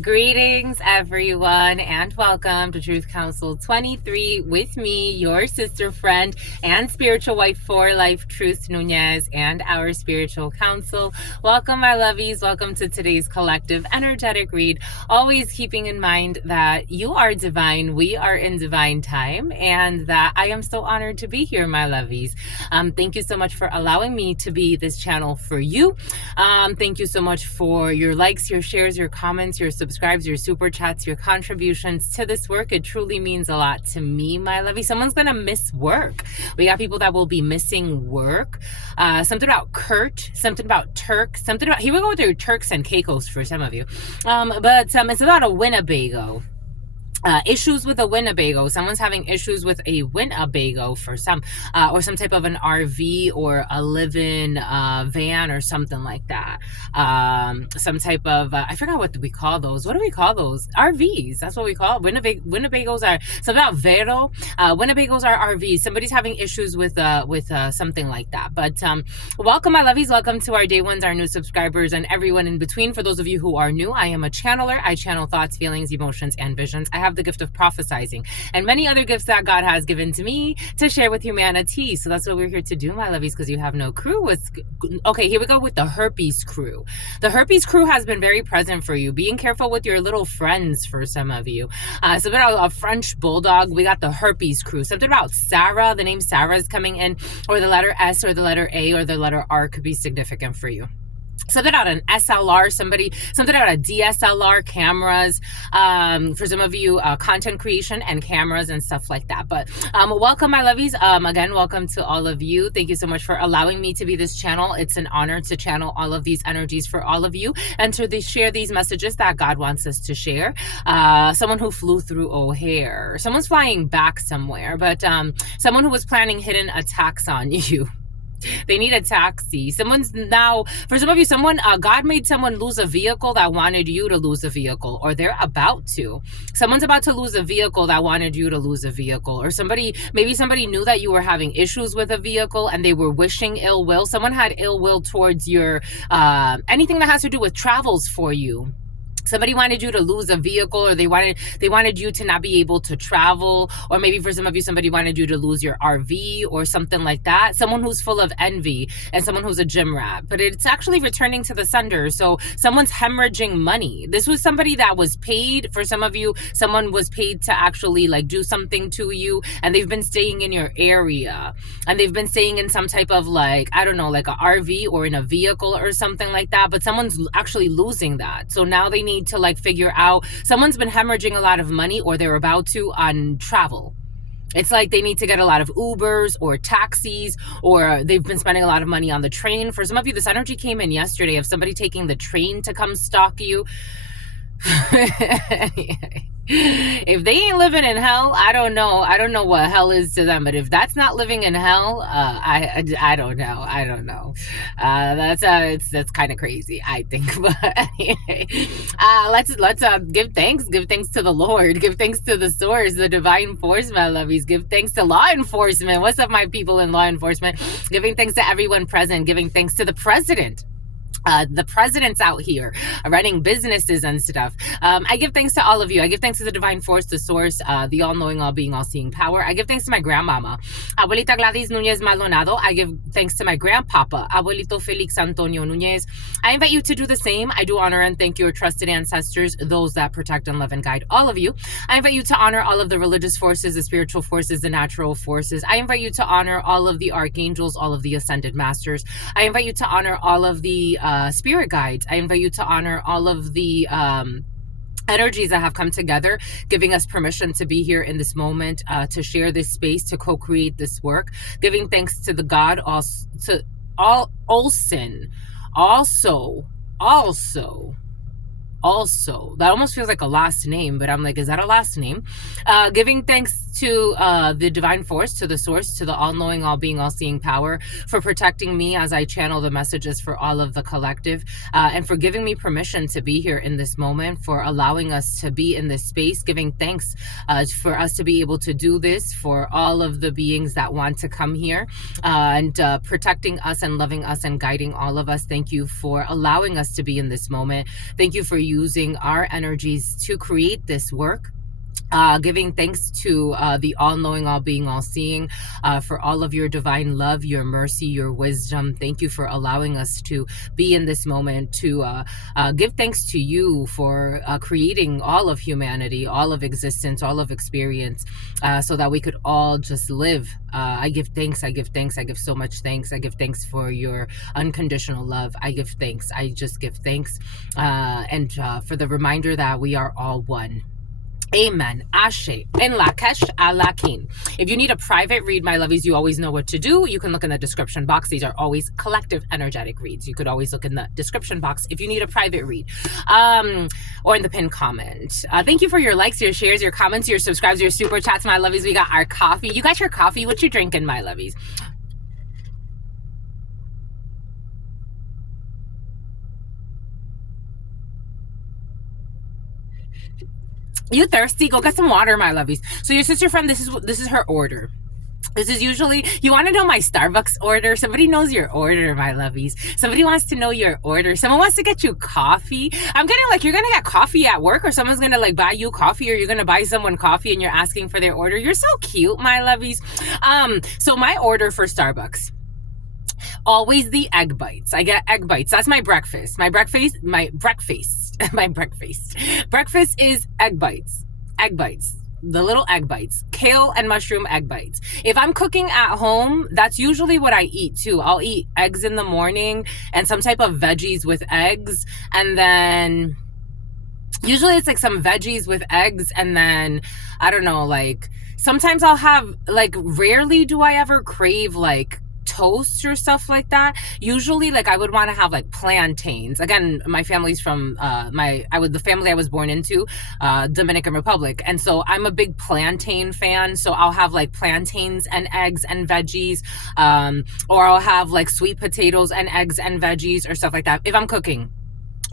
Greetings, everyone, and welcome to Truth Council 23 with me, your sister friend and spiritual wife for life, Truth Nunez, and our spiritual council. Welcome, my lovies. Welcome to today's collective energetic read. Always keeping in mind that you are divine, we are in divine time, and that I am so honored to be here, my lovies. Thank you so much for allowing me to be this channel for you. Thank you so much for your likes, your shares, your comments, your subscribes, your super chats, your contributions to this work. It truly means a lot to me, my lovey. Someone's gonna miss work. We got people that will be missing work. Something about Kurt, something about Turk, something about, here we go with your Turks and Caicos for some of you. But it's about a Winnebago. Issues with a Winnebago. Someone's having issues with a Winnebago for some, or some type of an RV or a live-in van or something like that. Some type of, I forgot what do we call those. What do we call those? RVs. That's what we call it. Winnebagos are, something about Vero. Winnebagos are RVs. Somebody's having issues with something like that. But welcome, my lovies. Welcome to our day ones, our new subscribers, and everyone in between. For those of you who are new, I am a channeler. I channel thoughts, feelings, emotions, and visions. I have the gift of prophesizing and many other gifts that God has given to me to share with humanity. So that's what we're here to do, my lovies, because you have no crew. Okay, here we go with the herpes crew. The herpes crew has been very present for you. Being careful with your little friends for some of you. Something about a French bulldog. We got the herpes crew. Something about Sarah. The name Sarah is coming in, or the letter S or the letter A or the letter R could be significant for you. Something about an SLR, something about a DSLR, cameras, for some of you, content creation and cameras and stuff like that. But welcome, my lovies. Again, welcome to all of you. Thank you so much for allowing me to be this channel. It's an honor to channel all of these energies for all of you and to share these messages that God wants us to share. Someone who flew through O'Hare. Someone's flying back somewhere, but someone who was planning hidden attacks on you. They need a taxi. Someone's now, for some of you, God made someone lose a vehicle that wanted you to lose a vehicle, or they're about to. Someone's about to lose a vehicle that wanted you to lose a vehicle, or maybe somebody knew that you were having issues with a vehicle and they were wishing ill will. Someone had ill will towards your, anything that has to do with travels for you. Somebody wanted you to lose a vehicle, or they wanted you to not be able to travel, or maybe for some of you, somebody wanted you to lose your RV or something like that. Someone who's full of envy and someone who's a gym rat, but it's actually returning to the sender. So someone's hemorrhaging money. This was somebody that was paid. For some of you, someone was paid to actually like do something to you, and they've been staying in your area, and they've been staying in some type of like, I don't know, like a RV or in a vehicle or something like that, but someone's actually losing that. So now they need to like figure out, someone's been hemorrhaging a lot of money, or they're about to, on travel. It's like they need to get a lot of Ubers or taxis, or they've been spending a lot of money on the train. For some of you, this energy came in yesterday of somebody taking the train to come stalk you. If they ain't living in hell, I don't know what hell is to them. But if that's not living in hell, I don't know. That's kind of crazy, I think. But anyway, let's give thanks to the Lord, give thanks to the source, the divine force, my lovies. Give thanks to law enforcement. What's up, my people in law enforcement? Giving thanks to everyone present, giving thanks to the president. The president's out here running businesses and stuff. I give thanks to all of you. I give thanks to the divine force, the source, the all-knowing, all-being, all-seeing power. I give thanks to my grandmama, Abuelita Gladys Nunez Maldonado. I give thanks to my grandpapa, Abuelito Felix Antonio Nunez. I invite you to do the same. I do honor and thank your trusted ancestors, those that protect and love and guide all of you. I invite you to honor all of the religious forces, the spiritual forces, the natural forces. I invite you to honor all of the archangels, all of the ascended masters. I invite you to honor all of the spirit guides. I invite you to honor all of the energies that have come together, giving us permission to be here in this moment, to share this space, to co-create this work. Giving thanks to the God, Olsen, also, that almost feels like a last name, but I'm like, is that a last name? Giving thanks to the divine force, to the source, to the all-knowing, all-being, all-seeing power for protecting me as I channel the messages for all of the collective, and for giving me permission to be here in this moment, for allowing us to be in this space, giving thanks for us to be able to do this, for all of the beings that want to come here, and protecting us and loving us and guiding all of us. Thank you for allowing us to be in this moment. Thank you for using our energies to create this work. Giving thanks to the all-knowing, all-being, all-seeing, for all of your divine love, your mercy, your wisdom. Thank you for allowing us to be in this moment, to give thanks to you for creating all of humanity, all of existence, all of experience, so that we could all just live. I give thanks, I give thanks, I give so much thanks. I give thanks for your unconditional love. I give thanks. I just give thanks. And for the reminder that we are all one. Amen. Ashe. In Lakesh Alakin. If you need a private read, my lovies, you always know what to do. You can look in the description box. These are always collective energetic reads. You could always look in the description box if you need a private read, or in the pinned comment. Thank you for your likes, your shares, your comments, your subscribes, your super chats, my lovies. We got our coffee. You got your coffee? What you drinking, my lovies? You thirsty? Go get some water, my lovies. So your sister friend, this is her order. This is usually, you want to know my Starbucks order? Somebody knows your order, my lovies. Somebody wants to know your order. Someone wants to get you coffee. I'm getting like, you're going to get coffee at work, or someone's going to like buy you coffee, or you're going to buy someone coffee and you're asking for their order. You're so cute, my lovies. So my order for Starbucks, always the egg bites. I get egg bites. That's my breakfast. My breakfast is egg bites. Egg bites. The little egg bites, kale and mushroom egg bites. If I'm cooking at home, that's usually what I eat too. I'll eat eggs in the morning and some type of veggies with eggs. And then usually it's like some veggies with eggs. And then, I don't know, like sometimes I'll have, like, rarely do I ever crave like toast or stuff like that. Usually, like, I would want to have like plantains. Again, my family's from the family I was born into, Dominican Republic, and so I'm a big plantain fan. So I'll have like plantains and eggs and veggies, or I'll have like sweet potatoes and eggs and veggies or stuff like that if I'm cooking.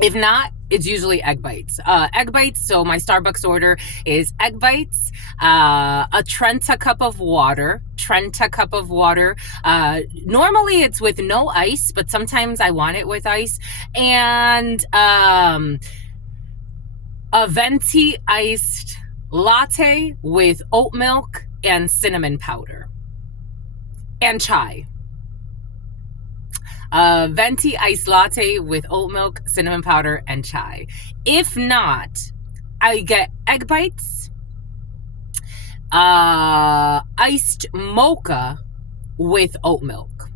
If not, it's usually egg bites. Egg bites. So my Starbucks order is egg bites, a Trenta cup of water. Normally it's with no ice, but sometimes I want it with ice. And a venti iced latte with oat milk and cinnamon powder. And chai. Venti iced latte with oat milk, cinnamon powder, and chai. If not, I get egg bites, iced mocha with oat milk.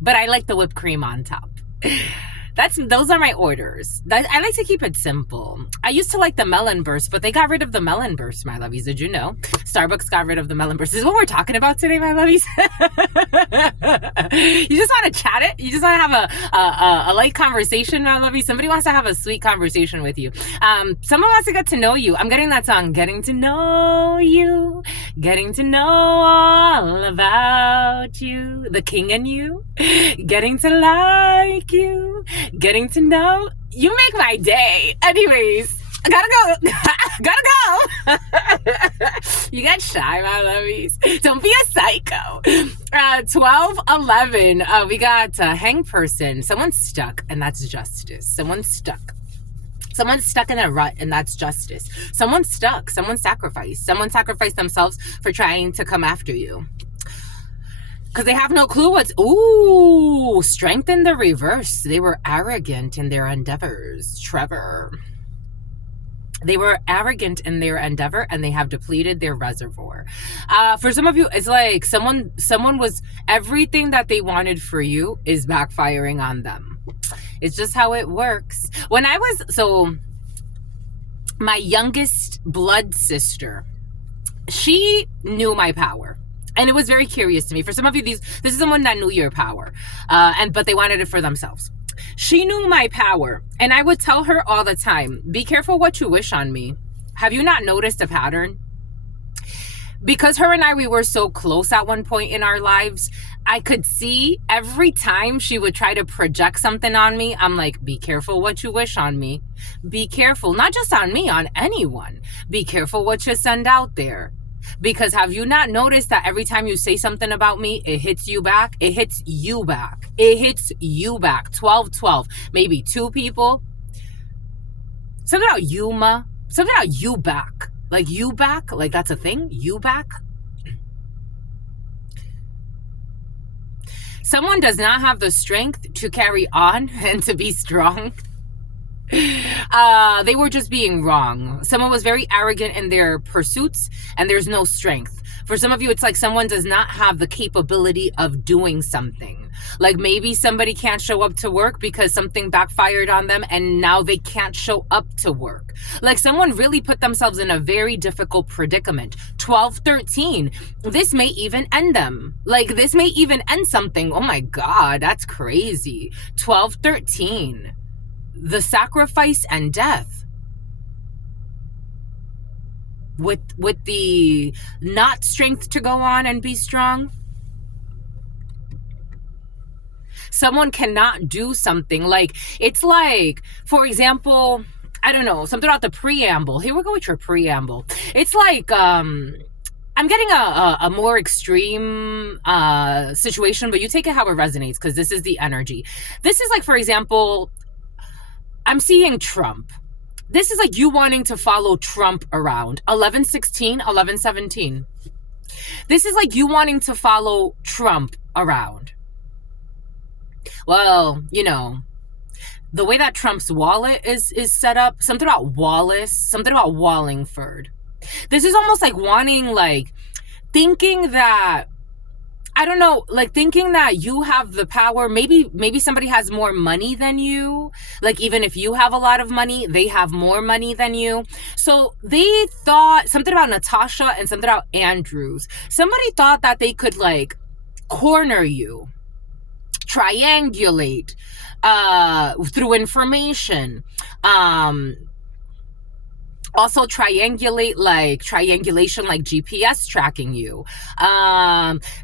But I like the whipped cream on top. Those are my orders. I like to keep it simple. I used to like the melon burst, but they got rid of the melon burst, my lovies. Did you know? Starbucks got rid of the melon burst. This is what we're talking about today, my lovies. You just want to chat it? You just want to have a light conversation, my lovies? Somebody wants to have a sweet conversation with you. Someone wants to get to know you. I'm getting that song, Getting to Know You. Getting to know all about you. The king and you. Getting to like you. Getting to know you. Make my day. Anyways, I gotta go. You got shy, my lovies. Don't be a psycho. 12:11. We got a hang person. Someone's stuck, and that's justice. Someone's stuck in a rut, and that's justice. Someone's stuck. Someone sacrificed. Someone sacrificed themselves for trying to come after you. Because they have no clue what's... Ooh, strength in the reverse. They were arrogant in their endeavors. Trevor. They were arrogant in their endeavor, and they have depleted their reservoir. For some of you, it's like someone was... Everything that they wanted for you is backfiring on them. It's just how it works. When I was... So, my youngest blood sister, she knew my power. And it was very curious to me. For some of you, this is someone that knew your power, but they wanted it for themselves. She knew my power, and I would tell her all the time, be careful what you wish on me. Have you not noticed a pattern? Because her and I, we were so close at one point in our lives, I could see every time she would try to project something on me, I'm like, be careful what you wish on me. Be careful, not just on me, on anyone. Be careful what you send out there. Because have you not noticed that every time you say something about me, it hits you back? It hits you back. It hits you back. 12. Maybe 2 people. Something about Yuma. Something about you back. Like you back. Like that's a thing. You back. Someone does not have the strength to carry on and to be strong. They were just being wrong. Someone was very arrogant in their pursuits, and there's no strength. For some of you, it's like someone does not have the capability of doing something. Like maybe somebody can't show up to work because something backfired on them and now they can't show up to work. Like someone really put themselves in a very difficult predicament. 12-13. This may even end them. Like this may even end something. Oh my God, that's crazy. 12-13. The sacrifice and death. With the not strength to go on and be strong. Someone cannot do something. Like, it's like, for example, I don't know, something about the preamble. Here we go with your preamble. It's like, I'm getting a more extreme situation, but you take it how it resonates because this is the energy. This is like, for example, I'm seeing Trump. This is like you wanting to follow Trump around. 11-16, 11-17. This is like you wanting to follow Trump around. Well, you know, the way that Trump's wallet is set up, something about Wallace, something about Wallingford. This is almost like wanting, like, thinking that, I don't know, like thinking that you have the power. Maybe somebody has more money than you. Like even if you have a lot of money, they have more money than you. So they thought something about Natasha and something about Andrews. Somebody thought that they could like corner you, triangulate through information. Also triangulation like GPS tracking you.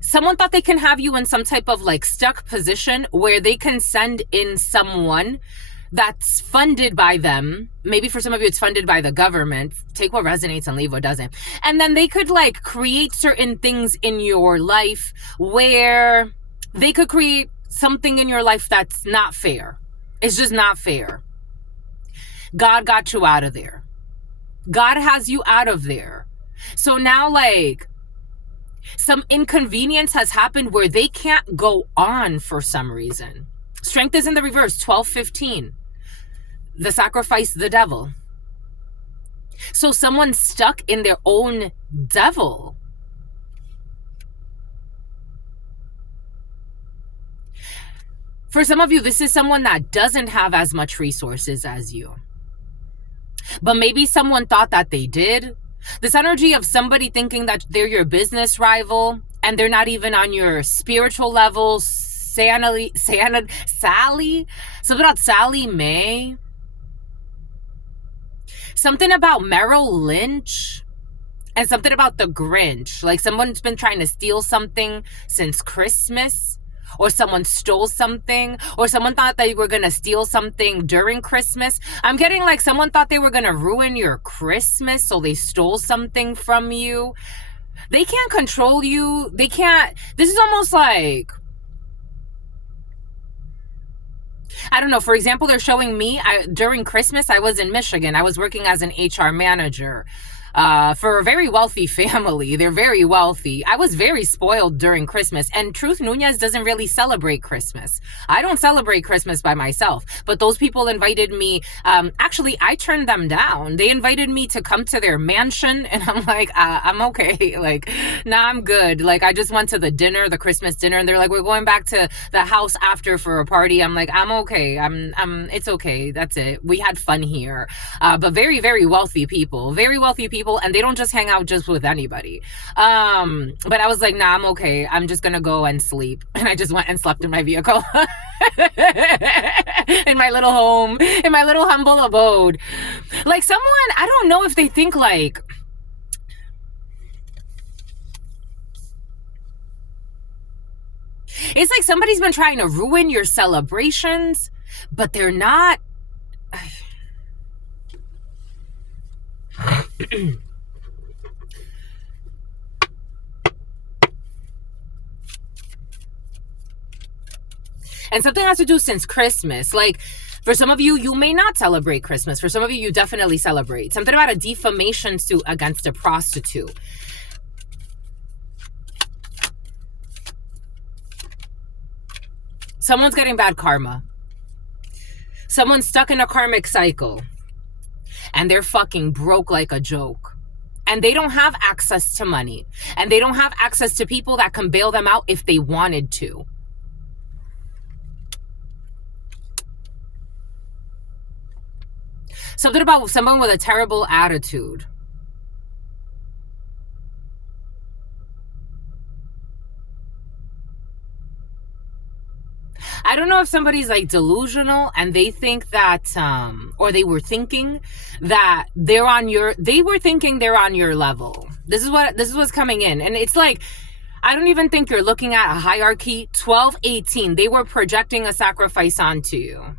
Someone thought they can have you in some type of like stuck position where they can send in someone that's funded by them. Maybe for some of you it's funded by the government. Take what resonates and leave what doesn't. And then they could like create certain things in your life where they could create something in your life that's not fair. It's just not fair. God got you out of there. God has you out of there. So now like some inconvenience has happened where they can't go on for some reason. Strength is in the reverse, 12-15. The sacrifice, the devil. So someone's stuck in their own devil. For some of you, this is someone that doesn't have as much resources as you. But maybe someone thought that they did. This energy of somebody thinking that they're your business rival and they're not even on your spiritual level. Sally, something about Sally Mae. Something about Merrill Lynch. And something about the Grinch. Like someone's been trying to steal something since Christmas. Or someone stole something, or someone thought they were going to steal something during Christmas. I'm getting like someone thought they were going to ruin your Christmas, so they stole something from you. They can't control you. They can't. This is almost like, I don't know. For example, they're showing me during Christmas, I was in Michigan. I was working as an HR manager. For a very wealthy family. They're very wealthy. I was very spoiled during Christmas. And Truth Nunez doesn't really celebrate Christmas. I don't celebrate Christmas by myself. But those people invited me. Actually, I turned them down. They invited me to come to their mansion. And I'm like, I'm okay. Like, nah, I'm good. Like, I just went to the dinner, the Christmas dinner. And they're like, we're going back to the house after for a party. I'm like, I'm okay. It's okay. That's it. We had fun here. But very, very wealthy people. Very wealthy people. And they don't just hang out just with anybody. But I was like, nah, I'm okay. I'm just gonna go and sleep. And I just went and slept in my vehicle. In my little home, in my little humble abode. Like someone, I don't know if they think like, it's like somebody's been trying to ruin your celebrations, but they're not. And something has to do since Christmas. Like For some of you, you may not celebrate Christmas. For some of you, you definitely celebrate. Something about a defamation suit against a prostitute. Someone's getting bad karma. Someone's stuck in a karmic cycle. And they're fucking broke like a joke. And they don't have access to money. And they don't have access to people that can bail them out if they wanted to. Something about someone with a terrible attitude. I don't know if somebody's like delusional and they think that, or they were thinking that they were thinking they're on your level. This is what's coming in. And it's like, I don't even think you're looking at a hierarchy. 12, 18, they were projecting a sacrifice onto you.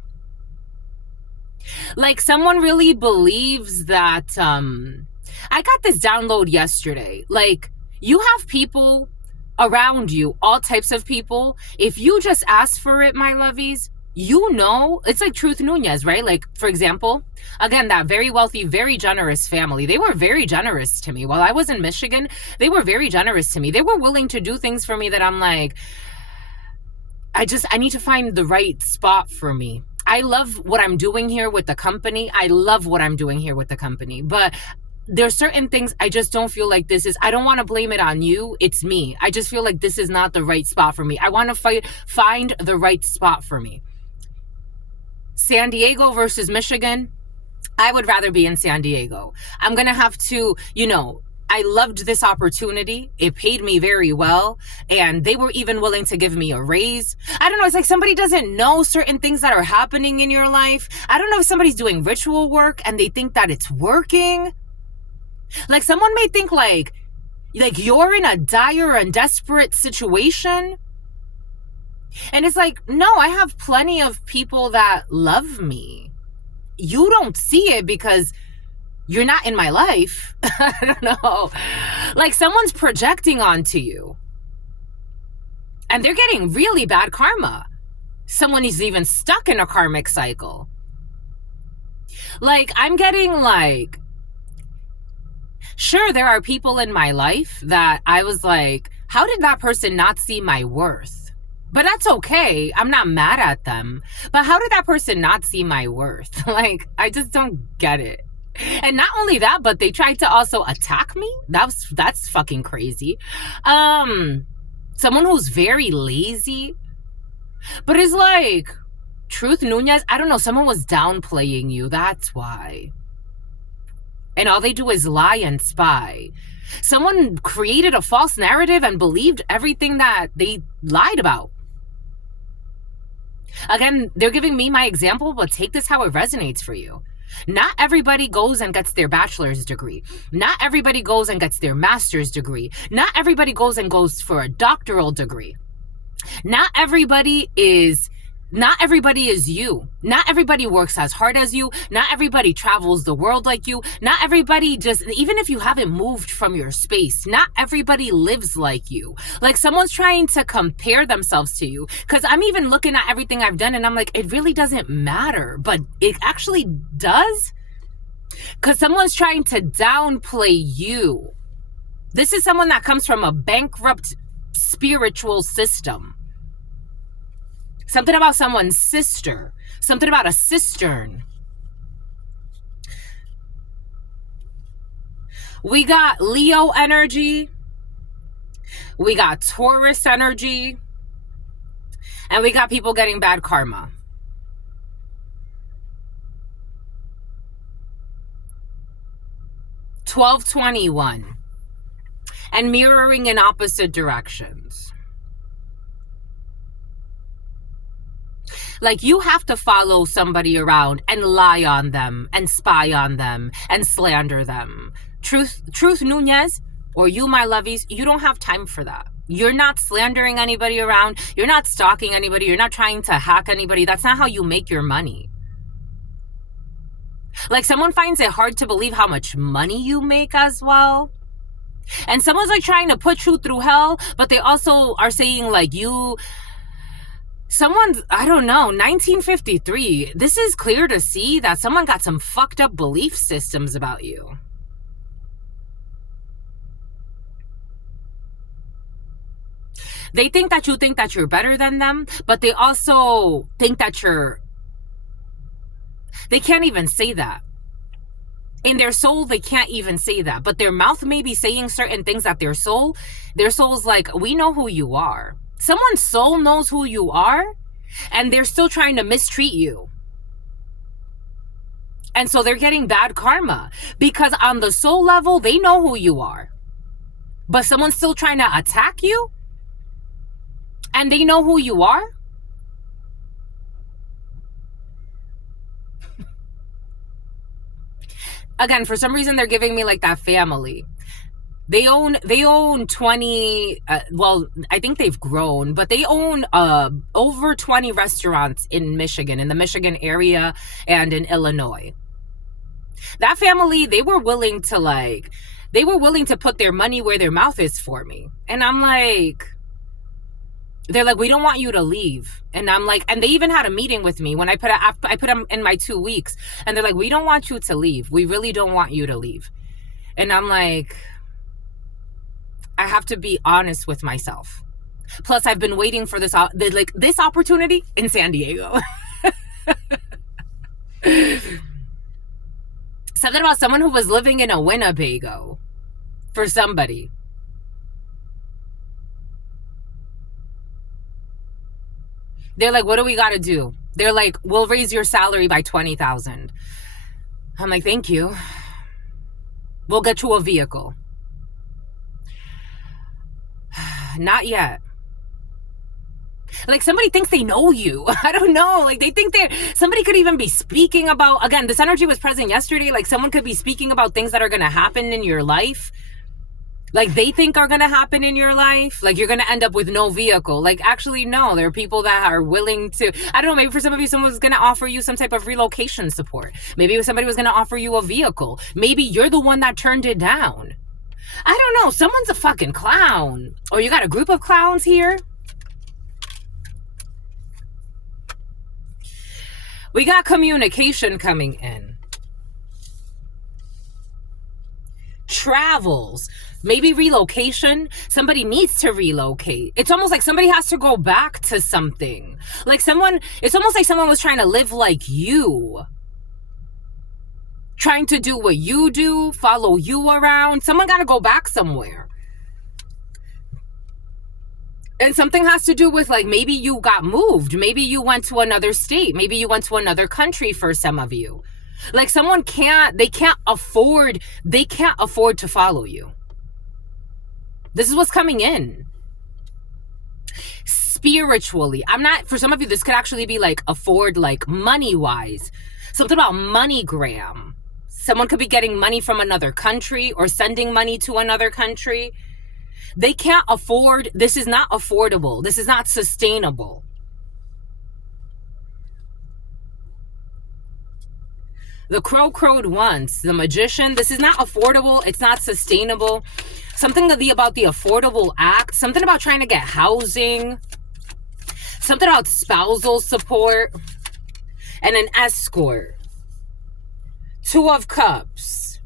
Like someone really believes that, I got this download yesterday. Like you have people around you, all types of people. If you just ask for it, my lovies, you know, it's like Truth Nunez, right? Like, for example, again, that very wealthy, very generous family, they were very generous to me. While I was in Michigan, they were very generous to me. They were willing to do things for me that I'm like, I need to find the right spot for me. I love what I'm doing here with the company. But there's certain things I just don't feel like I don't want to blame it on you. It's me. I just feel like this is not the right spot for me. I want to find the right spot for me. San Diego versus Michigan. I would rather be in San Diego. I'm going to have to, I loved this opportunity. It paid me very well. And they were even willing to give me a raise. I don't know. It's like somebody doesn't know certain things that are happening in your life. I don't know if somebody's doing ritual work and they think that it's working. Like someone may think like you're in a dire and desperate situation. And it's like, no, I have plenty of people that love me. You don't see it because you're not in my life. I don't know. Like someone's projecting onto you. And they're getting really bad karma. Someone is even stuck in a karmic cycle. Like I'm getting like, sure, there are people in my life that I was like, how did that person not see my worth? But that's okay. I'm not mad at them. But how did that person not see my worth? Like, I just don't get it. And not only that, but they tried to also attack me. That's fucking crazy. Someone who's very lazy. But it's like, Truth Nunez, I don't know, someone was downplaying you. That's why. And all they do is lie and spy. Someone created a false narrative and believed everything that they lied about. Again, they're giving me my example, but take this how it resonates for you. Not everybody goes and gets their bachelor's degree. Not everybody goes and gets their master's degree. Not everybody goes for a doctoral degree. Not everybody is you. Not everybody works as hard as you. Not everybody travels the world like you. Not everybody even if you haven't moved from your space, not everybody lives like you. Like someone's trying to compare themselves to you. Because I'm even looking at everything I've done and I'm like, it really doesn't matter. But it actually does. Because someone's trying to downplay you. This is someone that comes from a bankrupt spiritual system. Something about someone's sister. Something about a cistern. We got Leo energy. We got Taurus energy. And we got people getting bad karma. $12.21. And mirroring in opposite directions. Like you have to follow somebody around and lie on them and spy on them and slander them. Truth Nunez, or you, my lovies, you don't have time for that. You're not slandering anybody around. You're not stalking anybody. You're not trying to hack anybody. That's not how you make your money. Like someone finds it hard to believe how much money you make as well. And someone's like trying to put you through hell, but they also are saying like Someone's, I don't know, 1953. This is clear to see that someone got some fucked up belief systems about you. They think that you think that you're better than them, but they also think that they can't even say that. In their soul, they can't even say that, but their mouth may be saying certain things that their soul's like, we know who you are. Someone's soul knows who you are, and they're still trying to mistreat you. And so they're getting bad karma because on the soul level, they know who you are, but someone's still trying to attack you and they know who you are. Again, for some reason, they're giving me like that family. They own 20, well, I think they've grown, but they own over 20 restaurants in Michigan, in the Michigan area and in Illinois. That family, they were willing to put their money where their mouth is for me. And I'm like, they're like, we don't want you to leave. And I'm like, and they even had a meeting with me when I put them in my 2 weeks. And they're like, we don't want you to leave. We really don't want you to leave. And I'm like, I have to be honest with myself. Plus, I've been waiting for this opportunity in San Diego. Something about someone who was living in a Winnebago for somebody. They're like, what do we got to do? They're like, we'll raise your salary by $20,000. I'm like, thank you. We'll get you a vehicle. Not yet. Like, somebody thinks they know you. I don't know. Like, they think somebody could even be speaking about, again, this energy was present yesterday. Like, someone could be speaking about things that are going to happen in your life. Like, they think are going to happen in your life. Like, you're going to end up with no vehicle. Like, actually, no. There are people that are willing to, I don't know, maybe for some of you, someone was going to offer you some type of relocation support. Maybe somebody was going to offer you a vehicle. Maybe you're the one that turned it down. I don't know. Someone's a fucking clown. Or you got a group of clowns here. We got communication coming in. Travels. Maybe relocation. Somebody needs to relocate. It's almost like somebody has to go back to something. It's almost like someone was trying to live like you. Trying to do what you do, follow you around. Someone got to go back somewhere. And something has to do with, like, maybe you got moved. Maybe you went to another state. Maybe you went to another country for some of you. Like, someone can't afford to follow you. This is what's coming in. Spiritually. For some of you, this could actually be like afford, like money-wise. Something about MoneyGram. Someone could be getting money from another country or sending money to another country. They can't afford. This is not affordable. This is not sustainable. The crow crowed once. The Magician. This is not affordable. It's not sustainable. Something about the affordable act. Something about trying to get housing. Something about spousal support. And an escort. 2 of Cups.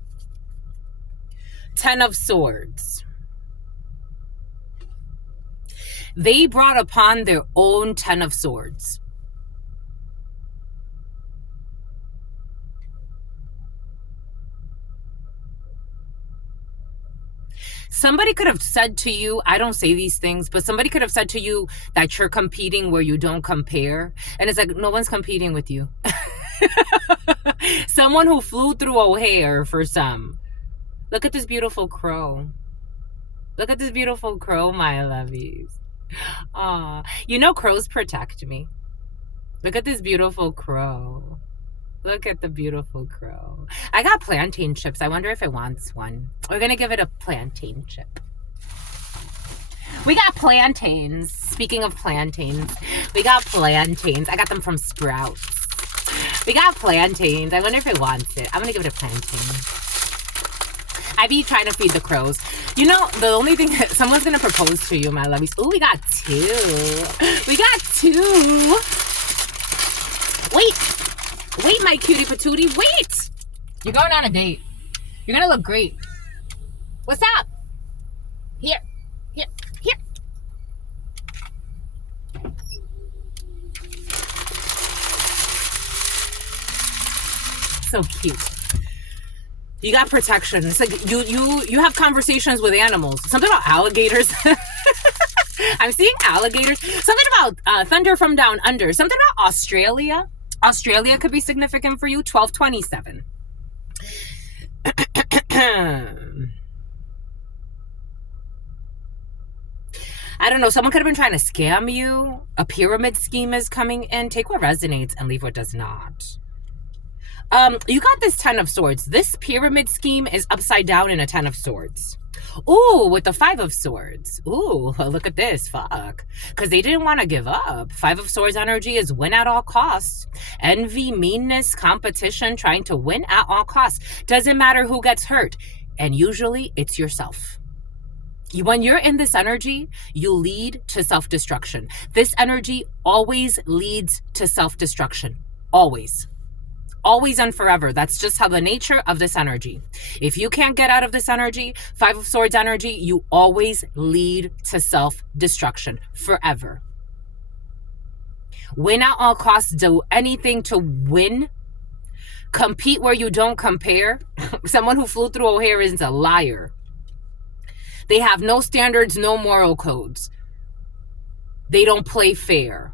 10 of Swords. They brought upon their own 10 of Swords. Somebody could have said to you, I don't say these things, but somebody could have said to you that you're competing where you don't compare. And it's like, no one's competing with you. Someone who flew through O'Hare for some. Look at this beautiful crow. Look at this beautiful crow, my lovies. Aw, crows protect me. Look at this beautiful crow. Look at the beautiful crow. I got plantain chips. I wonder if it wants one. We're going to give it a plantain chip. We got plantains. Speaking of plantains, we got plantains. I got them from Sprouts. We got plantains. I wonder if it wants it. I'm going to give it a plantain. I be trying to feed the crows. You know, the only thing, someone's going to propose to you, my lovies. Oh, we got two. We got two. Wait, my cutie patootie. Wait. You're going on a date. You're going to look great. What's up? Here. So cute. You got protection. It's like you have conversations with animals. Something about alligators. I'm seeing alligators. Something about thunder from down under. Something about Australia. Australia could be significant for you. 1227. I don't know. Someone could have been trying to scam you. A pyramid scheme is coming in. Take what resonates and leave what does not. You got this 10 of swords. This pyramid scheme is upside down in a 10 of swords. Ooh, with the 5 of swords. Ooh, look at this. Fuck. Because they didn't want to give up. 5 of swords energy is win at all costs. Envy, meanness, competition, trying to win at all costs. Doesn't matter who gets hurt. And usually it's yourself. When you're in this energy, you lead to self-destruction. This energy always leads to self-destruction. Always. Always and forever. That's just how the nature of this energy. If you can't get out of this energy, 5 of swords energy, you always lead to self-destruction forever. Win at all costs. Do anything to win. Compete where you don't compare. Someone who flew through O'Hare is a liar. They have no standards, no moral codes. They don't play fair.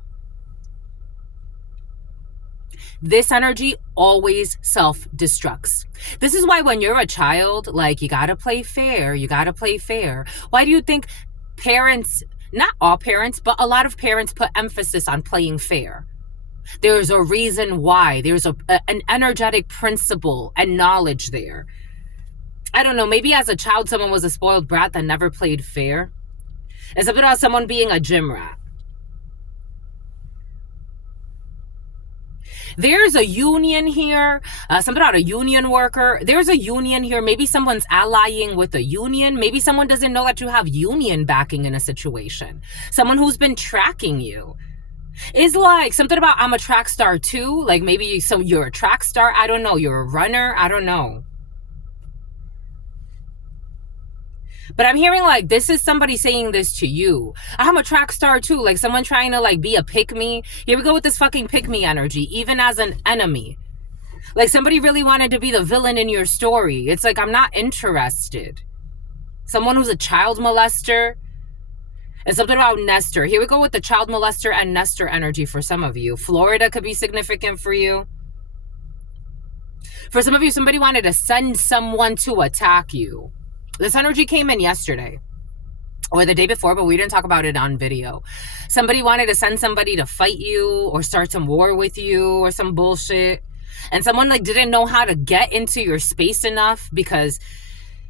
This energy always self-destructs. This is why when you're a child, like, you gotta play fair. You gotta play fair. Why do you think parents, not all parents, but a lot of parents put emphasis on playing fair? There's a reason why. There's an energetic principle and knowledge there. I don't know, maybe as a child, someone was a spoiled brat that never played fair. It's a bit about someone being a gym rat. There's a union here, something about a union worker. There's a union here. Maybe someone's allying with a union. Maybe someone doesn't know that you have union backing in a situation. Someone who's been tracking you. It's like something about I'm a track star too. Like maybe you're a track star. I don't know. You're a runner. I don't know. But I'm hearing like this is somebody saying this to you. I'm a track star too. Like someone trying to like be a pick-me. Here we go with this fucking pick-me energy, even as an enemy. Like somebody really wanted to be the villain in your story. It's like, I'm not interested. Someone who's a child molester. And something about Nestor. Here we go with the child molester and Nestor energy for some of you. Florida could be significant for you. For some of you, somebody wanted to send someone to attack you. This energy came in yesterday or the day before, but we didn't talk about it on video. Somebody wanted to send somebody to fight you or start some war with you or some bullshit. And someone like didn't know how to get into your space enough because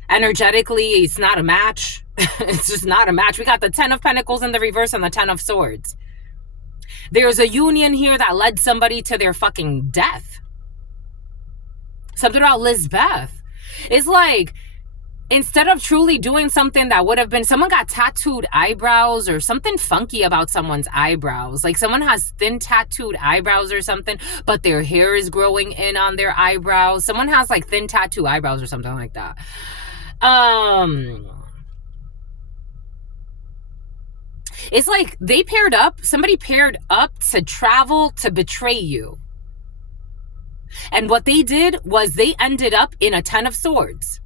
energetically it's not a match. It's just not a match. We got the 10 of Pentacles in the reverse and the 10 of Swords. There's a union here that led somebody to their fucking death. Something about Lizbeth. It's like, instead of truly doing something that would have been, someone got tattooed eyebrows or something funky about someone's eyebrows. Like someone has thin tattooed eyebrows or something, but their hair is growing in on their eyebrows. Someone has like thin tattoo eyebrows or something like that. It's like they paired up, somebody paired up to travel to betray you. And what they did was they ended up in a 10 of Swords.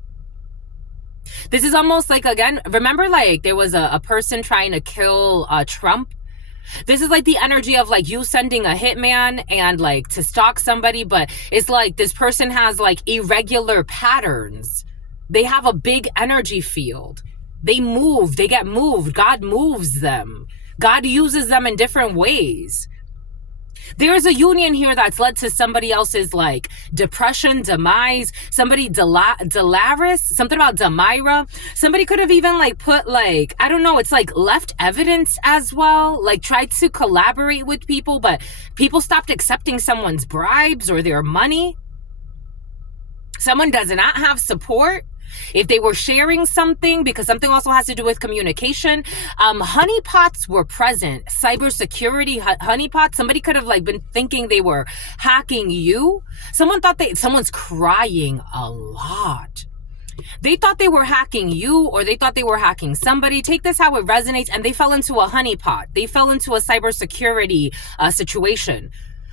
This is almost like, again, remember like there was a person trying to kill Trump? This is like the energy of like you sending a hitman and like to stalk somebody, but it's like this person has like irregular patterns. They have a big energy field. They move, they get moved. God moves them. God uses them in different ways. There's a union here that's led to somebody else's like depression, demise, somebody Delaris, something about Demira. Somebody could have even like put like, I don't know, it's like left evidence as well, like tried to collaborate with people, but people stopped accepting someone's bribes or their money. Someone does not have support. If they were sharing something, because something also has to do with communication, honeypots were present. Cybersecurity honeypots. Somebody could have like been thinking they were hacking you. Someone thought someone's crying a lot. They thought they were hacking you, or they thought they were hacking somebody. Take this how it resonates, and they fell into a honeypot. They fell into a cybersecurity situation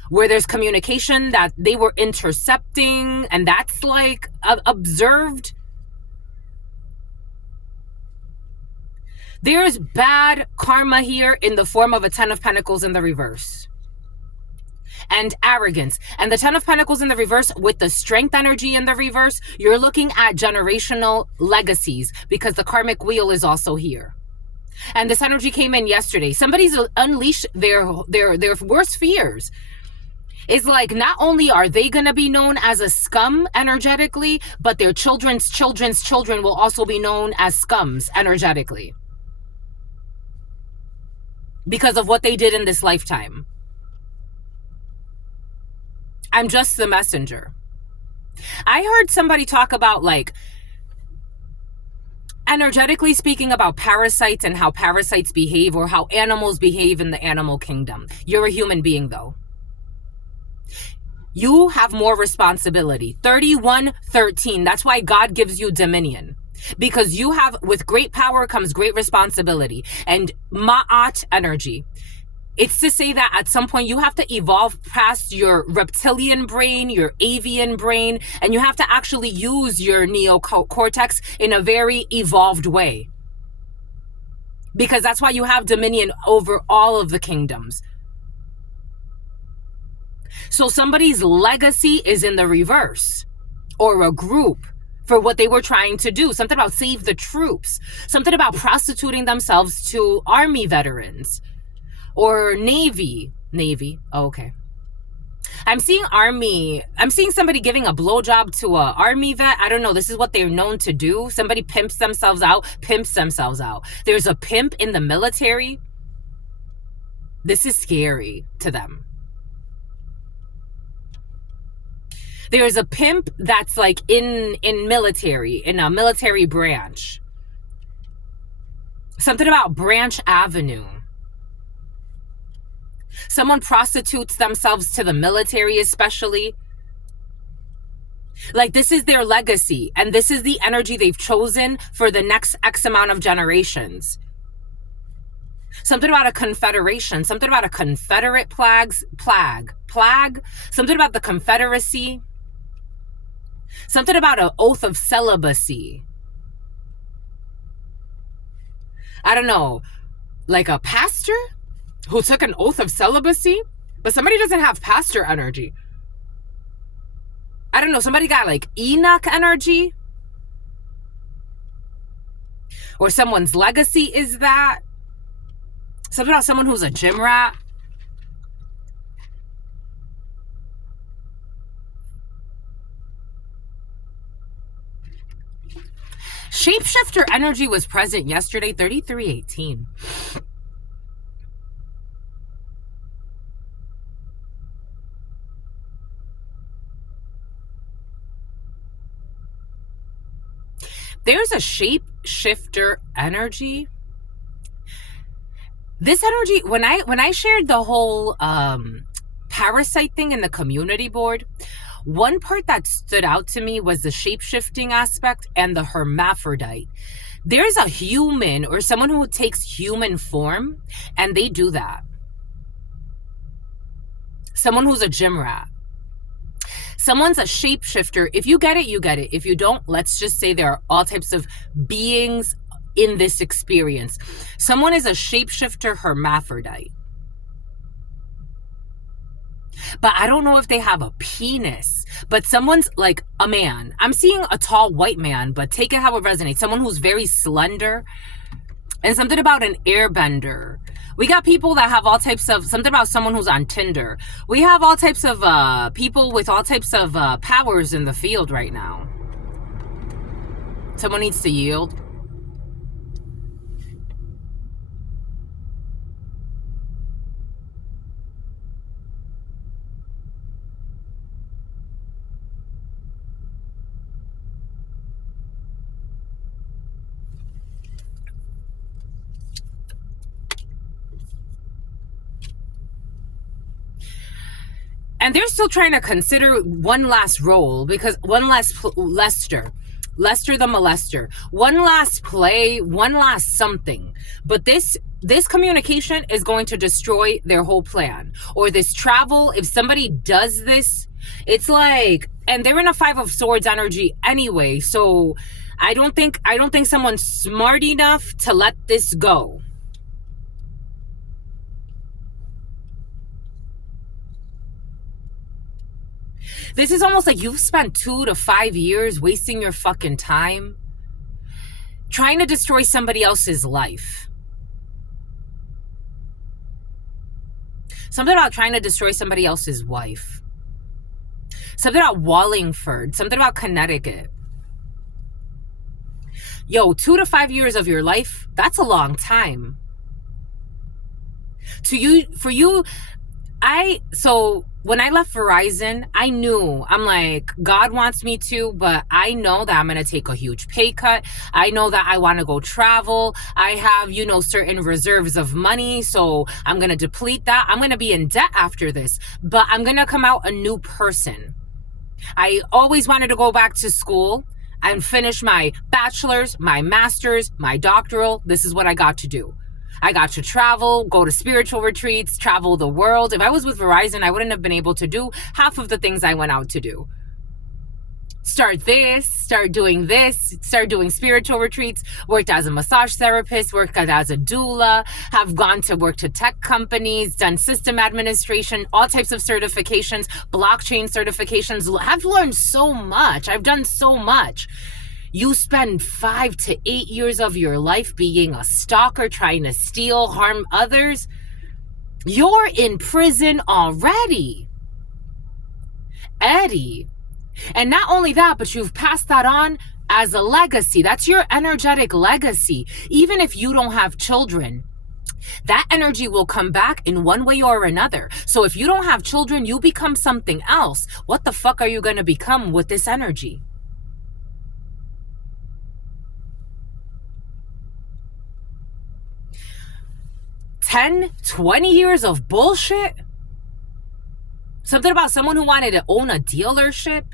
where there's communication that they were intercepting, and that's like observed. There's bad karma here in the form of a 10 of Pentacles in the reverse. And arrogance. And the 10 of Pentacles in the reverse with the strength energy in the reverse, you're looking at generational legacies because the karmic wheel is also here. And this energy came in yesterday. Somebody's unleashed their worst fears. It's like not only are they going to be known as a scum energetically, but their children's children will also be known as scums energetically. Because of what they did in this lifetime. I'm just the messenger. I heard somebody talk about, like, energetically speaking, about parasites and how parasites behave, or how animals behave in the animal kingdom. You're a human being, though. You have more responsibility. 31:13. That's why God gives you dominion. Because you have, with great power comes great responsibility. And Ma'at energy. It's to say that at some point you have to evolve past your reptilian brain, your avian brain, and you have to actually use your neocortex in a very evolved way. Because that's why you have dominion over all of the kingdoms. So somebody's legacy is in the reverse, or a group for what they were trying to do. Something about save the troops. Something about prostituting themselves to army veterans. Or Navy. Oh, okay. I'm seeing army. I'm seeing somebody giving a blowjob to a army vet. I don't know. This is what they're known to do. Somebody pimps themselves out. There's a pimp in the military. This is scary to them. There's a pimp that's like in military, in a military branch. Something about Branch Avenue. Someone prostitutes themselves to the military, especially. Like, this is their legacy, and this is the energy they've chosen for the next X amount of generations. Something about a confederation, something about a Confederate plague, something about the Confederacy, something about an oath of celibacy. I don't know, like a pastor who took an oath of celibacy, but somebody doesn't have pastor energy. I don't know, somebody got like Enoch energy, or someone's legacy is that. Something about someone who's a gym rat. Shapeshifter energy was present yesterday, 3318. There's a shapeshifter energy. This energy, when I shared the whole parasite thing in the community board, one part that stood out to me was the shape-shifting aspect and the hermaphrodite. There's a human or someone who takes human form, and they do that. Someone who's a gym rat. Someone's a shapeshifter. If you get it, you get it. If you don't, let's just say there are all types of beings in this experience. Someone is a shapeshifter hermaphrodite. But I don't know if they have a penis. But someone's like a man. I'm seeing a tall white man, but take it how it resonates. Someone who's very slender. And something about an airbender. We got people that have all types of, something about someone who's on Tinder. We have all types of people with all types of powers in the field right now. Someone needs to yield. And they're still trying to consider one last role, because one last Lester the molester, one last play, one last something. But this communication is going to destroy their whole plan. Or this travel, if somebody does this, it's like, and they're in a 5 of Swords energy anyway, so I don't think someone's smart enough to let this go. This is almost like you've spent 2 to 5 years wasting your fucking time trying to destroy somebody else's life. Something about trying to destroy somebody else's wife. Something about Wallingford. Something about Connecticut. Yo, 2 to 5 years of your life, that's a long time. So when I left Verizon, I knew, I'm like, God wants me to, but I know that I'm going to take a huge pay cut. I know that I want to go travel. I have, certain reserves of money. So I'm going to deplete that. I'm going to be in debt after this, but I'm going to come out a new person. I always wanted to go back to school and finish my bachelor's, my master's, my doctoral. This is what I got to do. I got to travel, go to spiritual retreats, travel the world. If I was with Verizon, I wouldn't have been able to do half of the things I went out to do. Start doing spiritual retreats, worked as a massage therapist, worked as a doula, have gone to work to tech companies, done system administration, all types of certifications, blockchain certifications. I've learned so much. I've done so much. You spend 5 to 8 years of your life being a stalker, trying to steal, harm others. You're in prison already, Eddie. And not only that, but you've passed that on as a legacy. That's your energetic legacy. Even if you don't have children, that energy will come back in one way or another. So if you don't have children, you become something else. What the fuck are you going to become with this energy? $10, $20 years of bullshit? Something about someone who wanted to own a dealership?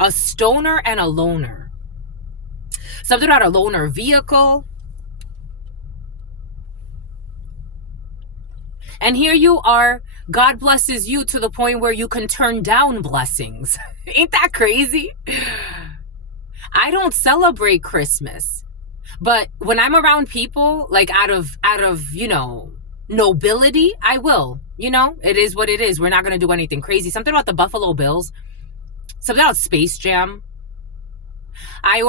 A stoner and a loner. Something about a loaner vehicle. And here you are, God blesses you to the point where you can turn down blessings. Ain't that crazy? I don't celebrate Christmas. But when I'm around people, like out of nobility, I will. It is what it is. We're not going to do anything crazy. Something about the Buffalo Bills. Something about Space Jam. I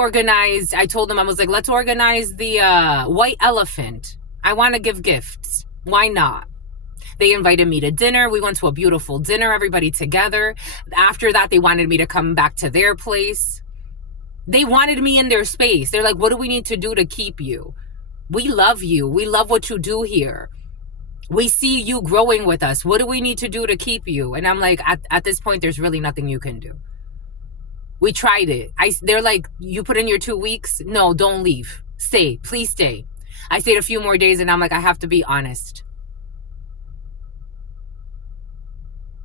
told them, I was like, let's organize the White Elephant. I want to give gifts. Why not? They invited me to dinner. We went to a beautiful dinner, everybody together. After that, they wanted me to come back to their place. They wanted me in their space. They're like, what do we need to do to keep you? We love you. We love what you do here. We see you growing with us. What do we need to do to keep you? And I'm like, at this point, there's really nothing you can do. We tried it. They're like, you put in your 2 weeks? No, don't leave. Stay. Please stay. I stayed a few more days and I'm like, I have to be honest.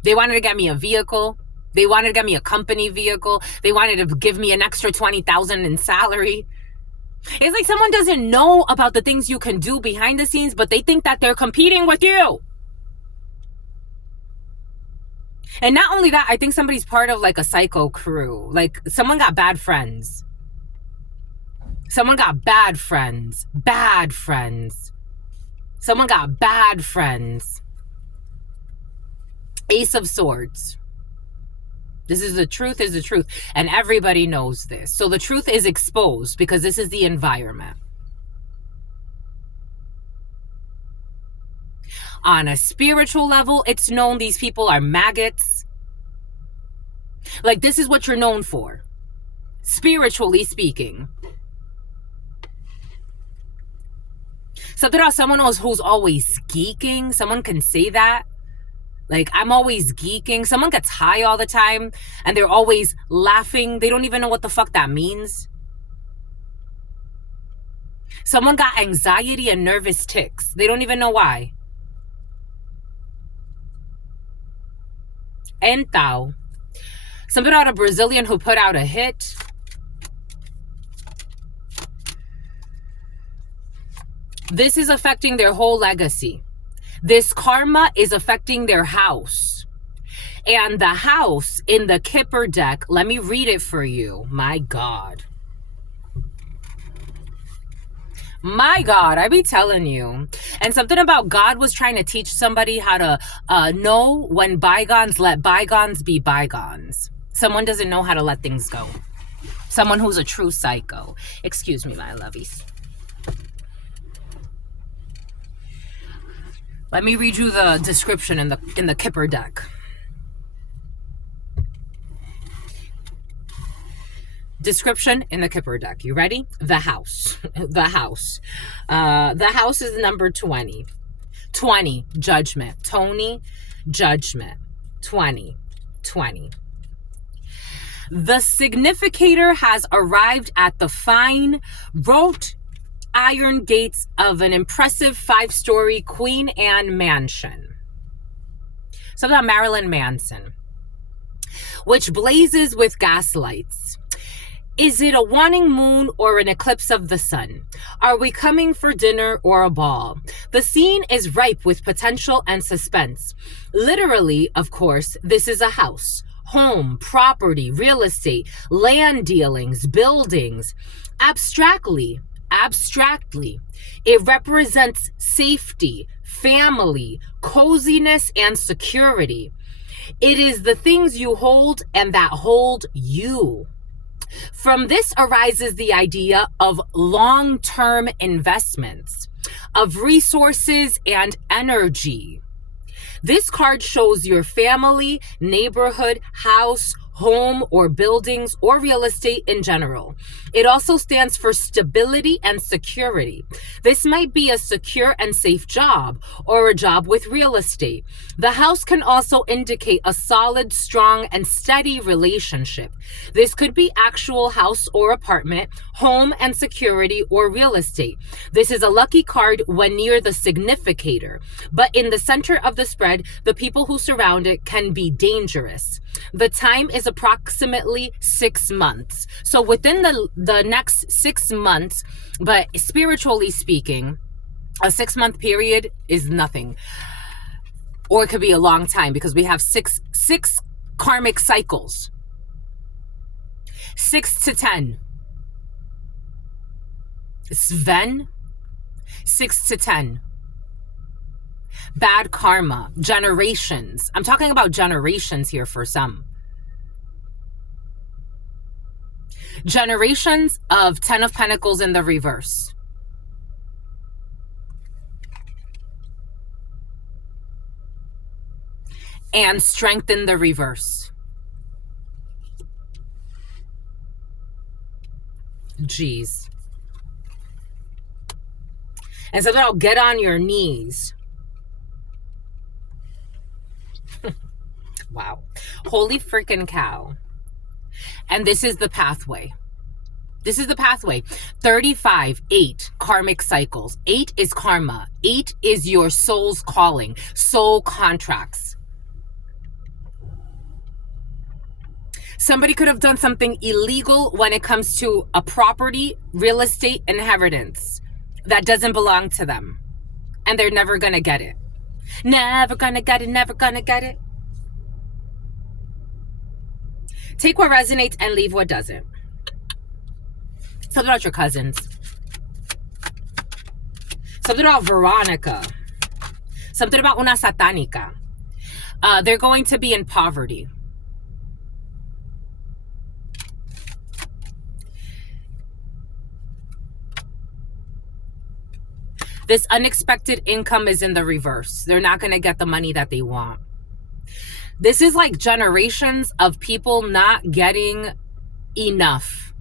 They wanted to get me a vehicle. They wanted to get me a company vehicle. They wanted to give me an extra $20,000 in salary. It's like someone doesn't know about the things you can do behind the scenes, but they think that they're competing with you. And not only that, I think somebody's part of like a psycho crew. Like someone got bad friends. Someone got bad friends. Bad friends. Someone got bad friends. Ace of Swords. This is the truth, and everybody knows this. So the truth is exposed because this is the environment. On a spiritual level, it's known these people are maggots. Like, this is what you're known for, spiritually speaking. Something about someone else who's always geeking. Someone can say that. Like, I'm always geeking. Someone gets high all the time and they're always laughing. They don't even know what the fuck that means. Someone got anxiety and nervous tics. They don't even know why. Então, something about a Brazilian who put out a hit. This is affecting their whole legacy. This karma is affecting their house. And the house in the Kipper deck, let me read it for you. My God. My God, I be telling you. And something about God was trying to teach somebody how to know when bygones, let bygones be bygones. Someone doesn't know how to let things go. Someone who's a true psycho. Excuse me, my lovies. Let me read you the description in the Kipper deck. Description in the Kipper deck. You ready? The house. The house. The house is number 20. 20, judgment. Tony, judgment. 20. 20. The significator has arrived at the fine, wrought iron gates of an impressive 5-story Queen Anne mansion. Something about Marilyn Manson, which blazes with gas lights. Is it a waning moon or an eclipse of the sun? Are we coming for dinner or a ball? The scene is ripe with potential and suspense. Literally, of course, this is a house, home, property, real estate, land dealings, buildings. Abstractly, it represents safety, family, coziness, and security. It is the things you hold and that hold you. From this arises the idea of long-term investments, of resources and energy. This card shows your family, neighborhood, house, home, or buildings, or real estate in general. It also stands for stability and security. This might be a secure and safe job, or a job with real estate. The house can also indicate a solid, strong, and steady relationship. This could be actual house or apartment, home and security, or real estate. This is a lucky card when near the significator, but in the center of the spread, the people who surround it can be dangerous. The time is approximately 6 months. So within the next 6 months, but spiritually speaking, a 6-month period is nothing. Or it could be a long time because we have six karmic cycles. 6 to 10. Sven, 6 to 10. Bad karma, generations. I'm talking about generations here for some. Generations of 10 of Pentacles in the reverse. And Strength in the reverse. Jeez. And so that'll get on your knees. Wow. Holy freaking cow. And this is the pathway. This is the pathway. 35, 8, karmic cycles. 8 is karma. 8 is your soul's calling, soul contracts. Somebody could have done something illegal when it comes to a property, real estate, inheritance that doesn't belong to them. And they're never going to get it. Never going to get it, never going to get it. Take what resonates and leave what doesn't. Something about your cousins. Something about Veronica. Something about una satánica. They're going to be in poverty. This unexpected income is in the reverse. They're not going to get the money that they want. This is like generations of people not getting enough.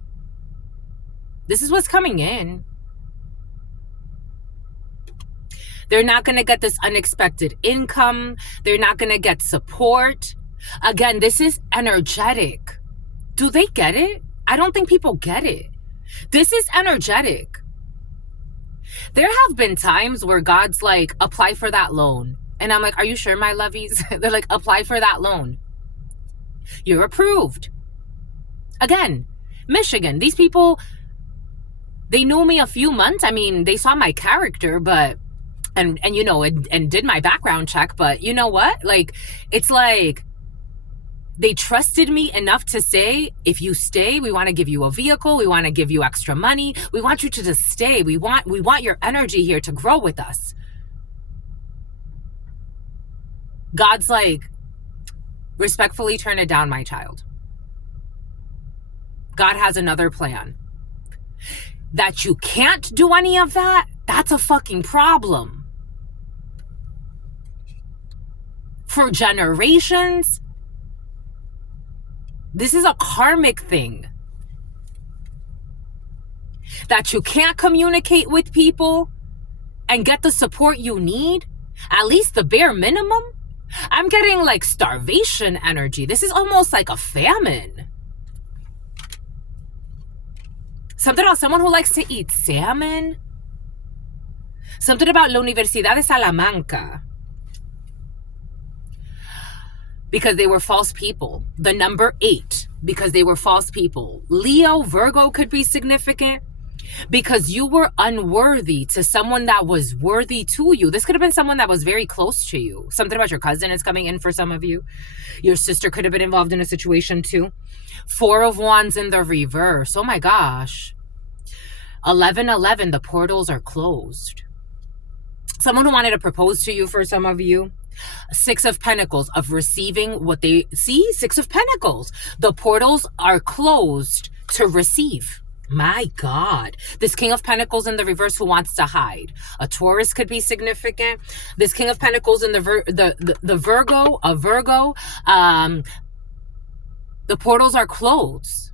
This is what's coming in. They're not going to get this unexpected income. They're not going to get support. Again, this is energetic. Do they get it? I don't think people get it. This is energetic. There have been times where God's like, apply for that loan. And I'm like, are you sure, my lovies? They're like, apply for that loan. You're approved. Again, Michigan, these people, they knew me a few months. I mean, they saw my character, but, and did my background check, but you know what? Like, it's like, they trusted me enough to say, if you stay, we want to give you a vehicle. We want to give you extra money. We want you to just stay. We want your energy here to grow with us. God's like, respectfully turn it down, my child. God has another plan. That you can't do any of that, that's a fucking problem. For generations, this is a karmic thing. That you can't communicate with people and get the support you need, at least the bare minimum. I'm getting like starvation energy. This is almost like a famine. Something about someone who likes to eat salmon. Something about La Universidad de Salamanca. Because they were false people. The number 8, because they were false people. Leo, Virgo could be significant because you were unworthy to someone that was worthy to you. This could have been someone that was very close to you. Something about your cousin is coming in for some of you. Your sister could have been involved in a situation too. 4 of Wands in the reverse. Oh my gosh. 11-11, the portals are closed. Someone who wanted to propose to you for some of you. 6 of Pentacles, of receiving what they see. 6 of Pentacles. The portals are closed to receive. My God. This King of Pentacles in the reverse who wants to hide. A Taurus could be significant. This King of Pentacles in the Virgo, a Virgo. The portals are closed.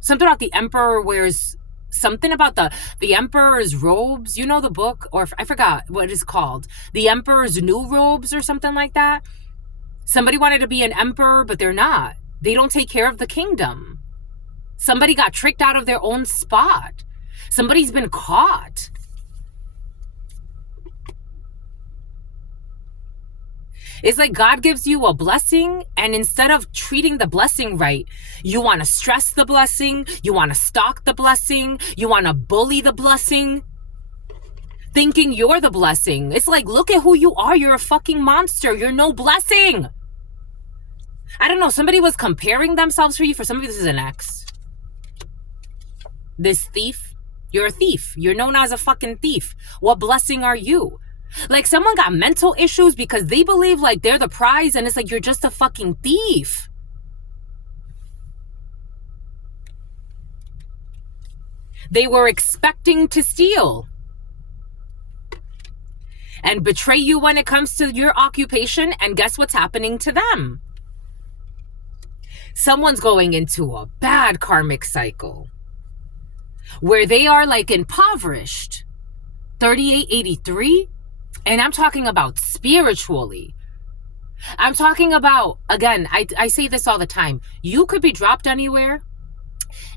Something about the Emperor wears something about the Emperor's robes. You know the book, or I forgot what it's called. The Emperor's New Robes or something like that. Somebody wanted to be an emperor, but they're not. They don't take care of the kingdom. Somebody got tricked out of their own spot. Somebody's been caught. It's like God gives you a blessing, and instead of treating the blessing right, you want to stress the blessing, you want to stalk the blessing, you want to bully the blessing, thinking you're the blessing. It's like, look at who you are. You're a fucking monster. You're no blessing. I don't know. Somebody was comparing themselves for you. For some of you, this is an ex. This thief, you're a thief. You're known as a fucking thief. What blessing are you? Like, someone got mental issues because they believe like they're the prize, and it's like, you're just a fucking thief. They were expecting to steal and betray you when it comes to your occupation, and guess what's happening to them? Someone's going into a bad karmic cycle where they are like impoverished. 3883. And I'm talking about spiritually. I'm talking about, again, I say this all the time. You could be dropped anywhere,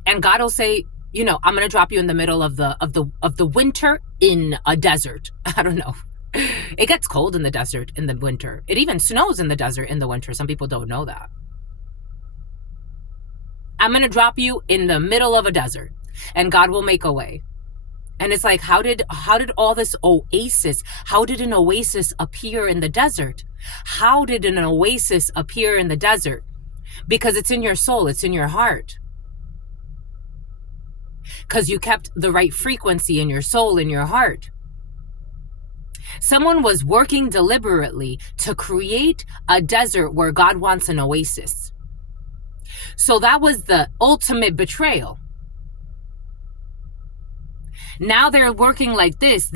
and God will say, you know, I'm going to drop you in the middle of the winter in a desert. I don't know. It gets cold in the desert in the winter. It even snows in the desert in the winter. Some people don't know that. I'm going to drop you in the middle of a desert, and God will make a way. And it's like, how did all this oasis, how did an oasis appear in the desert? How did an oasis appear in the desert? Because it's in your soul, it's in your heart. Because you kept the right frequency in your soul, in your heart. Someone was working deliberately to create a desert where God wants an oasis. So that was the ultimate betrayal. Now they're working like this.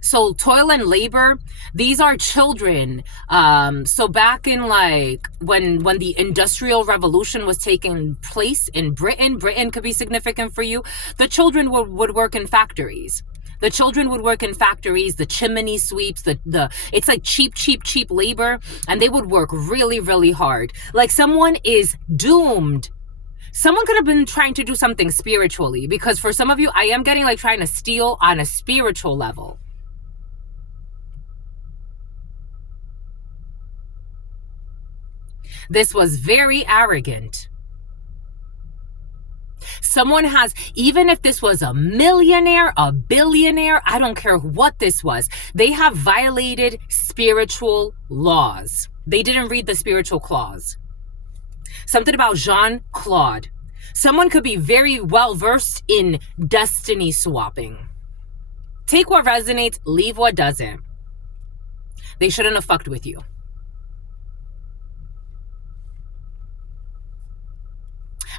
So toil and labor, these are children. So back in like when the Industrial Revolution was taking place in Britain could be significant for you. The children would work in factories. The children would work in factories, the chimney sweeps, it's like cheap labor, and they would work really, really hard. Like, someone is doomed. Someone could have been trying to do something spiritually, because for some of you, I am getting like trying to steal on a spiritual level. This was very arrogant. Someone has, even if this was a millionaire, a billionaire, I don't care what this was, they have violated spiritual laws. They didn't read the spiritual clause. Something about Jean-Claude. Someone could be very well versed in destiny swapping. Take what resonates, leave what doesn't. They shouldn't have fucked with you.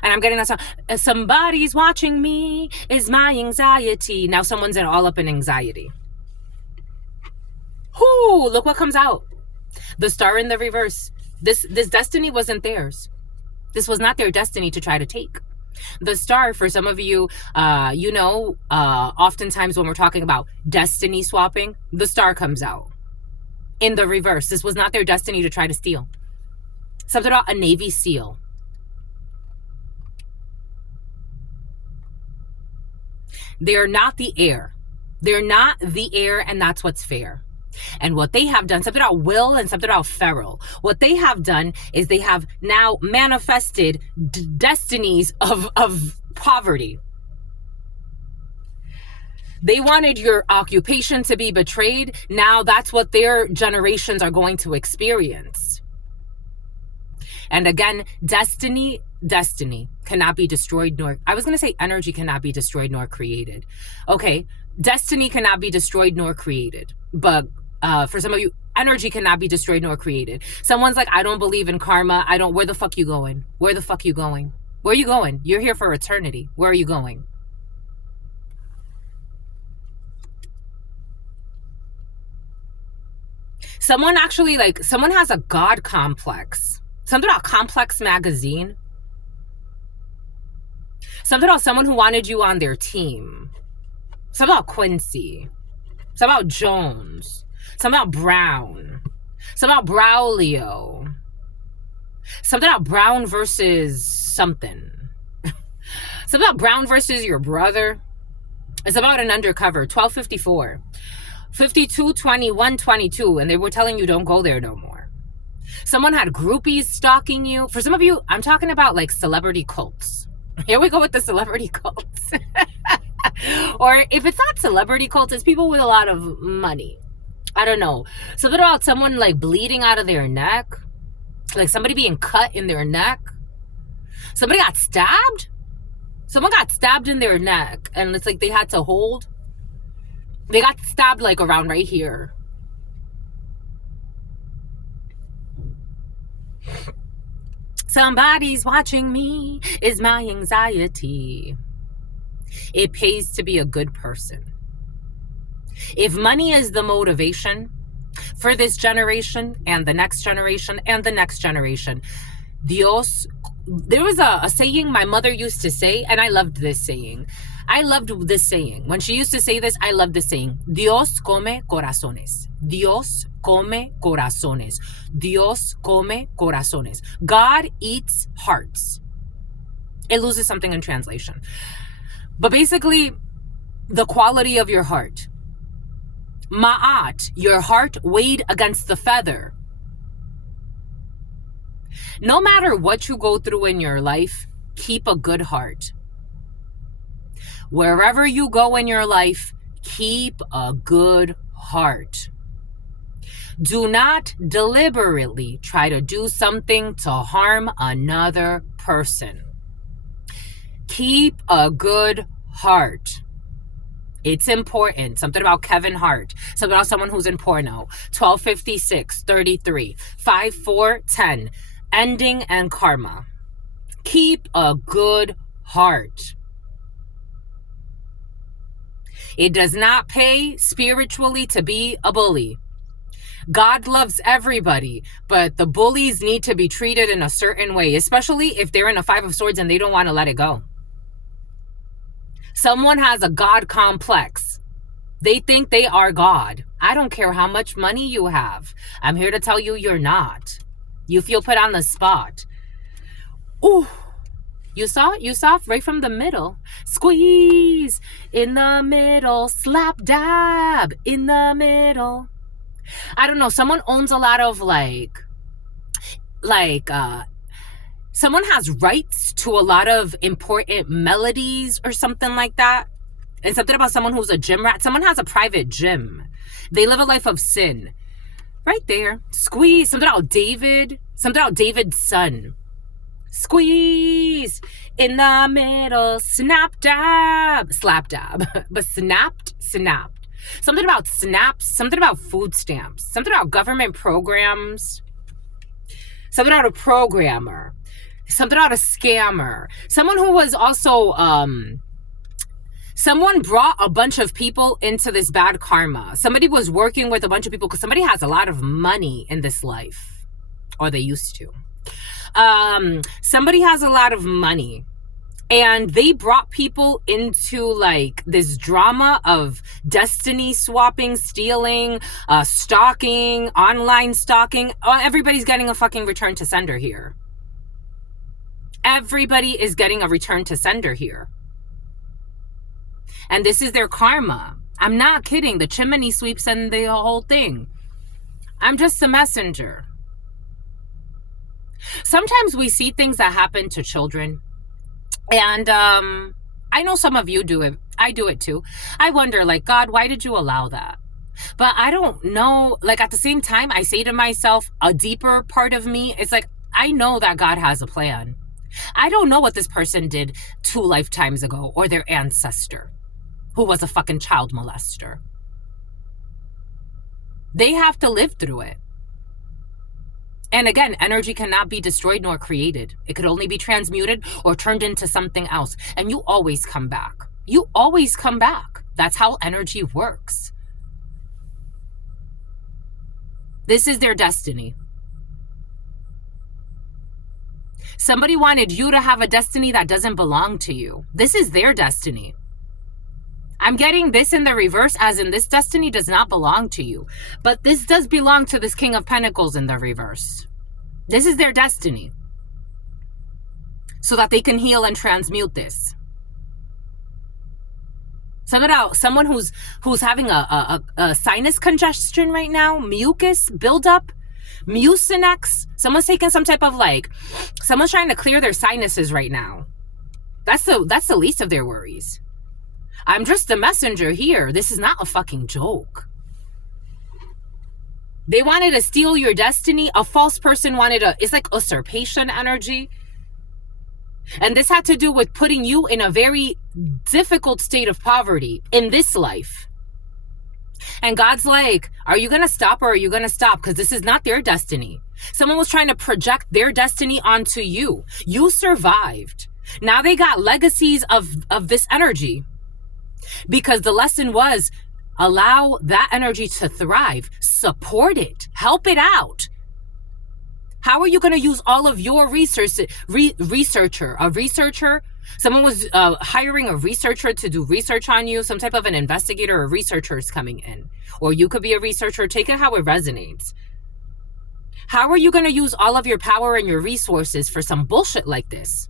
And I'm getting that song. Somebody's watching me is my anxiety. Now someone's all up in anxiety. Whoo, look what comes out. The star in the reverse. This destiny wasn't theirs. This was not their destiny to try to take. The star, for some of you, oftentimes when we're talking about destiny swapping, the star comes out in the reverse. This was not their destiny to try to steal. Something about a Navy SEAL. They're not the heir. They're not the heir, and that's what's fair. And what they have done, something about will and something about feral. What they have done is they have now manifested destinies of poverty. They wanted your occupation to be betrayed. Now that's what their generations are going to experience. And again, destiny cannot be destroyed nor, I was going to say energy cannot be destroyed nor created. Okay, destiny cannot be destroyed nor created. But for some of you, energy cannot be destroyed nor created. Someone's like, I don't believe in karma. Where the fuck you going? Where the fuck you going? Where are you going? You're here for eternity. Where are you going? Someone actually, someone has a God complex. Something about Complex magazine. Something about someone who wanted you on their team. Something about Quincy. Something about Jones. Something about Brown. Something about Braulio. Something about Brown versus something. Something about Brown versus your brother. It's about an undercover. 1254. 52, 21, 22. And they were telling you don't go there no more. Someone had groupies stalking you. For some of you, I'm talking about celebrity cults. Here we go with the celebrity cults. Or if it's not celebrity cults, it's people with a lot of money. I don't know. Something about someone bleeding out of their neck. Like somebody being cut in their neck. Somebody got stabbed. Someone got stabbed in their neck. And it's like they had to hold. They got stabbed around right here. Somebody's watching me is my anxiety. It pays to be a good person. If money is the motivation for this generation and the next generation and the next generation, Dios, there was a saying my mother used to say, and I loved this saying. When she used to say this, I loved this saying. Dios come corazones. Dios come corazones. Dios come corazones. God eats hearts. It loses something in translation. But basically, the quality of your heart. Ma'at, your heart weighed against the feather. No matter what you go through in your life, keep a good heart. Wherever you go in your life, keep a good heart. Do not deliberately try to do something to harm another person. Keep a good heart. It's important. Something about Kevin Hart. Something about someone who's in porno. 1256, 33, 5410. Ending and karma. Keep a good heart. It does not pay spiritually to be a bully. God loves everybody, but the bullies need to be treated in a certain way, especially if they're in a 5 of Swords and they don't want to let it go. Someone has a God complex. They think they are God. I don't care how much money you have. I'm here to tell you you're not. You feel put on the spot. Ooh. You saw right from the middle. Squeeze in the middle. Slap dab in the middle. I don't know. Someone owns a lot of like someone has rights to a lot of important melodies or something like that. And something about someone who's a gym rat. Someone has a private gym. They live a life of sin. Right there. Squeeze. Something about David. Something about David's son. Squeeze. In the middle. Snap dab. Slap dab. But snapped. Something about snaps. Something about food stamps. Something about government programs. Something about a programmer. Something about a scammer. Someone who was also... someone brought a bunch of people into this bad karma. Somebody was working with a bunch of people because somebody has a lot of money in this life. Or they used to. Somebody has a lot of money. And they brought people into like this drama of destiny swapping, stealing, stalking, online stalking. Everybody's getting a fucking return to sender here. Everybody is getting a return to sender here. And this is their karma. I'm not kidding. The chimney sweeps and the whole thing. I'm just a messenger. Sometimes we see things that happen to children. And I know some of you do it. I do it too. I wonder, like, God, why did you allow that? But I don't know. Like, at the same time, I say to myself, a deeper part of me, it's like, I know that God has a plan. I don't know what this person did 2 lifetimes ago or their ancestor who was a fucking child molester. They have to live through it. And again, energy cannot be destroyed nor created. It could only be transmuted or turned into something else. And you always come back. You always come back. That's how energy works. This is their destiny. Somebody wanted you to have a destiny that doesn't belong to you. This is their destiny. I'm getting this in the reverse, as in this destiny does not belong to you. But this does belong to this King of Pentacles in the reverse. This is their destiny. So that they can heal and transmute this. Someone who's having a sinus congestion right now, mucus buildup, mucinex. Someone's taking some type of someone's trying to clear their sinuses right now. That's the least of their worries. I'm just a messenger here. This is not a fucking joke. They wanted to steal your destiny. A false person it's like usurpation energy. And this had to do with putting you in a very difficult state of poverty in this life. And God's like, are you going to stop or are you going to stop? Because this is not their destiny. Someone was trying to project their destiny onto you. You survived. Now they got legacies of this energy. Because the lesson was, allow that energy to thrive. Support it. Help it out. How are you going to use all of your researcher? A researcher? Someone was hiring a researcher to do research on you. Some type of an investigator or researcher is coming in. Or you could be a researcher. Take it how it resonates. How are you going to use all of your power and your resources for some bullshit like this?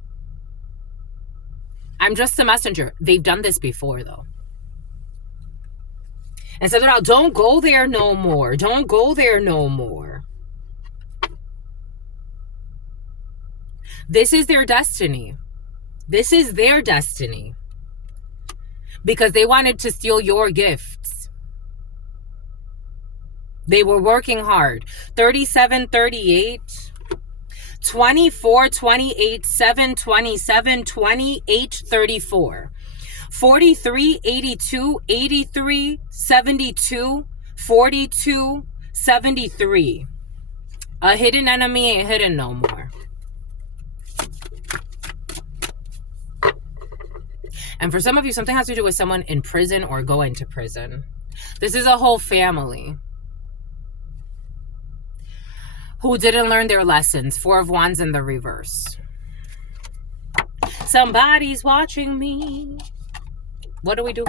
I'm just a messenger. They've done this before, though. And so don't go there no more. Don't go there no more. This is their destiny. This is their destiny. Because they wanted to steal your gifts. They were working hard. 37, 38... 24, 28, 7, 27, 28, 34, 43, 82, 83, 72, 42, 73. A hidden enemy ain't hidden no more. And for some of you, something has to do with someone in prison or going to prison. This is a whole family who didn't learn their lessons. 4 of Wands in the reverse. Somebody's watching me. What do we do?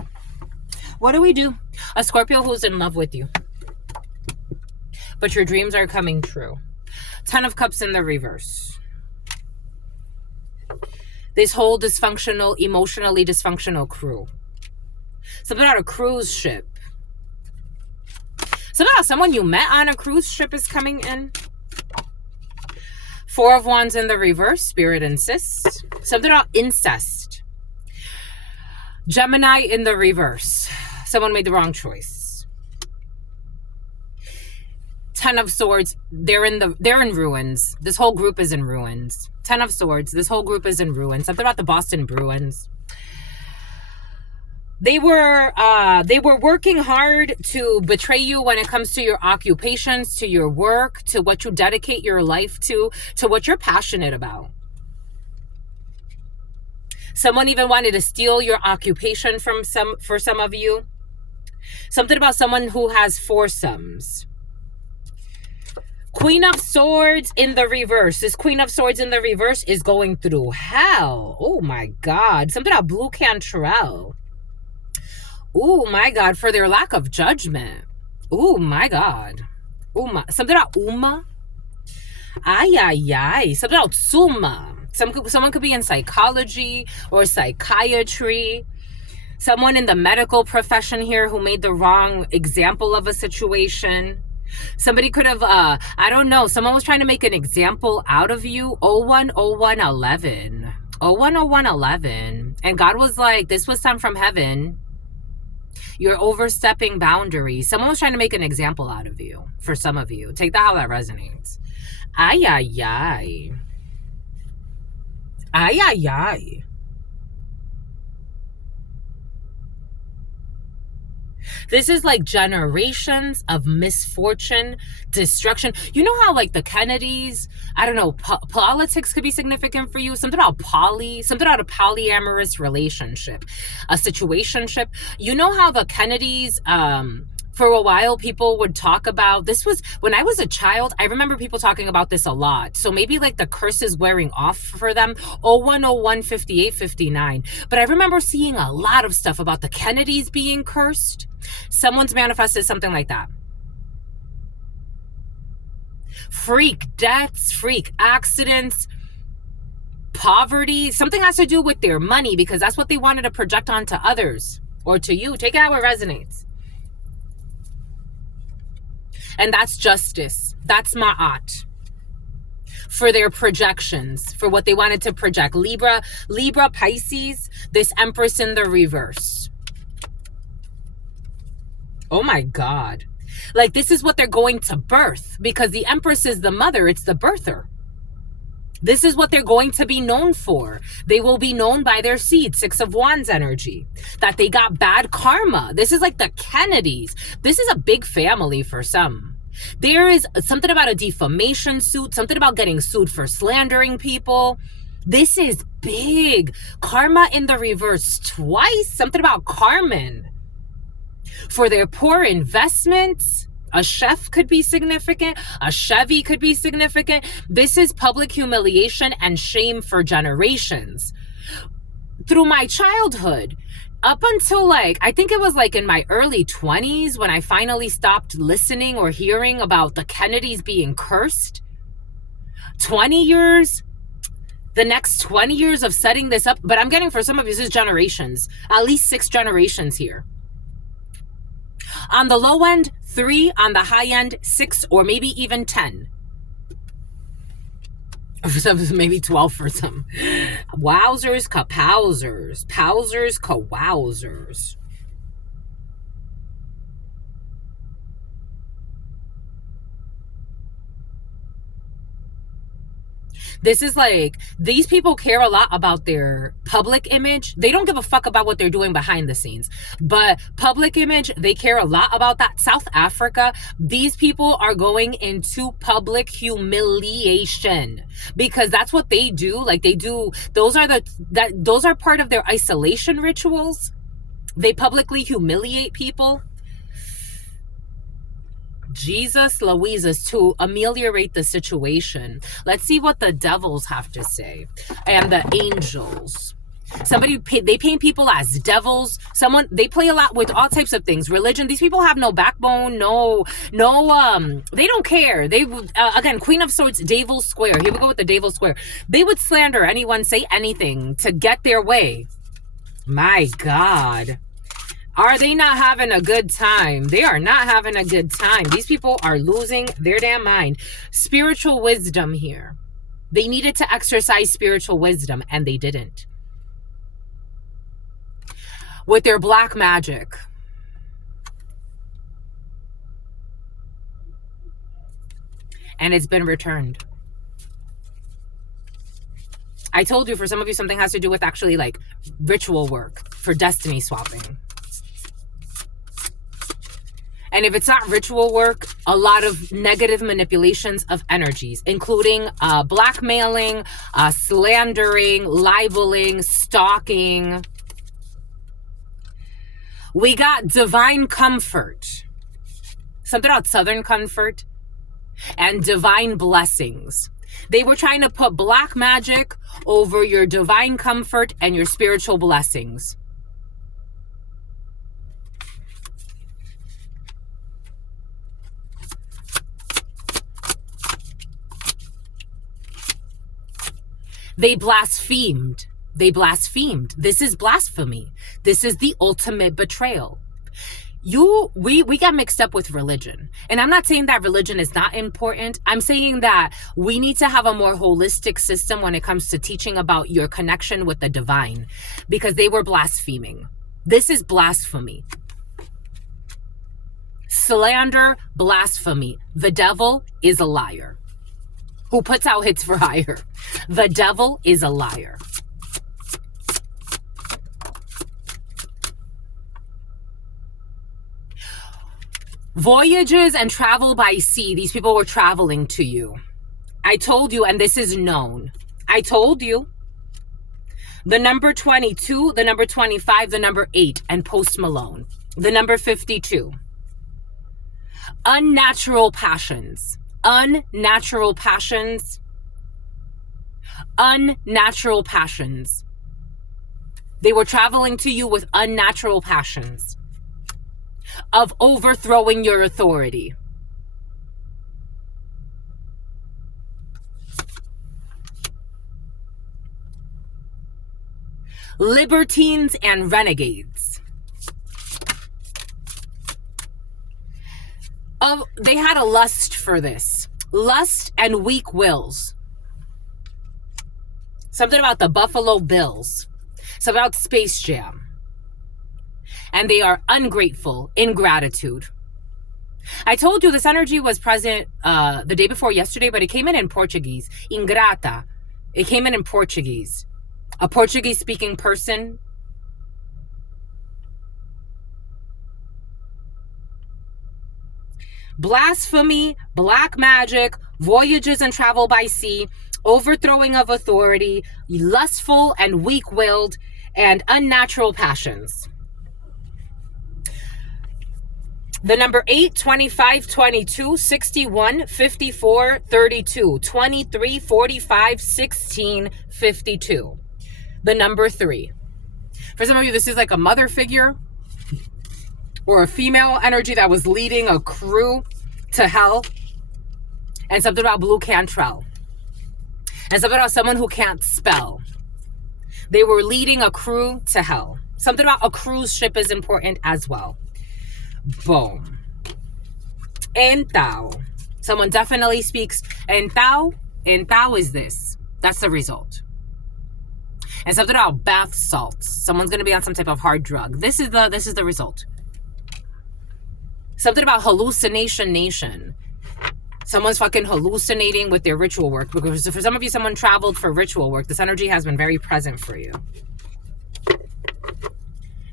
What do we do? A Scorpio who's in love with you. But your dreams are coming true. 10 of Cups in the reverse. This whole dysfunctional, emotionally dysfunctional crew. Something about a cruise ship. Something about someone you met on a cruise ship is coming in. Four of Wands in the reverse, Spirit insists. Something about incest. Gemini in the reverse. Someone made the wrong choice. Ten of Swords, they're in ruins. This whole group is in ruins. Ten of Swords, this whole group is in ruins. Something about the Boston Bruins. They were working hard to betray you when it comes to your occupations, to your work, to what you dedicate your life to what you're passionate about. Someone even wanted to steal your occupation for some of you. Something about someone who has foursomes. Queen of Swords in the reverse. This Queen of Swords in the reverse is going through hell. Oh my God. Something about blue cantrell. Oh my God, for their lack of judgment. Oh my God. Something about Uma. Ay, ay, ay. Something about Suma. Someone could be in psychology or psychiatry. Someone in the medical profession here who made the wrong example of a situation. Somebody could have, I don't know, someone was trying to make an example out of you. 010111. 010111. And God was like, this was sent from heaven. You're overstepping boundaries. Someone was trying to make an example out of you. For some of you. Take that how that resonates. Ay, ay, ay. Ay, ay, ay. This is like generations of misfortune, destruction. You know how like the Kennedys, I don't know, politics could be significant for you. Something about something about a polyamorous relationship, a situationship. You know how the Kennedys, for a while, people would talk about, this was, when I was a child, I remember people talking about this a lot. So maybe like the curse is wearing off for them. 0101 58 59. But I remember seeing a lot of stuff about the Kennedys being cursed. Someone's manifested something like that. Freak deaths, freak accidents, poverty. Something has to do with their money because that's what they wanted to project onto others or to you. Take it how it resonates. And that's justice. That's ma'at. For their projections, for what they wanted to project. Libra, Pisces, this Empress in the reverse. Oh my God. Like this is what they're going to birth because the Empress is the mother. It's the birther. This is what they're going to be known for. They will be known by their seed, Six of Wands energy, that they got bad karma. This is like the Kennedys. This is a big family for some. There is something about a defamation suit, something about getting sued for slandering people. This is big. Karma in the reverse twice. Something about Carmen. For their poor investments. A chef could be significant. A Chevy could be significant. This is public humiliation and shame for generations. Through my childhood, up until like, I think it was like in my early 20s when I finally stopped listening or hearing about the Kennedys being cursed. 20 years, the next 20 years of setting this up. But I'm getting for some of you, this is generations. At least 6 generations here. On the low end, 3. On the high end, 6 or maybe even 10. For some, maybe 12 for some. Wowzers, kapowzers. Powzers, kawowzers. This is like, these people care a lot about their public image. They don't give a fuck about what they're doing behind the scenes. But public image, they care a lot about that. South Africa, these people are going into public humiliation because that's what they do. Like they do, those are part of their isolation rituals. They publicly humiliate people. Jesus Louises, to ameliorate the situation. Let's see what the devils have to say. And the angels. They paint people as devils. They play a lot with all types of things. Religion. These people have no backbone. They don't care. They again, Queen of Swords, Devil's Square. Here we go with the Devil's Square. They would slander anyone, say anything to get their way. My God. Are they not having a good time? They are not having a good time. These people are losing their damn mind. Spiritual wisdom here. They needed to exercise spiritual wisdom, and they didn't. With their black magic. And it's been returned. I told you, for some of you, something has to do with actually like ritual work for destiny swapping. And if it's not ritual work, a lot of negative manipulations of energies, including blackmailing, slandering, libeling, stalking. We got divine comfort. Something about southern comfort and divine blessings. They were trying to put black magic over your divine comfort and your spiritual blessings. They blasphemed. They blasphemed. This is blasphemy. This is the ultimate betrayal. We got mixed up with religion. And I'm not saying that religion is not important. I'm saying that we need to have a more holistic system when it comes to teaching about your connection with the divine, because they were blaspheming. This is blasphemy. Slander, blasphemy. The devil is a liar. Who puts out hits for hire? The devil is a liar. Voyages and travel by sea. These people were traveling to you. I told you, and this is known. I told you. The number 22, the number 25, the number 8, and Post Malone. The number 52. Unnatural passions. Unnatural passions. Unnatural passions. They were traveling to you with unnatural passions of overthrowing your authority. Libertines and renegades. They had a lust for this. Lust and weak wills. Something about the Buffalo Bills. Something about Space Jam. And they are ungrateful, ingratitude. I told you this energy was present the day before yesterday, but it came in Portuguese. Ingrata. It came in Portuguese. A Portuguese-speaking person. Blasphemy, black magic, voyages and travel by sea, overthrowing of authority, lustful and weak-willed, and unnatural passions. The number 8, 25, 22, 61, 54, 32, 23, 45, 16, 52. The number 3. For some of you, this is like a mother figure or a female energy that was leading a crew to hell. And something about blue Cantrell. And something about someone who can't spell. They were leading a crew to hell. Something about a cruise ship is important as well. Boom. Entao. Someone definitely speaks Entao. Entao is this. That's the result. And something about bath salts. Someone's going to be on some type of hard drug. This is the result. Something about hallucination nation. Someone's fucking hallucinating with their ritual work. Because for some of you, someone traveled for ritual work. This energy has been very present for you.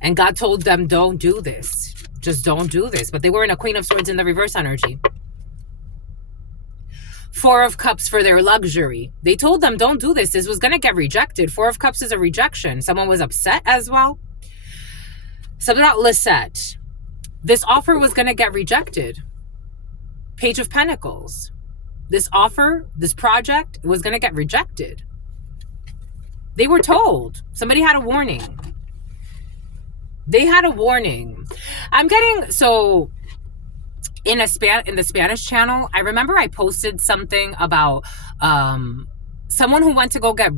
And God told them, don't do this. Just don't do this. But they were in a Queen of Swords in the reverse energy. 4 of Cups for their luxury. They told them, don't do this. This was going to get rejected. 4 of Cups is a rejection. Someone was upset as well. Something about Lisette. This offer was going to get rejected. Page of Pentacles. This offer, this project was going to get rejected. They were told. Somebody had a warning. They had a warning. I'm getting, so in the Spanish channel, I remember I posted something about someone who went to go get,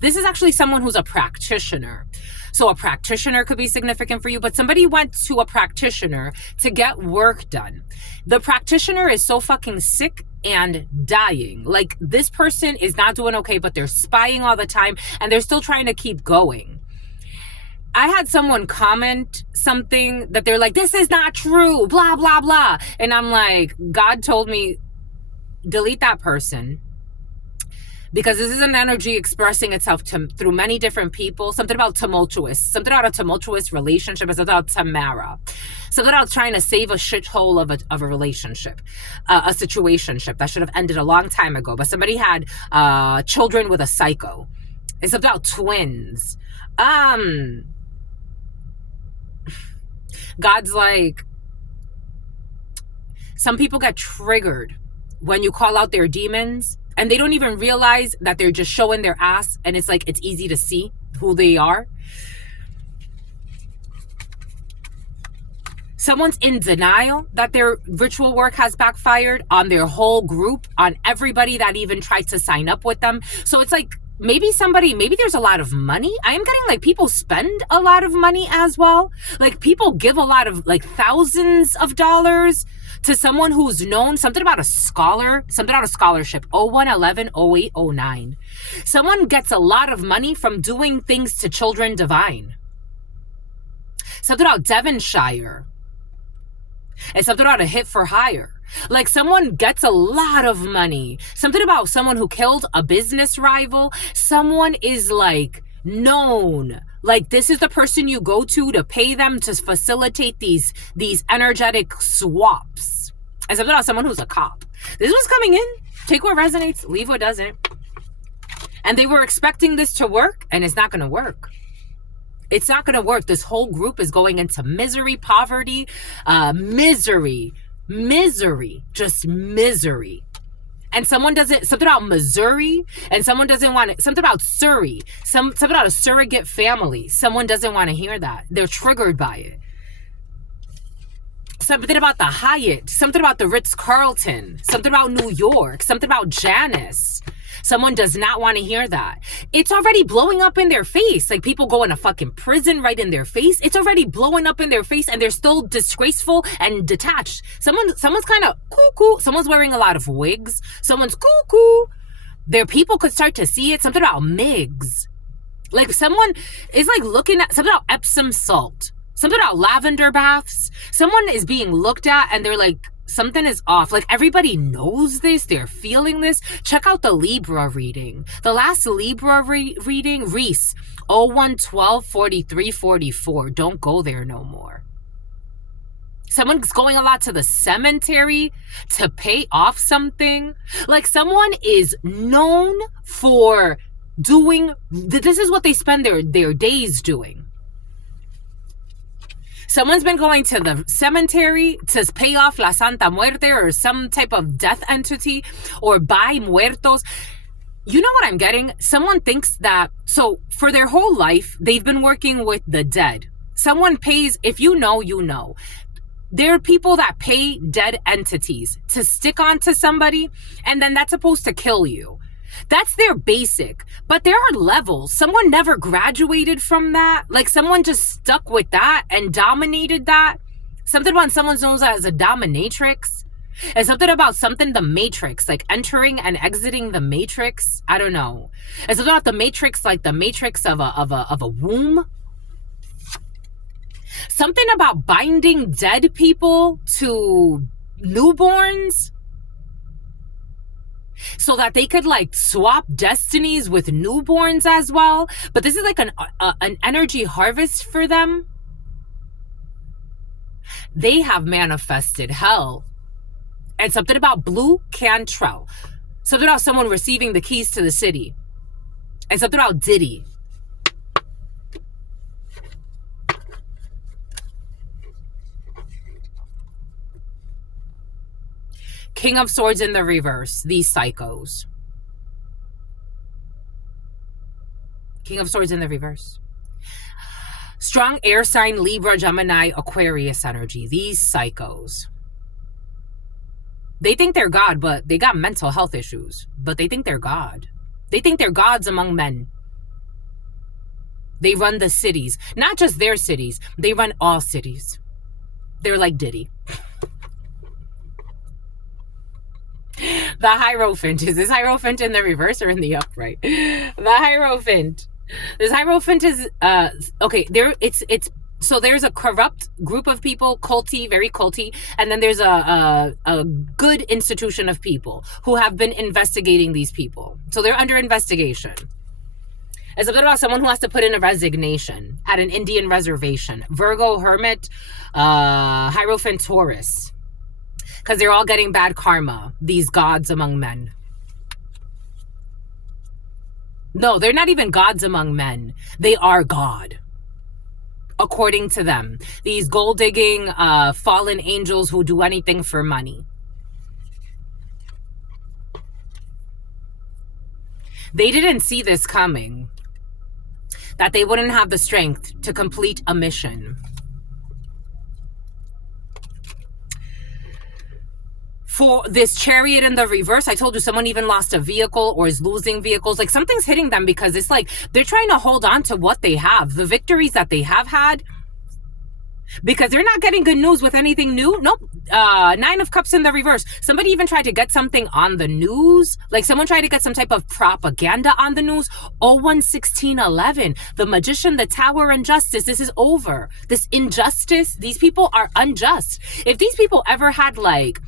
this is actually someone who's a practitioner. So a practitioner could be significant for you, but somebody went to a practitioner to get work done. The practitioner is so fucking sick and dying. Like, this person is not doing okay, but they're spying all the time and they're still trying to keep going. I had someone comment something that they're like, this is not true, blah, blah, blah. And I'm like, God told me, delete that person. Because this is an energy expressing itself through many different people. Something about tumultuous. Something about a tumultuous relationship is about Tamara. Something about trying to save a shithole of a relationship. A situationship that should have ended a long time ago. But somebody had children with a psycho. It's about twins. God's like, some people get triggered when you call out their demons. And they don't even realize that they're just showing their ass. And it's like, it's easy to see who they are. Someone's in denial that their ritual work has backfired on their whole group, on everybody that even tried to sign up with them. So it's like, maybe there's a lot of money. I am getting like people spend a lot of money as well. Like, people give a lot of, like, thousands of dollars to someone who's known. Something about a scholar, something about a scholarship, 0111 08 09. Someone gets a lot of money from doing things to children divine. Something about Devonshire. And something about a hit for hire. Like, someone gets a lot of money. Something about someone who killed a business rival. Someone is like known. Like, this is the person you go to pay them to facilitate these energetic swaps. And something about someone who's a cop. This was coming in. Take what resonates, leave what doesn't. And they were expecting this to work, and it's not going to work. It's not going to work. This whole group is going into misery, poverty, misery, just misery. And someone doesn't, something about Missouri, and someone doesn't want it, something about Surrey, something about a surrogate family. Someone doesn't want to hear that. They're triggered by it. Something about the Hyatt, something about the Ritz-Carlton, something about New York, something about Janice. Someone does not want to hear that. It's already blowing up in their face. Like, people go in a fucking prison right in their face. It's already blowing up in their face, and they're still disgraceful and detached. Someone's kind of cuckoo. Someone's wearing a lot of wigs. Someone's cuckoo. Their people could start to see it. Something about Migs. Like, someone is like looking at something about Epsom salt. Something about lavender baths. Someone is being looked at and they're like, something is off. Like, everybody knows this. They're feeling this. Check out the Libra reading. The last Libra reading, Reese, 0112 43 44. Don't go there no more. Someone's going a lot to the cemetery to pay off something. Like, someone is known for doing, this is what they spend their days doing. Someone's been going to the cemetery to pay off La Santa Muerte or some type of death entity, or buy muertos. You know what I'm getting? Someone thinks that, so for their whole life, they've been working with the dead. Someone pays, if you know, you know. There are people that pay dead entities to stick onto somebody, and then that's supposed to kill you. That's their basic. But there are levels. Someone never graduated from that. Like, someone just stuck with that and dominated that. Something about someone known as a dominatrix. And something about the matrix, like entering and exiting the matrix. I don't know. It's something about the matrix, like the matrix of a womb. Something about binding dead people to newborns, so that they could like swap destinies with newborns as well. But this is like an energy harvest for them. They have manifested hell. And something about Blue Cantrell. Something about someone receiving the keys to the city. And something about Diddy. King of Swords in the reverse. These psychos. King of Swords in the reverse. Strong air sign, Libra, Gemini, Aquarius energy. These psychos. They think they're God, but they got mental health issues. But they think they're God. They think they're gods among men. They run the cities. Not just their cities. They run all cities. They're like Diddy. The Hierophant. Is this Hierophant in the reverse or in the upright? The Hierophant. This Hierophant is okay. It's so there's a corrupt group of people, culty, very culty, and then there's a good institution of people who have been investigating these people. So they're under investigation. It's a bit about someone who has to put in a resignation at an Indian reservation. Virgo, Hermit, Hierophant, Taurus. Because they're all getting bad karma, these gods among men. No, they're not even gods among men. They are God, according to them. These gold-digging, fallen angels who do anything for money. They didn't see this coming, that they wouldn't have the strength to complete a mission. For this Chariot in the reverse, I told you someone even lost a vehicle or is losing vehicles. Like something's hitting them because it's like they're trying to hold on to what they have, the victories that they have had, because they're not getting good news with anything new. Nope. 9 of Cups in the reverse. Somebody even tried to get something on the news. Like someone tried to get some type of propaganda on the news. 011611. The Magician, the Tower, and Justice. This is over. This injustice. These people are unjust. If these people ever had like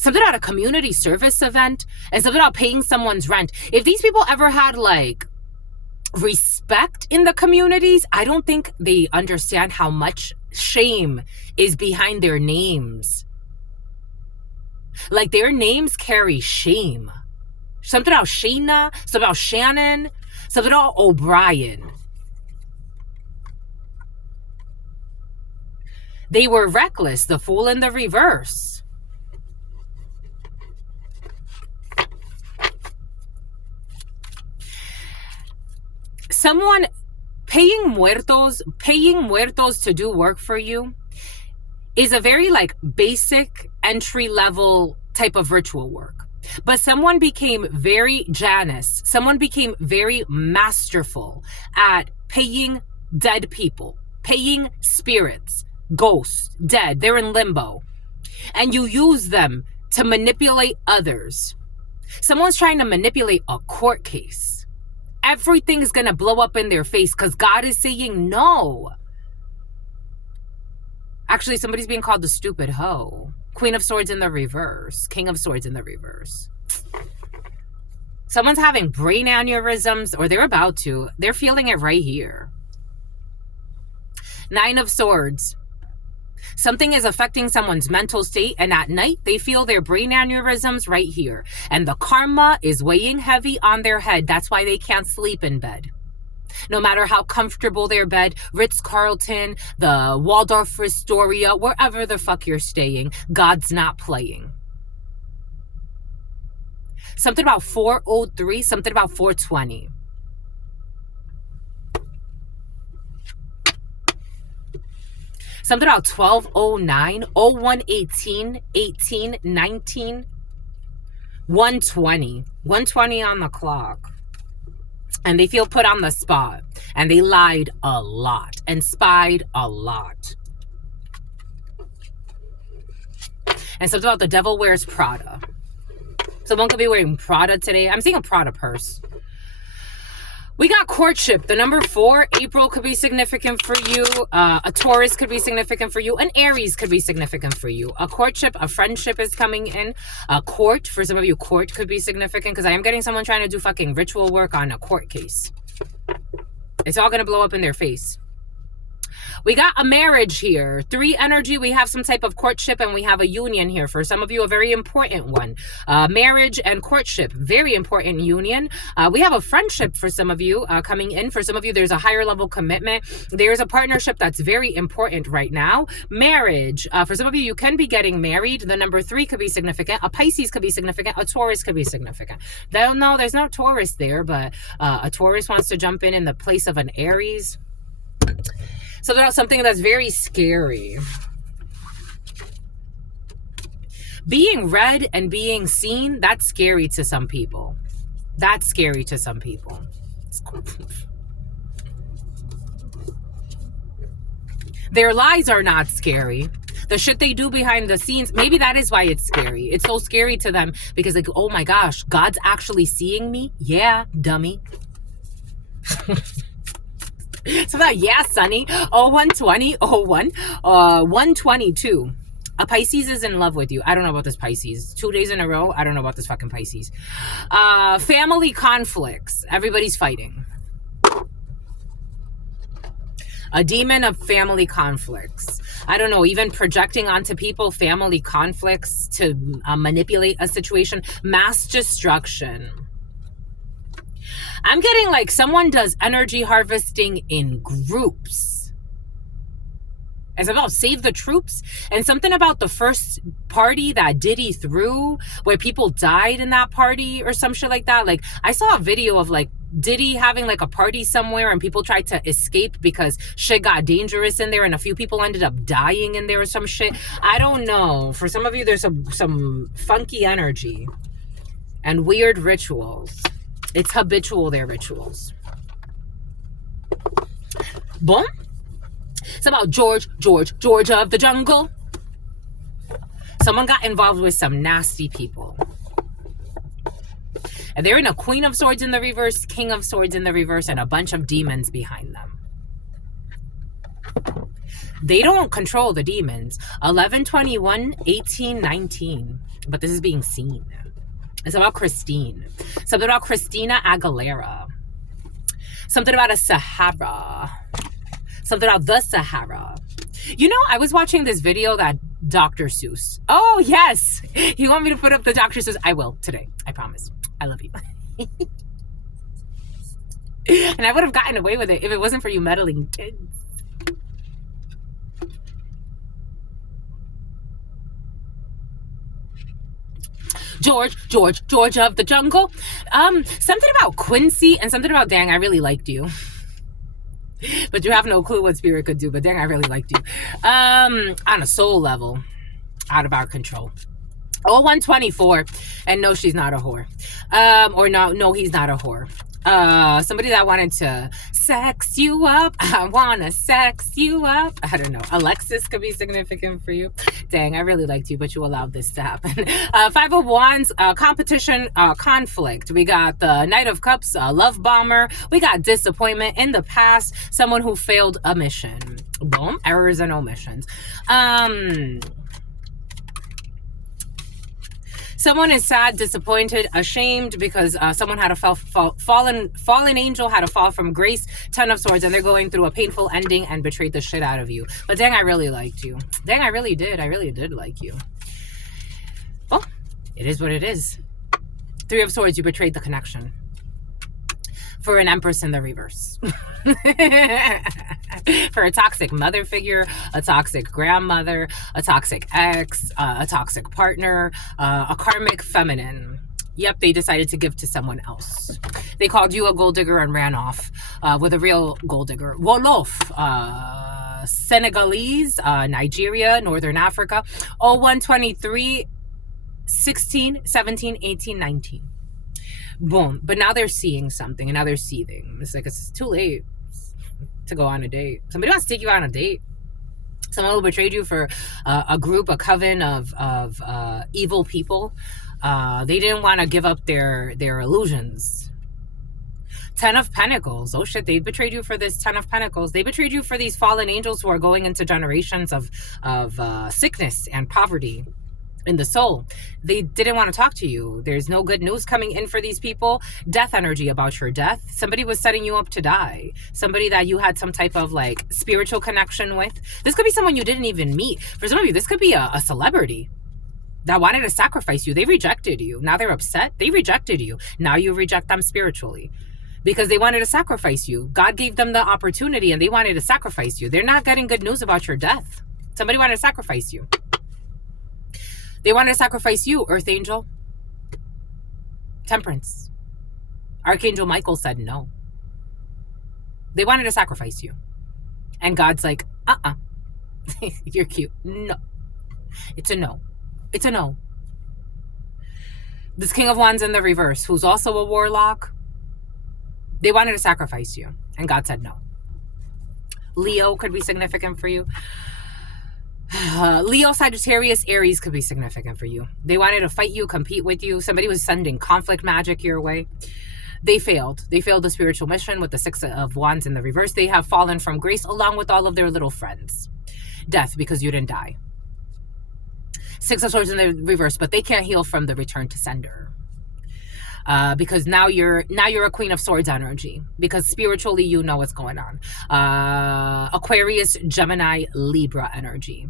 something about a community service event and something about paying someone's rent, if these people ever had like respect in the communities, I don't think they understand how much shame is behind their names. Like their names carry shame. Something about Shayna, something about Shannon, something about O'Brien. They were reckless, the Fool in the reverse. Someone paying muertos to do work for you is a very like basic entry level type of ritual work. But someone became very Janus. Someone became very masterful at paying dead people, paying spirits, ghosts, dead. They're in limbo. And you use them to manipulate others. Someone's trying to manipulate a court case. Everything's going to blow up in their face because God is saying no. Actually, somebody's being called the stupid hoe. Queen of Swords in the reverse. King of Swords in the reverse. Someone's having brain aneurysms, or they're about to. They're feeling it right here. 9 of Swords. Something is affecting someone's mental state, and at night they feel their brain aneurysms right here. And the karma is weighing heavy on their head. That's why they can't sleep in bed. No matter how comfortable their bed, Ritz-Carlton, the Waldorf Astoria, wherever the fuck you're staying, God's not playing. Something about 403, something about 420. Something about 1209, 0118, 18, 19, 120. 120 on the clock. And they feel put on the spot. And they lied a lot and spied a lot. And something about the devil wears Prada. Someone could be wearing Prada today. I'm seeing a Prada purse. We got courtship. The number 4, April could be significant for you. A Taurus could be significant for you. An Aries could be significant for you. A courtship, a friendship is coming in. A court, for some of you, court could be significant because I am getting someone trying to do fucking ritual work on a court case. It's all going to blow up in their face. We got a marriage here. 3 energy, we have some type of courtship and we have a union here. For some of you, a very important one. Marriage and courtship, very important union. We have a friendship for some of you coming in. For some of you, there's a higher level commitment. There's a partnership that's very important right now. Marriage, for some of you, you can be getting married. The number 3 could be significant. A Pisces could be significant. A Taurus could be significant. No, there's no Taurus there, but a Taurus wants to jump in the place of an Aries. So there's something that's very scary. Being read and being seen, that's scary to some people. That's scary to some people. Their lies are not scary. The shit they do behind the scenes, maybe that is why it's scary. It's so scary to them because like, oh my gosh, God's actually seeing me? Yeah, dummy. So that, yeah, Sonny. 0120, 122. A Pisces is in love with you. I don't know about this Pisces. 2 days in a row, I don't know about this fucking Pisces. Family conflicts. Everybody's fighting. A demon of family conflicts. I don't know, even projecting onto people family conflicts to manipulate a situation. Mass destruction. I'm getting like someone does energy harvesting in groups. It's about save the troops, and something about the first party that Diddy threw where people died in that party or some shit like that. Like I saw a video of like Diddy having like a party somewhere and people tried to escape because shit got dangerous in there and a few people ended up dying in there or some shit. I don't know. For some of you, there's some funky energy and weird rituals. It's habitual, their rituals. Boom. It's about George of the jungle. Someone got involved with some nasty people. And they're in a Queen of Swords in the reverse, King of Swords in the reverse, and a bunch of demons behind them. They don't control the demons. 11, 21, 18, 19. But this is being seen. It's about Christine. Something about Christina Aguilera. Something about a Sahara. Something about the Sahara. You know, I was watching this video that Dr. Seuss. Oh, yes. You want me to put up the Dr. Seuss? I will today. I promise. I love you. And I would have gotten away with it if it wasn't for you meddling kids. George of the jungle. Something about Quincy and something about dang, I really liked you. But you have no clue what spirit could do. But dang, I really liked you. On a soul level, out of our control. 0124, and no, she's not a whore. Or no, he's not a whore. Somebody that wanted to sex you up. I wanna sex you up. I don't know. Alexis could be significant for you. Dang, I really liked you, but you allowed this to happen. Five of Wands, competition, conflict. We got the Knight of Cups, love bomber. We got disappointment in the past. Someone who failed a mission. Boom. Errors and omissions. Someone is sad, disappointed, ashamed because someone had a fallen angel had a fall from grace, 10 of swords, and they're going through a painful ending and betrayed the shit out of you. But dang, I really liked you. Dang, I really did. I really did like you. Well, it is what it is. 3 of swords, you betrayed the connection. For an empress in the reverse. For a toxic mother figure, a toxic grandmother, a toxic ex, a toxic partner, a karmic feminine. Yep, they decided to give to someone else. They called you a gold digger and ran off with a real gold digger. Wolof, Senegalese, Nigeria, Northern Africa. 0123, 16, 17, 18, 19. Boom. But now they're seeing something and now they're seething. It's like it's too late to go on a date. Somebody wants to take you on a date. Someone who betrayed you for a group, a coven of evil people. They didn't want to give up their illusions. 10 of Pentacles. Oh shit, they betrayed you for this 10 of Pentacles. They betrayed you for these fallen angels who are going into generations of sickness and poverty in the soul. They didn't want to talk to you. There's no good news coming in for these people. Death energy about your death. Somebody was setting you up to die. Somebody that you had some type of like spiritual connection with. This could be someone you didn't even meet. For some of you, this could be a celebrity that wanted to sacrifice you. They rejected you. Now they're upset. They rejected you. Now you reject them spiritually because they wanted to sacrifice you. God gave them the opportunity and they wanted to sacrifice you. They're not getting good news about your death. Somebody wanted to sacrifice you. They wanted to sacrifice you, Earth Angel. Temperance. Archangel Michael said no. They wanted to sacrifice you. And God's like, you're cute. No. It's a no. It's a no. This King of Wands in the reverse, who's also a warlock, they wanted to sacrifice you. And God said no. Leo could be significant for you. Leo, Sagittarius, Aries could be significant for you. They wanted to fight you, compete with you. Somebody was sending conflict magic your way. They failed. They failed the spiritual mission with the Six of Wands in the reverse. They have fallen from grace along with all of their little friends. Death, because you didn't die. Six of Swords in the reverse, but they can't heal from the return to sender. Because now you're a Queen of Swords energy, because spiritually you know what's going on. Aquarius, Gemini, Libra energy.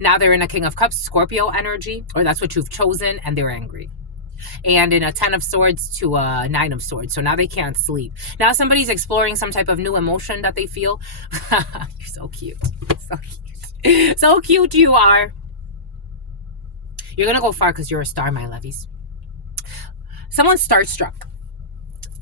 Now they're in a King of Cups, Scorpio energy, or that's what you've chosen, and they're angry. And in a 10 of Swords to a 9 of Swords. So now they can't sleep. Now somebody's exploring some type of new emotion that they feel. You're so cute. So cute. So cute you are. You're going to go far because you're a star, my lovies. Someone's starstruck.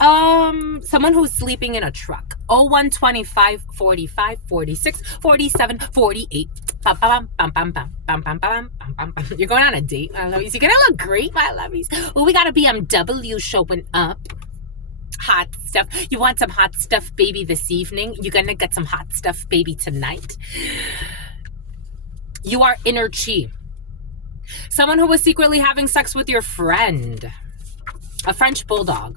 Someone who's sleeping in a truck. 01, 25, 45, 46, 47, 48. Bam, bam, bam, bam, bam, bam, bam, bam, bam, bam. You're going on a date, my lovies. You're gonna look great, my lovies. Oh, we got a BMW showing up. Hot stuff. You want some hot stuff, baby, this evening? You're gonna get some hot stuff, baby, tonight. You are inner chi. Someone who was secretly having sex with your friend. A French bulldog.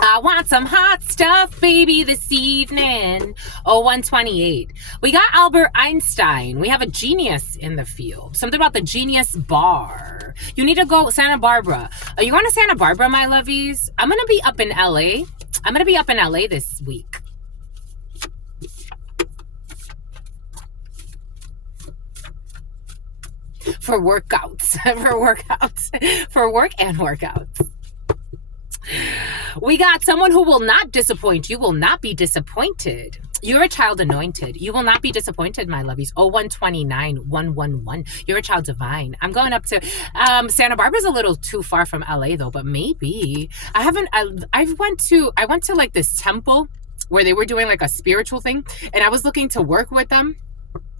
I want some hot stuff, baby, this evening. 0128. We got Albert Einstein. We have a genius in the field. Something about the genius bar. You need to go Santa Barbara. Are you going to Santa Barbara, my lovies? I'm going to be up in LA. I'm going to be up in LA this week. For workouts. For work and workouts. We got someone who will not disappoint. You will not be disappointed. You're a child anointed. You will not be disappointed, my lovies. 0129 111. You're a child divine. I'm going up to Santa Barbara's a little too far from LA though, but maybe. I went to like this temple where they were doing like a spiritual thing, and I was looking to work with them.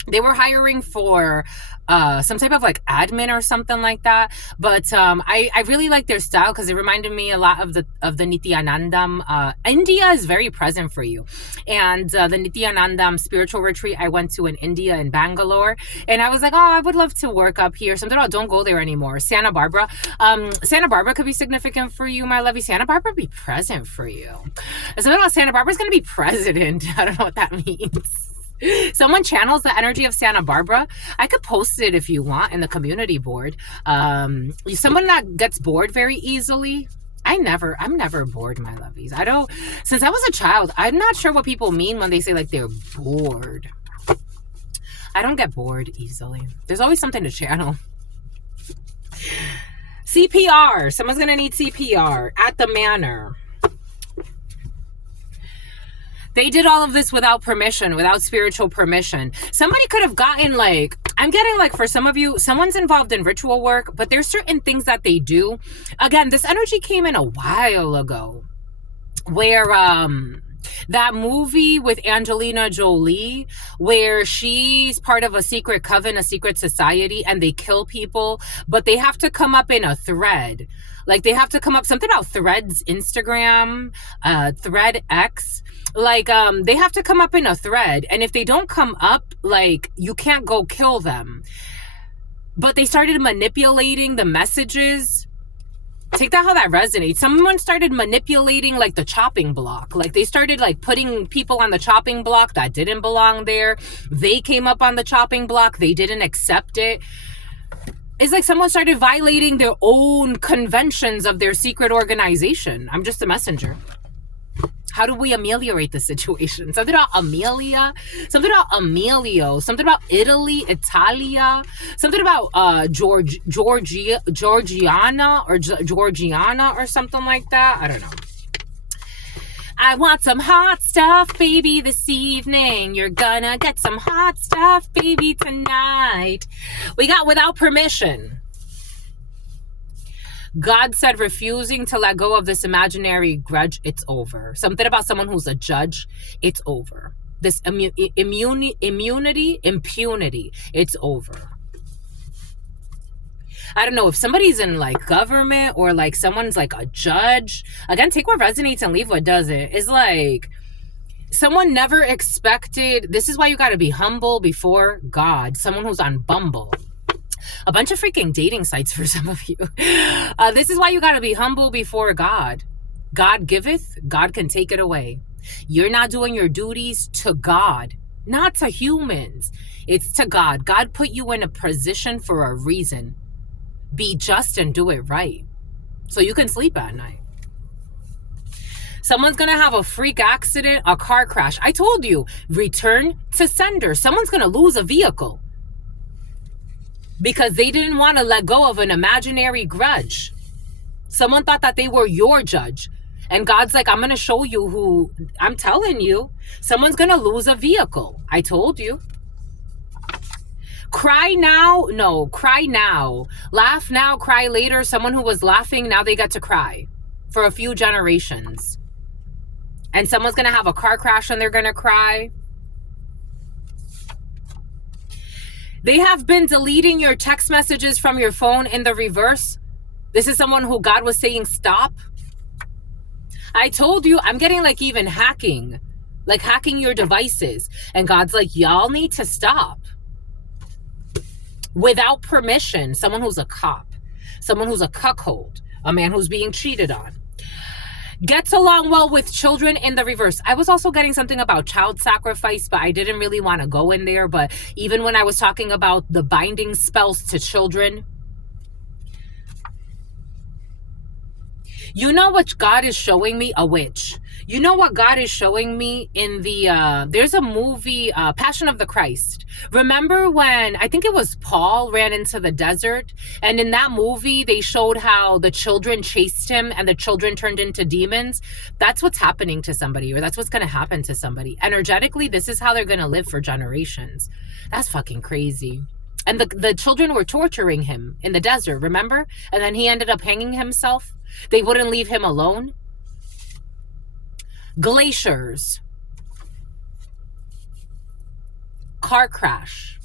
They were hiring for some type of like admin or something like that. But I really like their style because it reminded me a lot of the Nityanandam. India is very present for you. And the Nityanandam spiritual retreat I went to in India, in Bangalore. And I was like, oh, I would love to work up here. Something about don't go there anymore. Santa Barbara. Santa Barbara could be significant for you, my lovey. Santa Barbara be present for you. Something about Santa Barbara's going to be president. I don't know what that means. Someone channels the energy of Santa Barbara. I could post it if you want in the community board. Someone that gets bored very easily. I'm never bored, my lovies. Since I was a child, I'm not sure what people mean when they say like they're bored. I don't get bored easily. There's always something to channel. CPR. Someone's gonna need CPR at the manor. They did all of this without permission, without spiritual permission. Somebody could have gotten like, I'm getting like for some of you, someone's involved in ritual work, but there's certain things that they do. Again, this energy came in a while ago where that movie with Angelina Jolie, where she's part of a secret coven, a secret society, and they kill people, but they have to come up in a thread. Like they have to come up, something about Threads, Instagram, Thread X. Like, they have to come up in a thread. And if they don't come up, like, you can't go kill them. But they started manipulating the messages. Take that how that resonates. Someone started manipulating, like, the chopping block. Like, they started, like, putting people on the chopping block that didn't belong there. They came up on the chopping block. They didn't accept it. It's like someone started violating their own conventions of their secret organization. I'm just a messenger. How do we ameliorate the situation? Something about Amelia, something about Emilio, something about Italy, Italia, something about Georgiana or something like that. I don't know. I want some hot stuff, baby, this evening. You're gonna get some hot stuff, baby, tonight. We got without permission. God said refusing to let go of this imaginary grudge, it's over. Something about someone who's a judge, it's over. This impunity, it's over. I don't know if somebody's in like government or like someone's like a judge. Again, take what resonates and leave what doesn't. It's like Someone never expected, this is why you got to be humble before God. Someone who's on Bumble. A bunch of freaking dating sites for some of you. This is why you got to be humble before God. God giveth, God can take it away. You're not doing your duties to God, not to humans. It's to God. God put you in a position for a reason. Be just and do it right, so you can sleep at night. Someone's going to have a freak accident, a car crash. I told you, return to sender. Someone's going to lose a vehicle because they didn't want to let go of an imaginary grudge. Someone thought that they were your judge. And God's like, I'm going to show you who, I'm telling you, someone's going to lose a vehicle. I told you. Cry now. No, cry now. Laugh now, cry later. Someone who was laughing, now they get to cry for a few generations. And someone's going to have a car crash and they're going to cry. They have been deleting your text messages from your phone in the reverse. This is someone who God was saying stop. I told you, I'm getting like even hacking your devices. And God's like, y'all need to stop. Without permission. Someone who's a cop. Someone who's a cuckold. A man who's being cheated on. Gets along well with children in the reverse. I was also getting something about child sacrifice, but I didn't really want to go in there. But even when I was talking about the binding spells to children, you know what God is showing me? A witch. You know what God is showing me in the, there's a movie, Passion of the Christ. Remember when, I think it was Paul ran into the desert, and in that movie, they showed how the children chased him and the children turned into demons. That's what's happening to somebody, or that's what's going to happen to somebody. Energetically, this is how they're going to live for generations. That's fucking crazy. And the children were torturing him in the desert, remember? And then he ended up hanging himself. They wouldn't leave him alone. Glaciers. Car crash.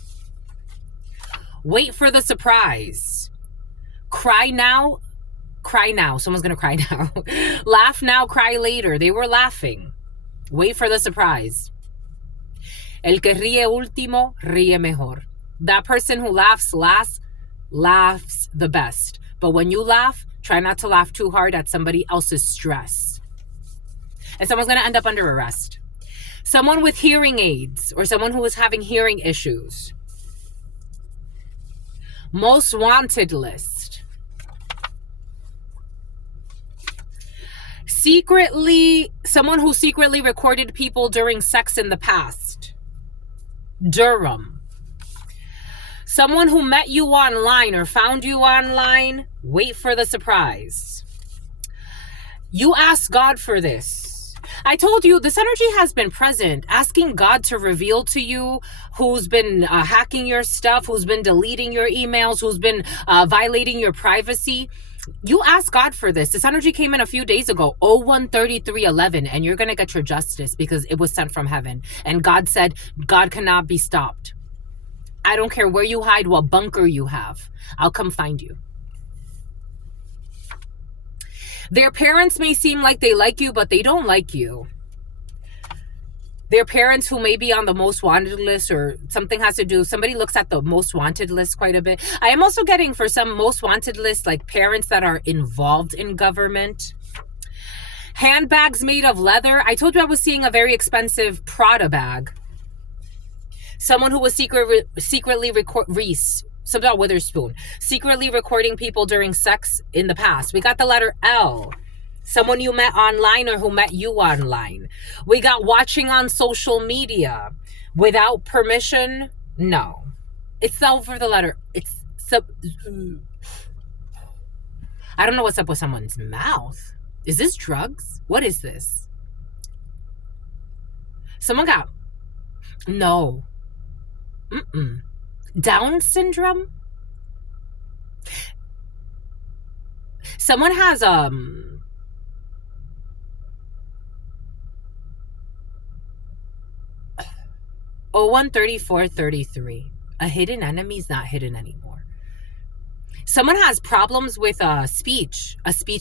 Wait for the surprise. Cry now. Cry now. Someone's going to cry now. Laugh now, cry later. They were laughing. Wait for the surprise. El que ríe último, ríe mejor. That person who laughs last, laughs the best. But when you laugh, try not to laugh too hard at somebody else's stress. And someone's going to end up under arrest. Someone with hearing aids or someone who is having hearing issues. Most wanted list. Secretly, someone who secretly recorded people during sex in the past. Durham. Someone who met you online or found you online. Wait for the surprise. You ask God for this. I told you this energy has been present, asking God to reveal to you who's been hacking your stuff, who's been deleting your emails, who's been violating your privacy. You ask God for this. This energy came in a few days ago, 013311, and you're going to get your justice because it was sent from heaven. And God said, God cannot be stopped. I don't care where you hide, what bunker you have. I'll come find you. Their parents may seem like they like you, but they don't like you. Their parents who may be on the most wanted list or something has to do, somebody looks at the most wanted list quite a bit. I am also getting for some most wanted lists like parents that are involved in government. Handbags made of leather. I told you I was seeing a very expensive Prada bag. Someone who was secretly recording people during sex in the past. We got the letter L. Someone you met online or who met you online. We got watching on social media without permission. No. It's over the letter. I don't know what's up with someone's mouth. Is this drugs? What is this? Someone got... No. Down syndrome? Someone has 013433. A hidden enemy is not hidden anymore. Someone has problems with a speech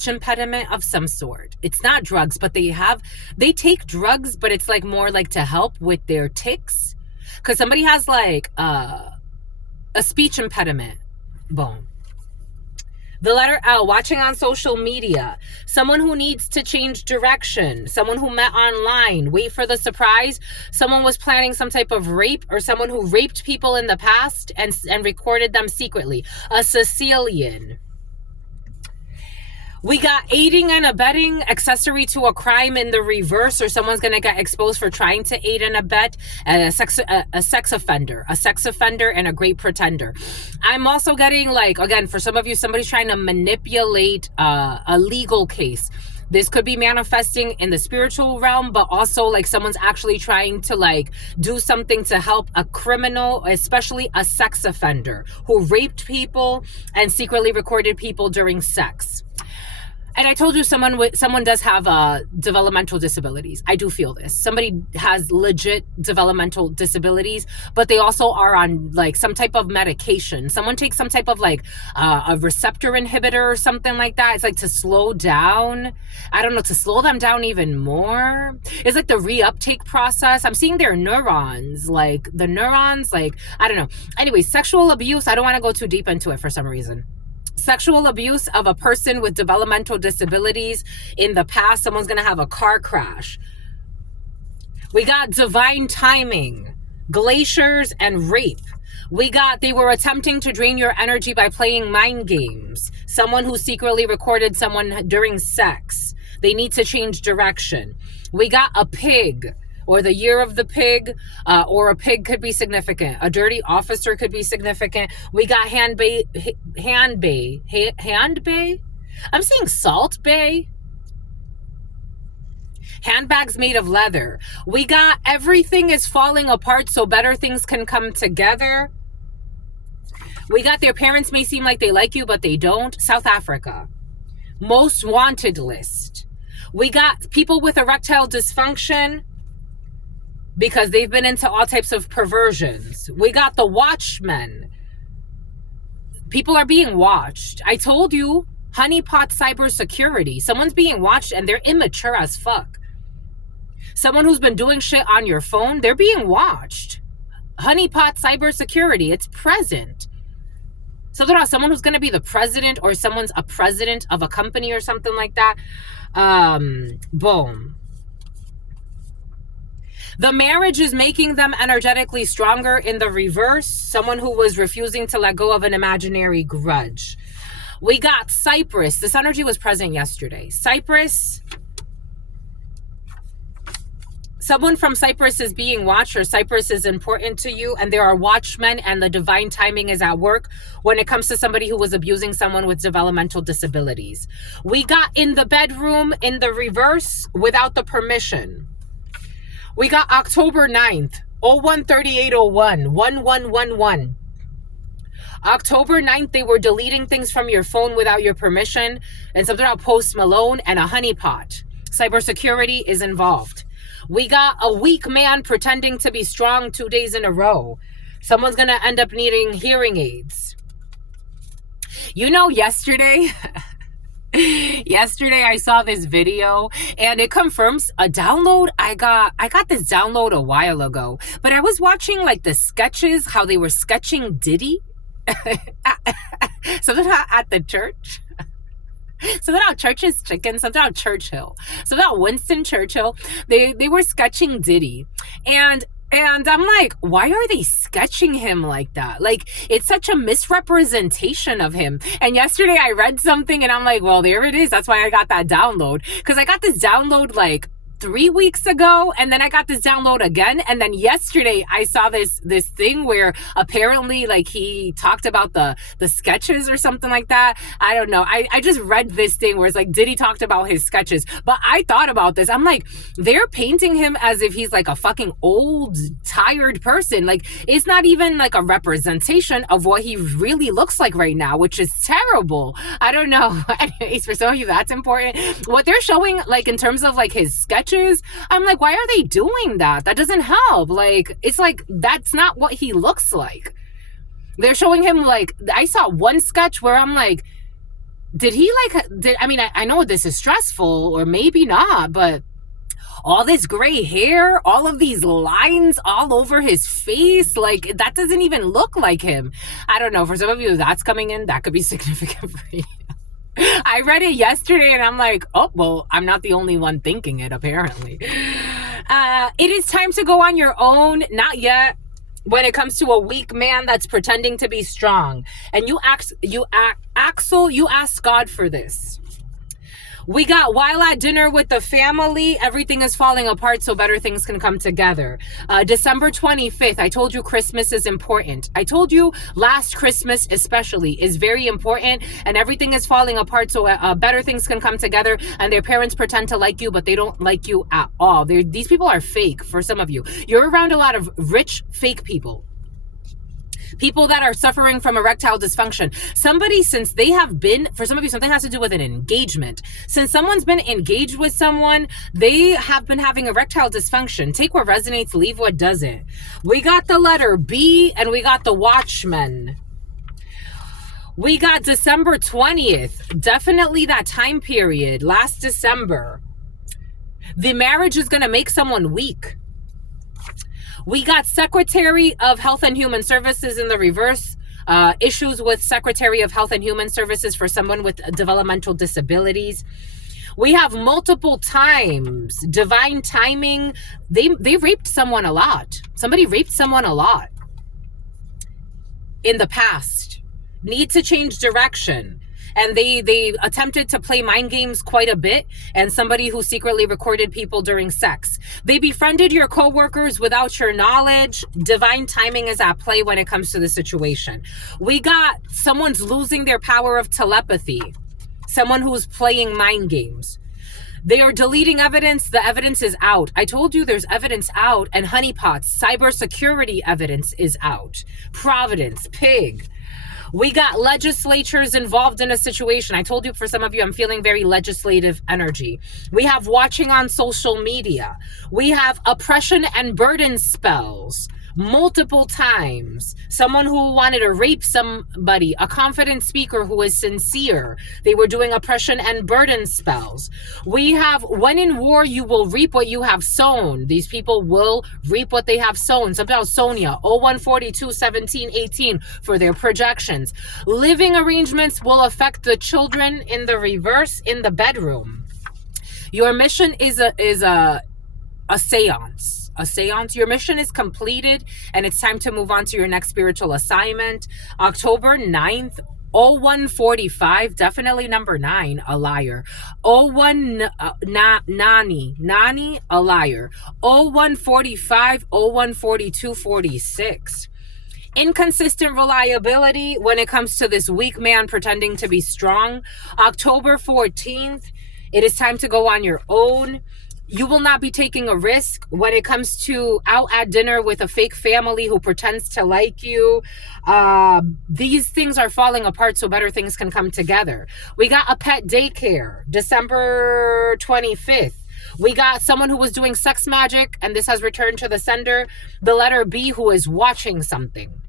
impediment of some sort. It's not drugs, but they take drugs, but it's like more like to help with their tics. Because somebody has like a speech impediment. Boom. The letter L, watching on social media. Someone who needs to change direction. Someone who met online. Wait for the surprise. Someone was planning some type of rape, or someone who raped people in the past and recorded them secretly. A Sicilian. We got aiding and abetting, accessory to a crime in the reverse, or someone's going to get exposed for trying to aid and abet, and a sex offender, and a great pretender. I'm also getting, like, again, for some of you, somebody's trying to manipulate a legal case. This could be manifesting in the spiritual realm, but also like someone's actually trying to like do something to help a criminal, especially a sex offender who raped people and secretly recorded people during sex. And I told you someone does have developmental disabilities. I do feel this. Somebody has legit developmental disabilities, but they also are on like some type of medication. Someone takes some type of like a receptor inhibitor or something like that. It's like to slow down. I don't know, to slow them down even more. It's like the reuptake process. I'm seeing their neurons, like I don't know. Anyway, sexual abuse. I don't want to go too deep into it for some reason. Sexual abuse of a person with developmental disabilities in the past. Someone's going to have a car crash. We got divine timing, glaciers, and rape. We got they were attempting to drain your energy by playing mind games. Someone who secretly recorded someone during sex. They need to change direction. We got a pig, or the year of the pig, or a pig could be significant. A dirty officer could be significant. We got hand bay. I'm seeing salt bay. Handbags made of leather. We got everything is falling apart so better things can come together. We got their parents may seem like they like you, but they don't. South Africa. Most wanted list. We got people with erectile dysfunction, because they've been into all types of perversions. We got the watchmen. People are being watched. I told you, honeypot cybersecurity. Someone's being watched and they're immature as fuck. Someone who's been doing shit on your phone, they're being watched. Honeypot cybersecurity, it's present. So there are someone who's going to be the president, or someone's a president of a company or something like that. Boom. The marriage is making them energetically stronger in the reverse. Someone who was refusing to let go of an imaginary grudge. We got Cyprus. This energy was present yesterday. Cyprus. Someone from Cyprus is being watched, or Cyprus is important to you, and there are watchmen, and the divine timing is at work when it comes to somebody who was abusing someone with developmental disabilities. We got in the bedroom in the reverse without the permission. We got October 9th, 013801, 1111. October 9th, they were deleting things from your phone without your permission, and something about Post Malone and a honeypot. Cybersecurity is involved. We got a weak man pretending to be strong 2 days in a row. Someone's going to end up needing hearing aids. You know, yesterday I saw this video, and it confirms a download. I got this download a while ago, but I was watching like the sketches, how they were sketching Diddy. Something at the church. Something about Church's Chicken, something about Churchill, something about Winston Churchill. They were sketching Diddy. And I'm like, why are they sketching him like that? Like, it's such a misrepresentation of him. And yesterday I read something and I'm like, well, there it is. That's why I got that download. Because I got this download like 3 weeks ago, and then I got this download again, and then yesterday I saw this thing where apparently like he talked about the sketches or something like that. I don't know. I just read this thing where it's like Diddy talked about his sketches, but I thought about this. I'm like, they're painting him as if he's like a fucking old tired person. Like, it's not even like a representation of what he really looks like right now, which is terrible. I don't know. Anyways, for some of you that's important. What they're showing like in terms of like his sketches, I'm like, why are they doing that? That doesn't help. Like, it's like, that's not what he looks like. They're showing him, like, I saw one sketch where I'm like, I know this is stressful, or maybe not, but all this gray hair, all of these lines all over his face, like, that doesn't even look like him. I don't know. For some of you, that's coming in. That could be significant for you. I read it yesterday and I'm like, oh, well, I'm not the only one thinking it, apparently. It is time to go on your own. Not yet. When it comes to a weak man that's pretending to be strong. And Axel, you asked God for this. We got, while at dinner with the family, everything is falling apart so better things can come together. December 25th, I told you Christmas is important. I told you last Christmas especially is very important, and everything is falling apart so better things can come together, and their parents pretend to like you, but they don't like you at all. These people are fake for some of you. You're around a lot of rich, fake people. People that are suffering from erectile dysfunction. Somebody, since they have been, for some of you, something has to do with an engagement. Since someone's been engaged with someone, they have been having erectile dysfunction. Take what resonates, leave what doesn't. We got the letter B and we got the Watchman. We got December 20th. Definitely that time period, last December. The marriage is going to make someone weak. We got Secretary of Health and Human Services in the reverse. Issues with Secretary of Health and Human Services for someone with developmental disabilities. We have multiple times. Divine timing. They raped someone a lot. Somebody raped someone a lot in the past. Need to change direction. And they attempted to play mind games quite a bit, and somebody who secretly recorded people during sex. They befriended your coworkers without your knowledge. Divine timing is at play when it comes to the situation. We got someone's losing their power of telepathy. Someone who's playing mind games. They are deleting evidence. The evidence is out. I told you there's evidence out, and honeypots, cybersecurity evidence is out. Providence, pig. We got legislatures involved in a situation. I told you, for some of you, I'm feeling very legislative energy. We have watching on social media. We have oppression and burden spells multiple times. Someone who wanted to rape somebody, a confident speaker who is sincere. They were doing oppression and burden spells. We have, when in war, you will reap what you have sown. These people will reap what they have sown. Something else, Sonia, 0142 17 18 for their projections. Living arrangements will affect the children in the reverse in the bedroom. Your mission is a seance. A seance. Your mission is completed, and it's time to move on to your next spiritual assignment. October 9th, 0145, definitely number 9, a liar. Nani, a liar. 0145, 0142, 46. Inconsistent reliability when it comes to this weak man pretending to be strong. October 14th, it is time to go on your own. You will not be taking a risk when it comes to out at dinner with a fake family who pretends to like you. These things are falling apart so better things can come together. We got a pet daycare, December 25th. We got someone who was doing sex magic, and this has returned to the sender. The letter B, who is watching something.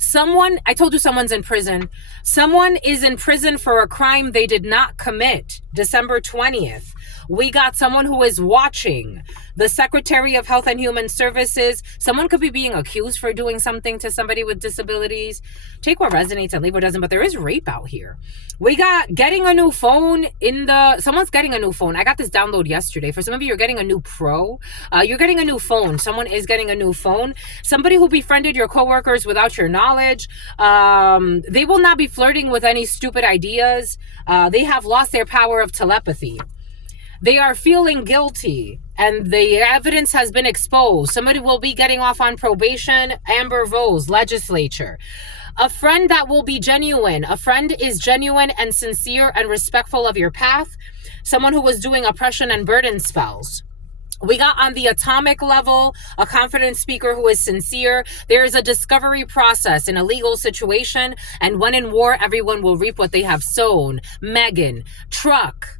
Someone, I told you someone's in prison. Someone is in prison for a crime they did not commit, December 20th. We got someone who is watching. The Secretary of Health and Human Services. Someone could be being accused for doing something to somebody with disabilities. Take what resonates and leave what doesn't, but there is rape out here. We got getting a new phone someone's getting a new phone. I got this download yesterday. For some of you, you're getting a new Pro. You're getting a new phone. Someone is getting a new phone. Somebody who befriended your coworkers without your knowledge. They will not be flirting with any stupid ideas. They have lost their power of telepathy. They are feeling guilty, and the evidence has been exposed. Somebody will be getting off on probation. Amber Rose, legislature. A friend that will be genuine. A friend is genuine and sincere and respectful of your path. Someone who was doing oppression and burden spells. We got on the atomic level, a confident speaker who is sincere. There is a discovery process in a legal situation, and when in war, everyone will reap what they have sown. Megan, truck.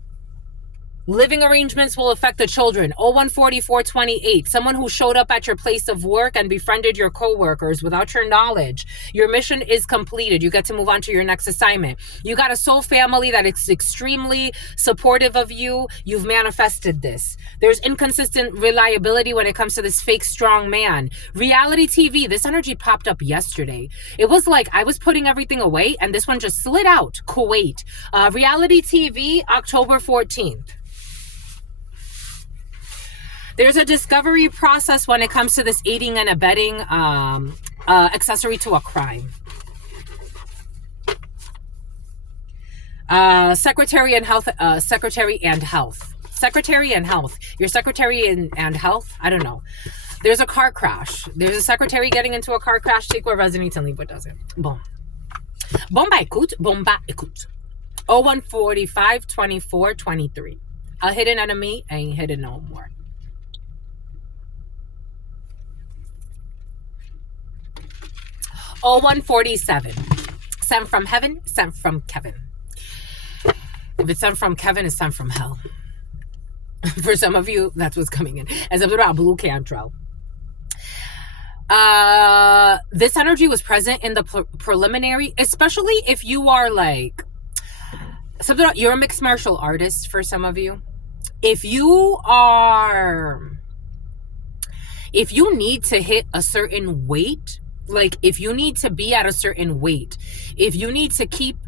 Living arrangements will affect the children. 014428. Someone who showed up at your place of work and befriended your coworkers without your knowledge. Your mission is completed. You get to move on to your next assignment. You got a soul family that is extremely supportive of you. You've manifested this. There's inconsistent reliability when it comes to this fake strong man. Reality TV. This energy popped up yesterday. It was like I was putting everything away and this one just slid out. Kuwait. Reality TV, October 14th. There's a discovery process when it comes to this aiding and abetting accessory to a crime. Secretary and health. Secretary and health. Your secretary and health. I don't know. There's a car crash. There's a secretary getting into a car crash. Take what resonates and leave what doesn't. Boom. Bomba écoute. Bomba écoute. 0145 24 23. A hidden enemy ain't hidden no more. 0147. Sent from heaven, sent from Kevin. If it's sent from Kevin, it's sent from hell. For some of you, that's what's coming in. And something about blue Cantrell. This energy was present in the preliminary, especially if you are like something about, you're a mixed martial artist. For some of you, if you need to hit a certain weight, like if you need to be at a certain weight, if you need to keep,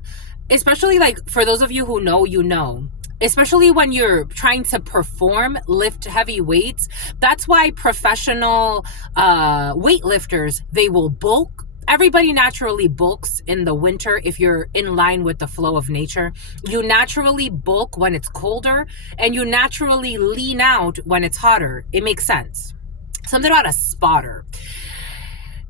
especially like for those of you who know, you know, especially when you're trying to perform, lift heavy weights, that's why professional weightlifters, they will bulk. Everybody naturally bulks in the winter if you're in line with the flow of nature. You naturally bulk when it's colder and you naturally lean out when it's hotter. It makes sense. Something about a spotter.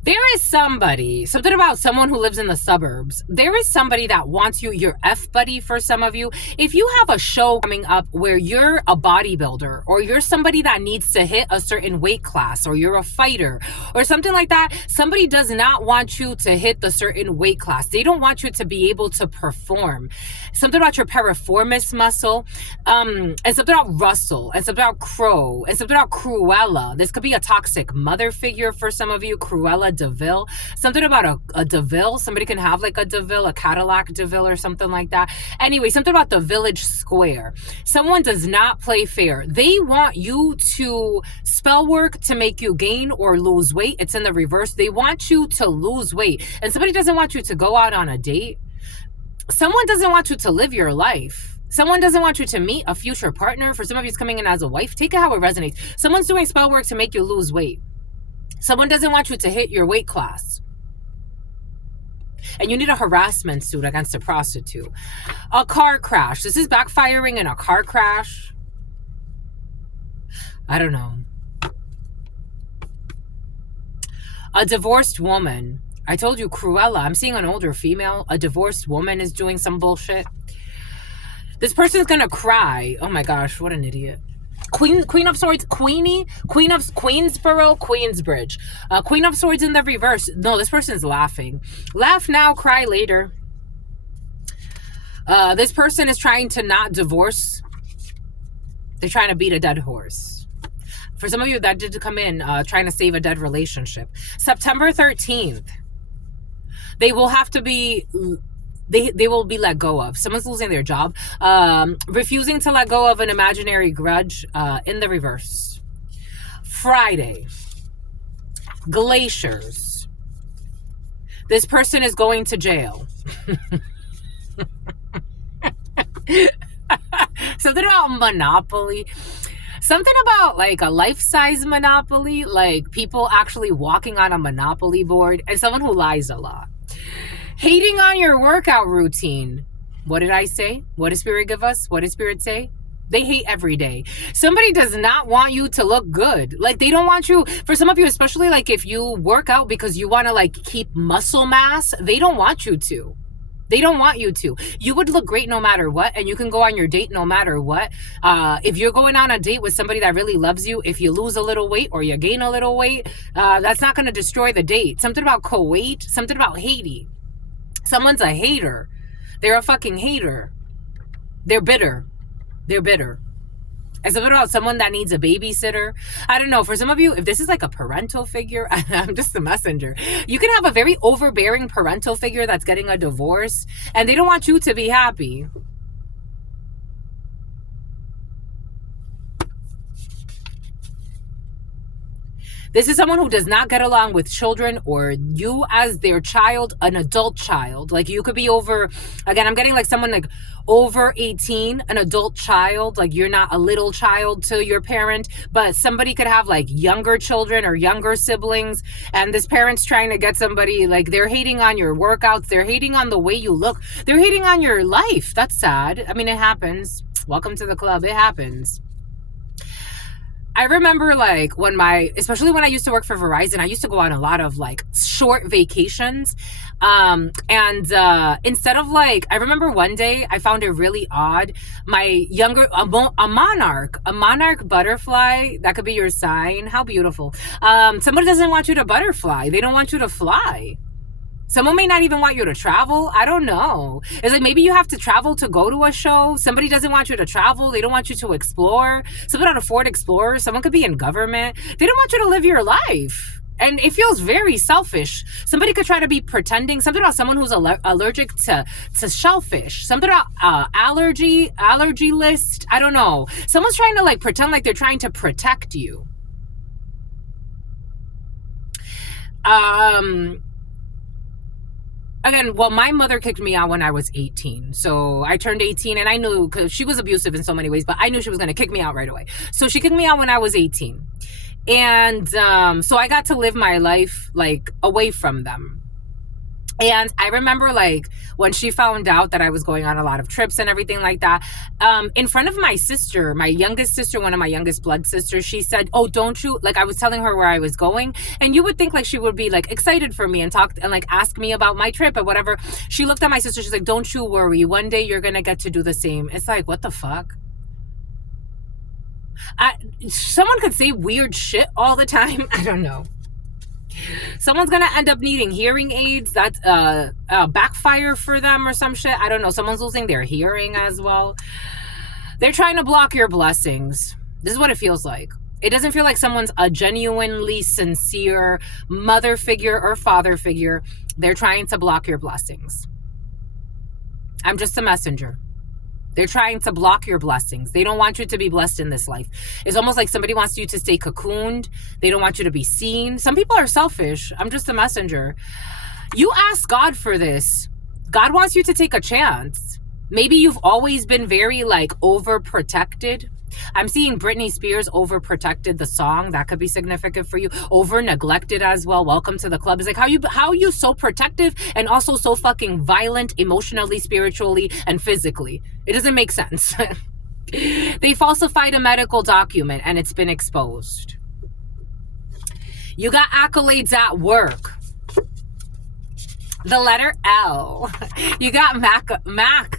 There is something about someone who lives in the suburbs. There is somebody that wants you, your F buddy for some of you. If you have a show coming up where you're a bodybuilder or you're somebody that needs to hit a certain weight class or you're a fighter or something like that, somebody does not want you to hit the certain weight class. They don't want you to be able to perform. Something about your piriformis muscle, and something about Russell, and something about Crow, and something about Cruella. This could be a toxic mother figure for some of you, Cruella DeVille. Something about a DeVille. Somebody can have like a DeVille, a Cadillac DeVille or something like that. Anyway, something about the village square. Someone does not play fair. They want you to spell work to make you gain or lose weight. It's in the reverse. They want you to lose weight. And somebody doesn't want you to go out on a date. Someone doesn't want you to live your life. Someone doesn't want you to meet a future partner. For some of you, it's coming in as a wife. Take it how it resonates. Someone's doing spell work to make you lose weight. Someone doesn't want you to hit your weight class. And you need a harassment suit against a prostitute. A car crash. This is backfiring in a car crash. I don't know. A divorced woman. I told you, Cruella. I'm seeing an older female. A divorced woman is doing some bullshit. This person's gonna cry. Oh my gosh, what an idiot. Queen of Swords, Queen of Queensboro, Queensbridge. Queen of Swords in the reverse. No, this person's laughing. Laugh now, cry later. This person is trying to not divorce. They're trying to beat a dead horse. For some of you, that did come in, trying to save a dead relationship. September 13th. They will have to be... They will be let go of. Someone's losing their job. Refusing to let go of an imaginary grudge, in the reverse. Friday. Glaciers. This person is going to jail. Something about Monopoly. Something about like a life-size Monopoly. Like people actually walking on a Monopoly board. And someone who lies a lot. Hating on your workout routine. What did I say? What did Spirit give us? What did Spirit say? They hate every day. Somebody does not want you to look good. Like they don't want you, for some of you, especially like if you work out because you want to like keep muscle mass, they don't want you to. They don't want you to. You would look great no matter what, and you can go on your date no matter what. If you're going on a date with somebody that really loves you, if you lose a little weight or you gain a little weight, that's not going to destroy the date. Something about Kuwait, something about Haiti. Someone's a hater. They're a fucking hater. They're bitter. They're bitter. Is it about someone that needs a babysitter? I don't know. For some of you, if this is like a parental figure, I'm just the messenger. You can have a very overbearing parental figure that's getting a divorce, and they don't want you to be happy. This is someone who does not get along with children, or you as their child, an adult child. Like you could be over, again, I'm getting like someone like over 18, an adult child. Like you're not a little child to your parent, but somebody could have like younger children or younger siblings. And this parent's trying to get somebody, like they're hating on your workouts. They're hating on the way you look. They're hating on your life. That's sad. I mean, it happens. Welcome to the club. It happens. I remember like especially when I used to work for Verizon, I used to go on a lot of like short vacations. Instead of like, I remember one day I found it really odd. A monarch butterfly, that could be your sign. How beautiful. Somebody doesn't want you to butterfly. They don't want you to fly. Someone may not even want you to travel. I don't know. It's like maybe you have to travel to go to a show. Somebody doesn't want you to travel. They don't want you to explore. Someone on a Ford Explorer. Someone could be in government. They don't want you to live your life. And it feels very selfish. Somebody could try to be pretending. Something about someone who's allergic to shellfish. Something about allergy list. I don't know. Someone's trying to like pretend like they're trying to protect you. Again, well, my mother kicked me out when I was 18. So I turned 18 and I knew, because she was abusive in so many ways, but I knew she was going to kick me out right away. So she kicked me out when I was 18. And so I got to live my life like away from them. And I remember like when she found out that I was going on a lot of trips and everything like that, in front of my sister, my youngest sister, one of my youngest blood sisters, she said, oh, don't you, like I was telling her where I was going, and you would think like she would be like excited for me and talk and like ask me about my trip or whatever. She looked at my sister, she's like, don't you worry, one day you're gonna get to do the same. It's like, what the fuck? Someone could say weird shit all the time. I don't know. Someone's gonna end up needing hearing aids. That's backfire for them or some shit. I don't know. Someone's losing their hearing as well. They're trying to block your blessings. This is what it feels like. It doesn't feel like someone's a genuinely sincere mother figure or father figure. They're trying to block your blessings. I'm just a messenger. They're trying to block your blessings. They don't want you to be blessed in this life. It's almost like somebody wants you to stay cocooned. They don't want you to be seen. Some people are selfish. I'm just a messenger. You ask God for this. God wants you to take a chance. Maybe you've always been very like overprotected. I'm seeing Britney Spears overprotected the song. That could be significant for you. Over neglected as well. Welcome to the club. It's like how you so protective and also so fucking violent emotionally, spiritually, and physically. It doesn't make sense. They falsified a medical document and it's been exposed. You got accolades at work. The letter L. You got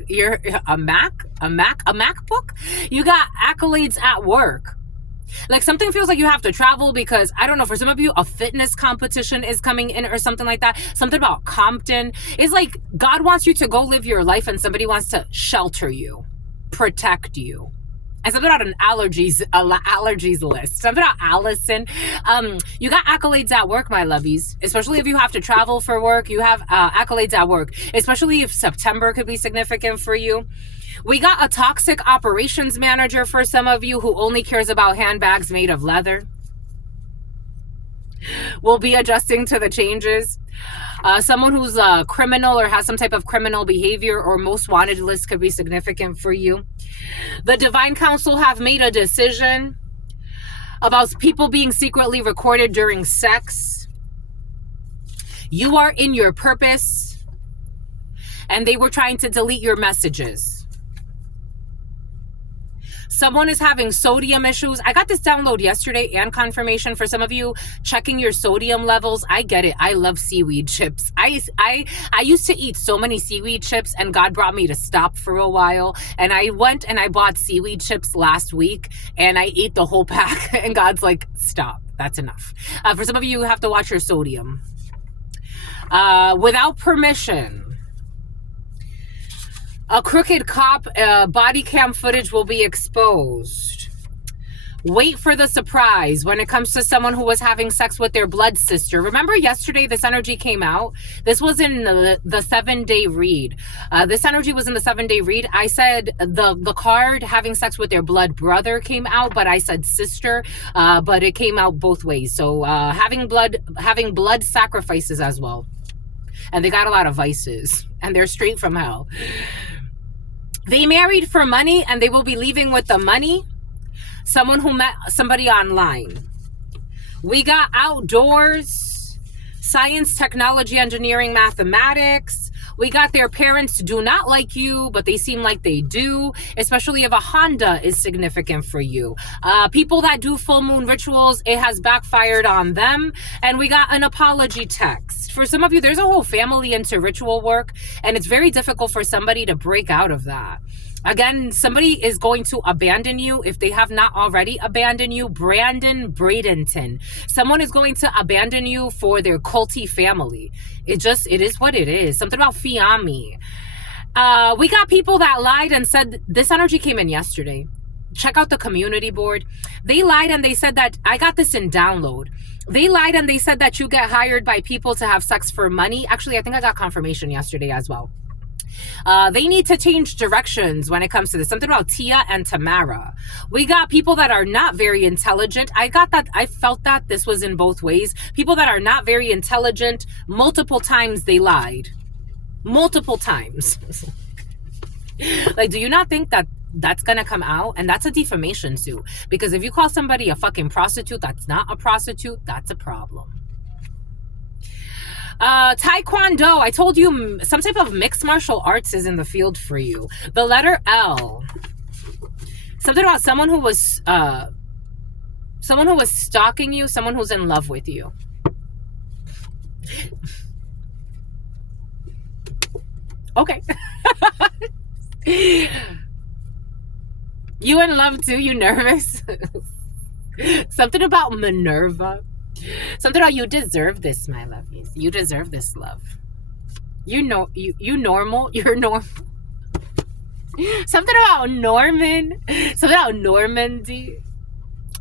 you're a MacBook. You got accolades at work. Like something feels like you have to travel because, I don't know, for some of you, a fitness competition is coming in or something like that. Something about Compton. It's like God wants you to go live your life and somebody wants to shelter you, protect you. And something about an allergies list. Something about Allison. You got accolades at work, my lovies. Especially if you have to travel for work, you have accolades at work. Especially if September could be significant for you. We got a toxic operations manager for some of you who only cares about handbags made of leather. We'll be adjusting to the changes. Someone who's a criminal or has some type of criminal behavior or most wanted list could be significant for you. The Divine Council have made a decision about people being secretly recorded during sex. You are in your purpose, and they were trying to delete your messages. Someone is having sodium issues. I got this download yesterday and confirmation for some of you checking your sodium levels. I get it. I love seaweed chips. I used to eat so many seaweed chips and God brought me to stop for a while. And I went and I bought seaweed chips last week and I ate the whole pack and God's like, stop. That's enough. For some of you, you have to watch your sodium. Without permission. A crooked cop body cam footage will be exposed. Wait for the surprise when it comes to someone who was having sex with their blood sister. Remember yesterday this energy came out? This was in the 7-day read. This energy was in the 7-day read. I said the card having sex with their blood brother came out, but I said sister, but it came out both ways. So having blood sacrifices as well. And they got a lot of vices, and they're straight from hell. They married for money, and they will be leaving with the money. Someone who met somebody online. We got outdoors, science, technology, engineering, mathematics. We got their parents do not like you, but they seem like they do, especially if a Honda is significant for you. People that do full moon rituals, it has backfired on them. And we got an apology text. For some of you, there's a whole family into ritual work, and it's very difficult for somebody to break out of that. Again, somebody is going to abandon you if they have not already abandoned you. Brandon Bradenton. Someone is going to abandon you for their culty family. It is what it is. Something about Fiami. We got people that lied and said, this energy came in yesterday. Check out the community board. They lied and they said that, I got this in download. They lied and they said that you get hired by people to have sex for money. Actually, I think I got confirmation yesterday as well. They need to change directions when it comes to this. Something about Tia and Tamara. We got people that are not very intelligent. I felt that this was in both ways. People that are not very intelligent. Multiple times they lied. Multiple times. Like, do you not think that that's gonna come out? And that's a defamation suit. Because if you call somebody a fucking prostitute that's not a prostitute, that's a problem. Taekwondo, I told you some type of mixed martial arts is in the field for you. The letter L. Something about someone who was stalking you, someone who's in love with you. Okay. You in love too? You nervous? Something about Minerva. Something about you deserve this, my lovies. You deserve this love. You know, you normal. You're normal. Something about Norman. Something about Normandy.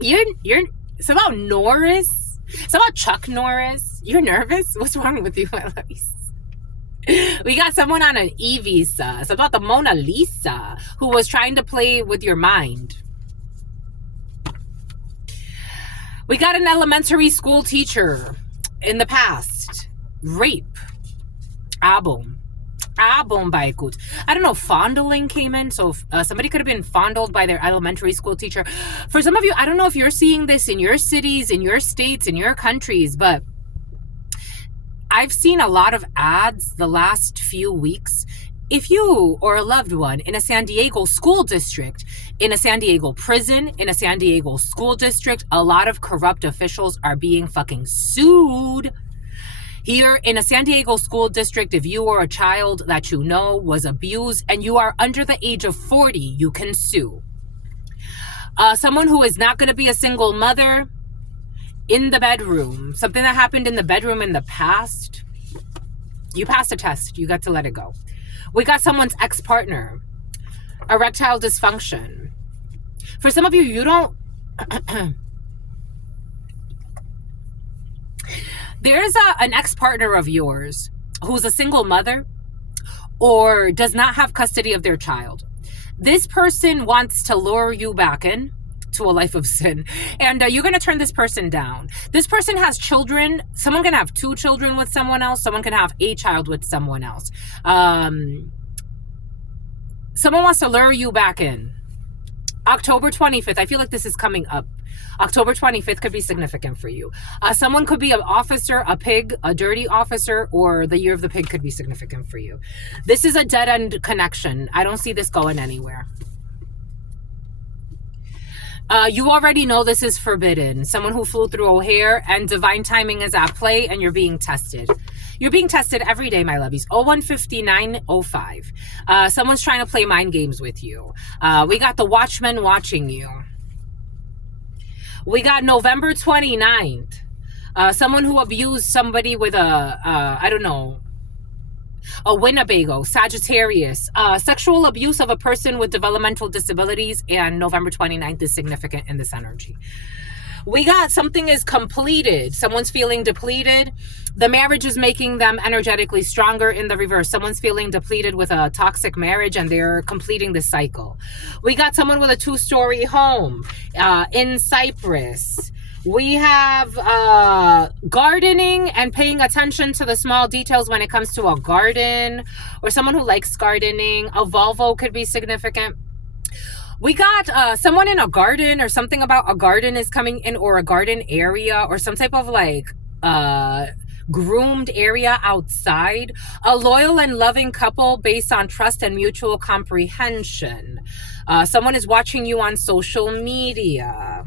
You're something about Norris. Something about Chuck Norris. You're nervous? What's wrong with you, my lovies? We got someone on an e-visa. Something about the Mona Lisa who was trying to play with your mind. We got an elementary school teacher in the past. Rape. Album baikut. I don't know, fondling came in. So somebody could have been fondled by their elementary school teacher. For some of you, I don't know if you're seeing this in your cities, in your states, in your countries, but I've seen a lot of ads the last few weeks. If you or a loved one in a San Diego school district, in a San Diego prison, in a San Diego school district, a lot of corrupt officials are being fucking sued. Here in a San Diego school district, if you or a child that you know was abused and you are under the age of 40, you can sue. Someone who is not going to be a single mother in the bedroom, something that happened in the bedroom in the past, you passed a test, you got to let it go. We got someone's ex-partner, erectile dysfunction. For some of you, you don't... There's an ex-partner of yours who's a single mother or does not have custody of their child. This person wants to lure you back in to a life of sin, and you're going to turn this person down. This person has children. Someone can have 2 children with someone else. Someone can have a child with someone else. Someone wants to lure you back in. October 25th. I feel like this is coming up. October 25th could be significant for you. Someone could be an officer, a pig, a dirty officer, or the year of the pig could be significant for you. This is a dead-end connection. I don't see this going anywhere. You already know this is forbidden. Someone who flew through O'Hare, and divine timing is at play, and you're being tested. You're being tested every day, my lovies. 015905. Someone's trying to play mind games with you. We got the watchman watching you. We got November 29th. Someone who abused somebody with a, I don't know. A Winnebago, Sagittarius, sexual abuse of a person with developmental disabilities, and November 29th is significant in this energy. We got something is completed. Someone's feeling depleted. The marriage is making them energetically stronger in the reverse. Someone's feeling depleted with a toxic marriage and they're completing the cycle. We got someone with a 2-story home in Cyprus. We have gardening and paying attention to the small details when it comes to a garden, or someone who likes gardening. A Volvo could be significant. We got someone in a garden, or something about a garden is coming in, or a garden area, or some type of like groomed area outside. A loyal and loving couple based on trust and mutual comprehension. Someone is watching you on social media.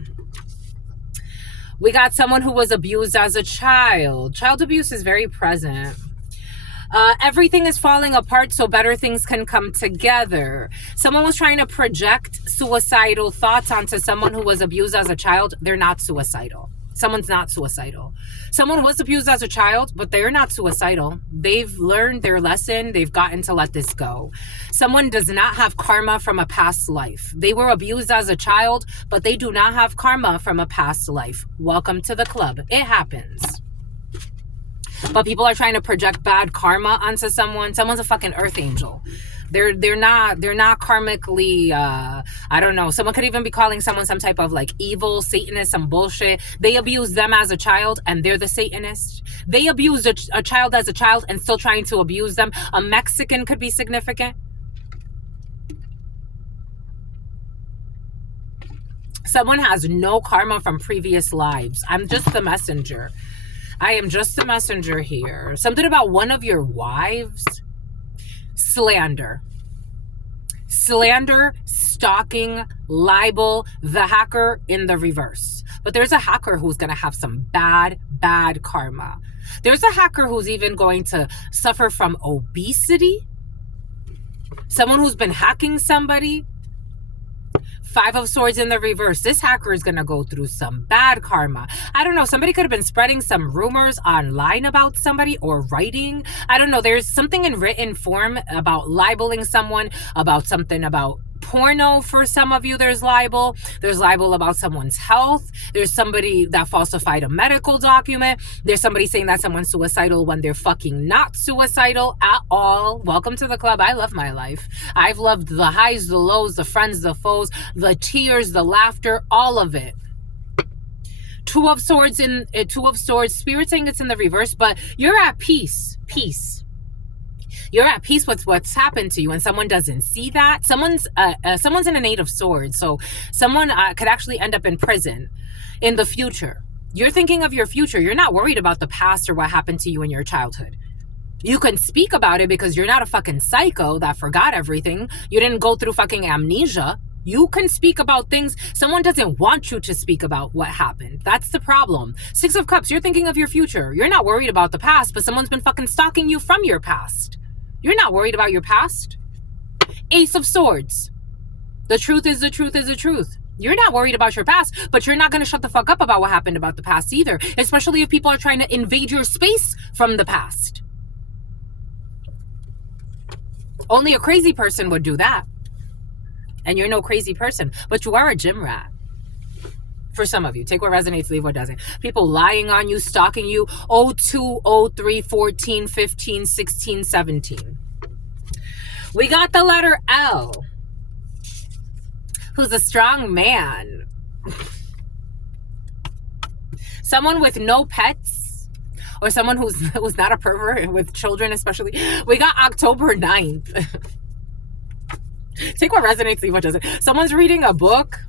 We got someone who was abused as a child. Child abuse is very present. Everything is falling apart so better things can come together. Someone was trying to project suicidal thoughts onto someone who was abused as a child. They're not suicidal. Someone's not suicidal. Someone was abused as a child, but they're not suicidal. They've learned their lesson. They've gotten to let this go. Someone does not have karma from a past life. They were abused as a child, but they do not have karma from a past life. Welcome to the club. It happens. But people are trying to project bad karma onto someone. Someone's a fucking earth angel. They're not karmically, I don't know. Someone could even be calling someone some type of like evil Satanist, some bullshit. They abused them as a child and they're the Satanist. They abused a child as a child and still trying to abuse them. A Mexican could be significant. Someone has no karma from previous lives. I'm just the messenger. I am just the messenger here. Something about one of your wives. Slander. Slander, stalking, libel, the hacker in the reverse. But there's a hacker who's going to have some bad karma. There's a hacker who's even going to suffer from obesity. Someone who's been hacking somebody. 5 of Swords in the reverse. This hacker is going to go through some bad karma. I don't know. Somebody could have been spreading some rumors online about somebody, or writing. I don't know. There's something in written form about libeling someone, about something about porno. For some of you, there's libel. There's libel about someone's health. There's somebody that falsified a medical document. There's somebody saying that someone's suicidal when they're fucking not suicidal at all. Welcome to the club. I love my life. I've loved the highs, the lows, the friends, the foes, the tears, the laughter, all of it. 2 of Swords, Spirit saying it's in the reverse, but you're at peace. You're at peace with what's happened to you, and someone doesn't see that. Someone's in an 8 of Swords, so someone could actually end up in prison in the future. You're thinking of your future. You're not worried about the past or what happened to you in your childhood. You can speak about it because you're not a fucking psycho that forgot everything. You didn't go through fucking amnesia. You can speak about things. Someone doesn't want you to speak about what happened. That's the problem. 6 of Cups, you're thinking of your future. You're not worried about the past, but someone's been fucking stalking you from your past. You're not worried about your past. Ace of Swords. The truth is the truth is the truth. You're not worried about your past, but you're not going to shut the fuck up about what happened about the past either, especially if people are trying to invade your space from the past. Only a crazy person would do that. And you're no crazy person, but you are a gym rat. For some of you, take what resonates, leave what doesn't. People lying on you, stalking you. 02, 03, 14, 15, 16, 17. We got the letter L. Who's a strong man. Someone with no pets. Or someone who's not a pervert with children especially. We got October 9th. Take what resonates, leave what doesn't. Someone's reading a book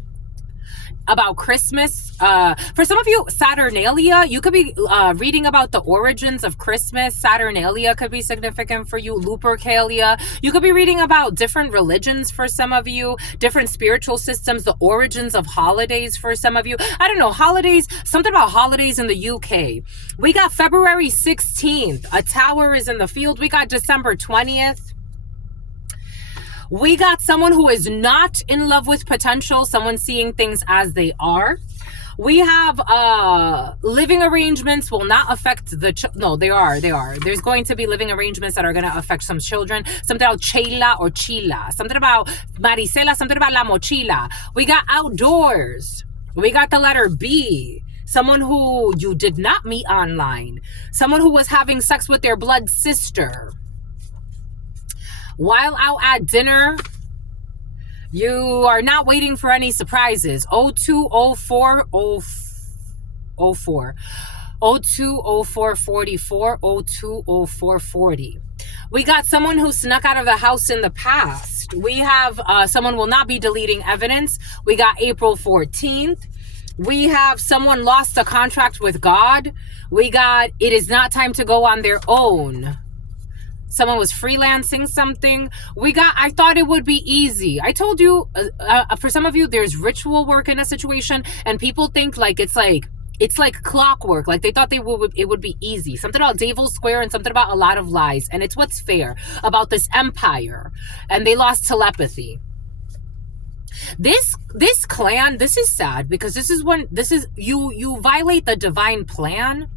about Christmas. For some of you, Saturnalia, you could be reading about the origins of Christmas. Saturnalia could be significant for you. Lupercalia. You could be reading about different religions for some of you, different spiritual systems, the origins of holidays for some of you. I don't know, holidays, something about holidays in the UK. We got February 16th. A tower is in the field. We got December 20th. We got someone who is not in love with potential, someone seeing things as they are. We have living arrangements will not affect no, they are. There's going to be living arrangements that are going to affect some children. Something about Sheila or Chila. Something about Maricela. Something about La Mochila. We got outdoors. We got the letter B. Someone who you did not meet online. Someone who was having sex with their blood sister. While out at dinner, you are not waiting for any surprises. 0204 04 0204 44 0204 40. We got someone who snuck out of the house in the past. We have someone will not be deleting evidence. We got April 14th. We have someone lost a contract with God. We got it is not time to go on their own. Someone was freelancing something. We got I thought it would be easy. I told you, for some of you, there's ritual work in a situation, and people think it's like clockwork. Like they thought it would be easy. Something about Devil's Square and something about a lot of lies. And it's what's fair about this empire. And they lost telepathy. This clan, this is sad because this is you violate the divine plan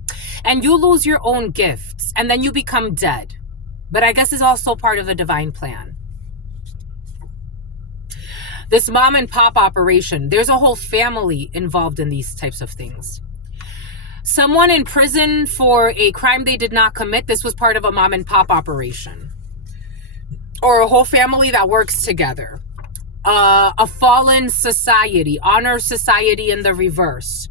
and you lose your own gifts and then you become dead. But I guess it's also part of the divine plan. This mom and pop operation, there's a whole family involved in these types of things. Someone in prison for a crime they did not commit, this was part of a mom and pop operation. Or a whole family that works together. A fallen society, honor society in the reverse,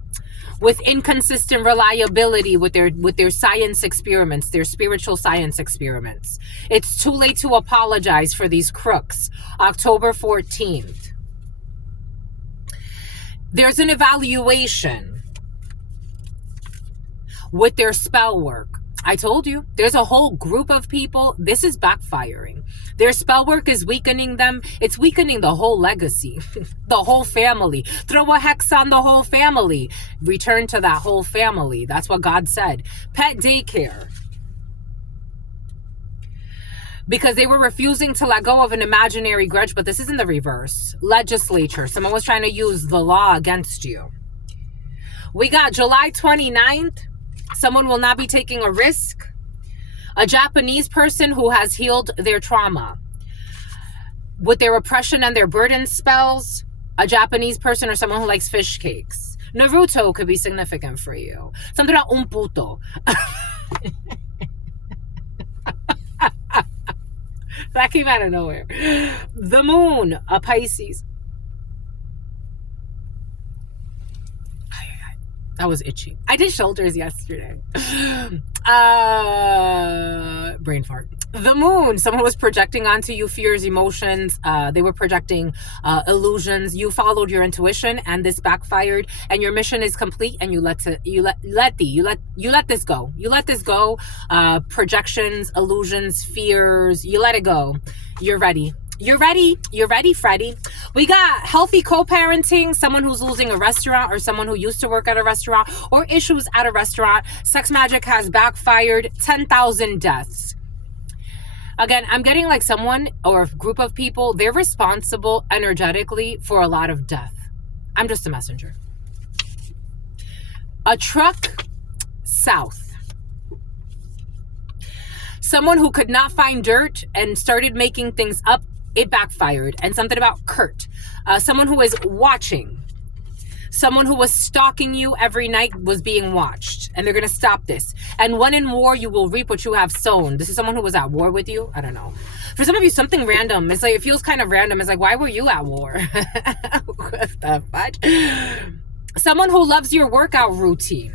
with inconsistent reliability with their science experiments, their spiritual science experiments. It's too late to apologize for these crooks. October 14th. There's an evaluation with their spell work. I told you, there's a whole group of people. This is backfiring. Their spell work is weakening them. It's weakening the whole legacy, the whole family. Throw a hex on the whole family. Return to that whole family. That's what God said. Pet daycare. Because they were refusing to let go of an imaginary grudge, but this is in the reverse. Legislature. Someone was trying to use the law against you. We got July 29th. Someone will not be taking a risk. A Japanese person who has healed their trauma with their oppression and their burden spells. A Japanese person or someone who likes fish cakes. Naruto could be significant for you. Something about un puto. That came out of nowhere. The moon, a Pisces. I was itchy. I did shoulders yesterday. Brain fart. The moon. Someone was projecting onto you fears, emotions. They were projecting illusions. You followed your intuition, and this backfired. And your mission is complete. And you let this go. You let this go. Projections, illusions, fears. You let it go. You're ready. You're ready, Freddie. We got healthy co-parenting, someone who's losing a restaurant or someone who used to work at a restaurant or issues at a restaurant. Sex magic has backfired. 10,000 deaths. Again, I'm getting like someone or a group of people, they're responsible energetically for a lot of death. I'm just a messenger. A truck south. Someone who could not find dirt and started making things up. It backfired. And something about Kurt. Someone who is watching. Someone who was stalking you every night was being watched. And they're going to stop this. And when in war, you will reap what you have sown. This is someone who was at war with you. I don't know. For some of you, something random. It's like, it feels kind of random. It's like, why were you at war? What the fudge? Someone who loves your workout routine.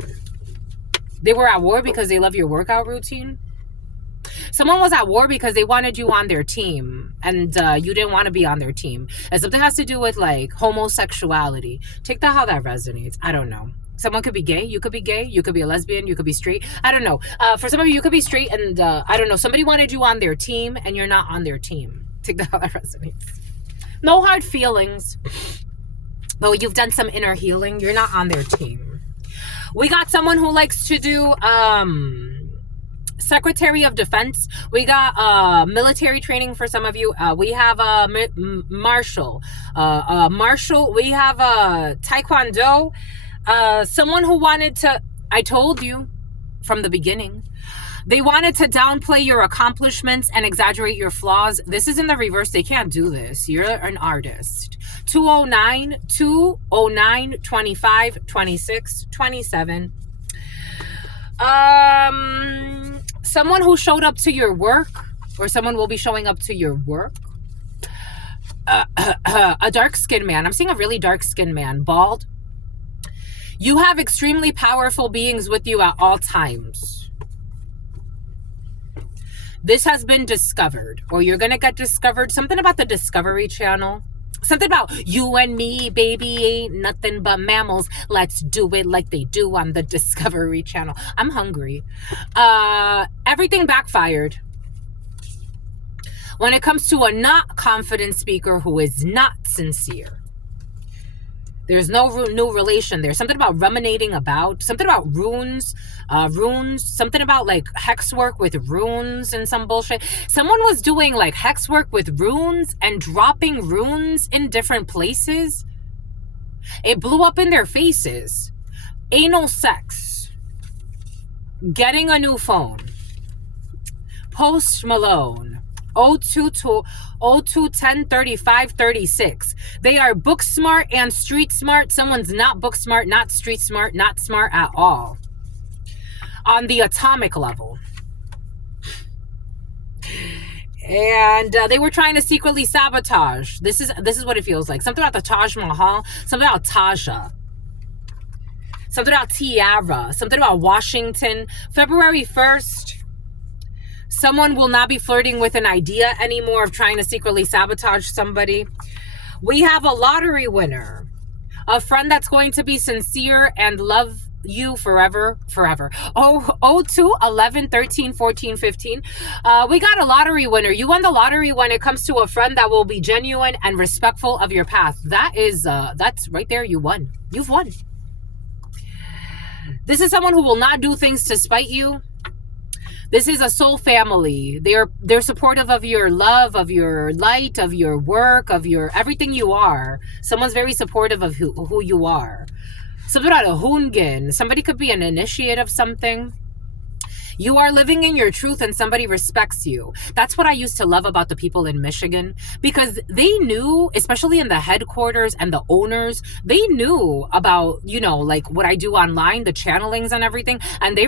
They were at war because they love your workout routine. Someone was at war because they wanted you on their team and you didn't want to be on their team. And something has to do with like homosexuality. Take that how that resonates. I don't know. Someone could be gay. You could be gay. You could be a lesbian. You could be straight. I don't know. For some of you, you could be straight and I don't know. Somebody wanted you on their team and you're not on their team. Take that how that resonates. No hard feelings. But you've done some inner healing. You're not on their team. We got someone who likes to do... Secretary of Defense. We got military training for some of you. We have martial. We have Taekwondo. Someone who wanted to, I told you from the beginning, they wanted to downplay your accomplishments and exaggerate your flaws. This is in the reverse. They can't do this. You're an artist. 209, 209, 25, 26, 27. Someone who showed up to your work, or someone will be showing up to your work. A dark-skinned man. I'm seeing a really dark-skinned man, bald. You have extremely powerful beings with you at all times. This has been discovered, or you're going to get discovered. Something about the Discovery Channel. Something about you and me, baby, ain't nothing but mammals. Let's do it like they do on the Discovery Channel. I'm hungry. Everything backfired. When it comes to a not confident speaker who is not sincere, there's no new relation there. Something about ruminating about, something about runes, something about like hex work with runes and some bullshit. Someone was doing like hex work with runes and dropping runes in different places. It blew up in their faces. Anal sex. Getting a new phone. Post Malone. 022 10 35 36. They are book smart and street smart. Someone's not book smart, not street smart, not smart at all. On the atomic level. And they were trying to secretly sabotage. This is what it feels like. Something about the Taj Mahal. Something about Taja. Something about Tiara. Something about Washington. February 1st. Someone will not be flirting with an idea anymore of trying to secretly sabotage somebody. We have a lottery winner. A friend that's going to be sincere and love you forever. 02, 11, 13, 14, 15. We got a lottery winner. You won the lottery when it comes to a friend that will be genuine and respectful of your path. That's right there. You won. You've won. This is someone who will not do things to spite you. This is a soul family. They're supportive of your love, of your light, of your work, of your everything you are. Someone's very supportive of who you are. Something about a hungin. Somebody could be an initiate of something. You are living in your truth and somebody respects you. That's what I used to love about the people in Michigan, because they knew, especially in the headquarters and the owners, they knew about, like what I do online, the channelings and everything. And they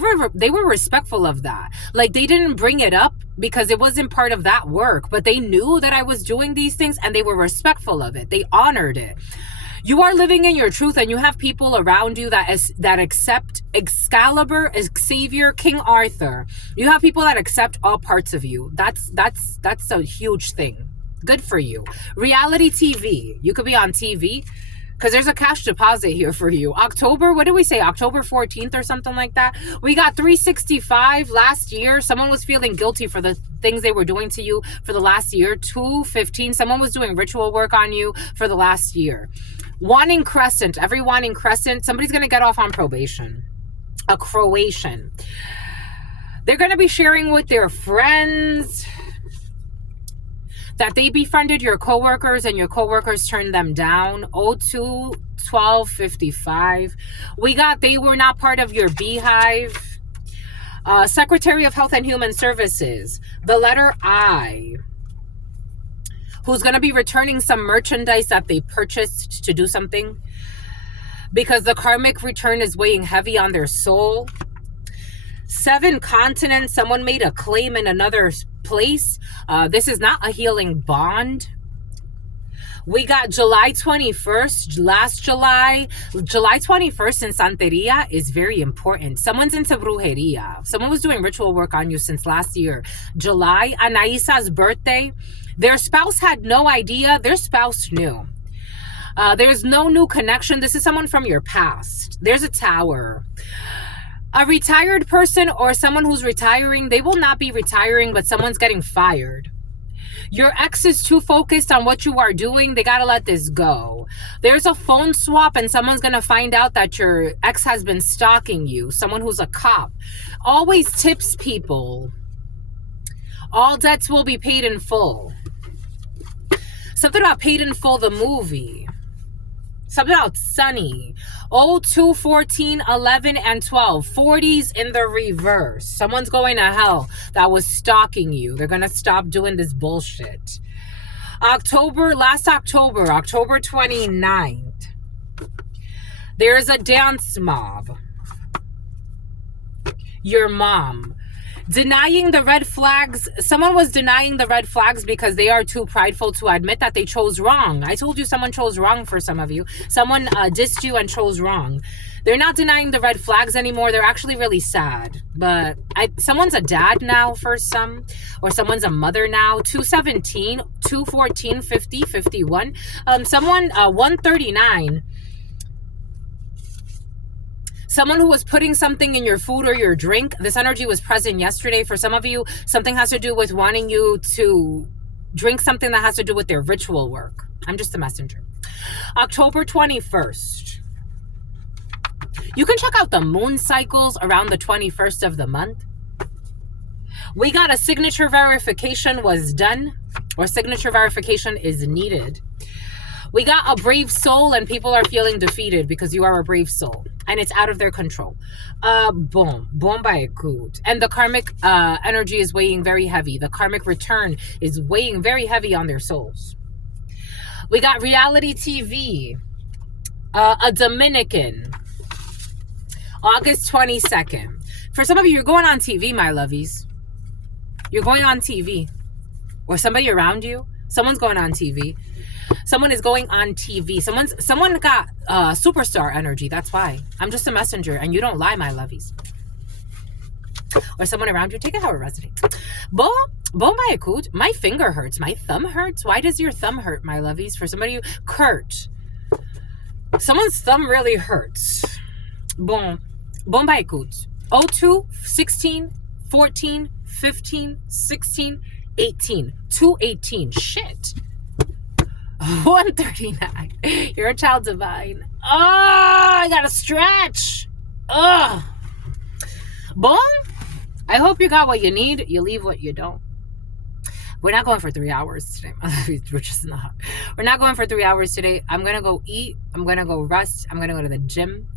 were respectful of that. Like they didn't bring it up because it wasn't part of that work, but they knew that I was doing these things and they were respectful of it. They honored it. You are living in your truth and you have people around you that accept Excalibur, Xavier, King Arthur. You have people that accept all parts of you. That's a huge thing. Good for you. Reality TV. You could be on TV because there's a cash deposit here for you. October, what did we say? October 14th or something like that. We got 365 last year. Someone was feeling guilty for the things they were doing to you for the last year. 215. Someone was doing ritual work on you for the last year. Wanting Crescent, every Wanting Crescent, somebody's going to get off on probation. A Croatian. They're going to be sharing with their friends that they befriended your coworkers and your coworkers turned them down. 02 12 55. We got they were not part of your beehive. Secretary of Health and Human Services. The letter I. Who's going to be returning some merchandise that they purchased to do something because the karmic return is weighing heavy on their soul. 7 continents. Someone made a claim in another place. This is not a healing bond. We got July 21st, last July 21st in Santeria is very important. Someone's into brujeria. Someone was doing ritual work on you since last year. July, Anaisa's birthday. Their spouse had no idea. Their spouse knew. There's no new connection. This is someone from your past. There's a tower. A retired person or someone who's retiring, they will not be retiring, but someone's getting fired. Your ex is too focused on what you are doing. They got to let this go. There's a phone swap and someone's going to find out that your ex has been stalking you. Someone who's a cop. Always tips people. All debts will be paid in full. Something about Paid in Full, the movie. Something about sunny. 02, 14, 11, and 12. 40s in the reverse. Someone's going to hell that was stalking you. They're going to stop doing this bullshit. Last October, October 29th, there's a dance mob. Your mom. Denying the red flags. Someone was denying the red flags because they are too prideful to admit that they chose wrong. I told you someone chose wrong for some of you. Someone dissed you and chose wrong. They're not denying the red flags anymore. They're actually really sad. But someone's a dad now for some, or someone's a mother now. 217, 214, 50, 51. Someone 139. Someone who was putting something in your food or your drink. This energy was present yesterday. For some of you, something has to do with wanting you to drink something that has to do with their ritual work. I'm just a messenger. October 21st. You can check out the moon cycles around the 21st of the month. We got a signature verification was done, or signature verification is needed. We got a brave soul, and people are feeling defeated because you are a brave soul and it's out of their control. Boom by good. And the karmic energy is weighing very heavy. The karmic return is weighing very heavy on their souls. We got reality TV, a Dominican, August 22nd. For some of you, you're going on TV, my lovies. You're going on TV, or somebody around you, someone's going on TV. Someone is going on TV. Someone got superstar energy. That's why. I'm just a messenger, and you don't lie, my lovies. Or someone around you. Take it how it resonates. My finger hurts. My thumb hurts. Why does your thumb hurt, my lovies? For somebody, Kurt. Someone's thumb really hurts. Bom ba écoute. 02, 16, 14, 15, 16, 18. 218. Shit. 139. You're a child divine. Oh, I gotta stretch. Ugh. Boom. I hope you got what you need. You leave what you don't. We're not going for 3 hours today. We're just not. We're not going for 3 hours today. I'm gonna go eat. I'm gonna go rest. I'm gonna go to the gym.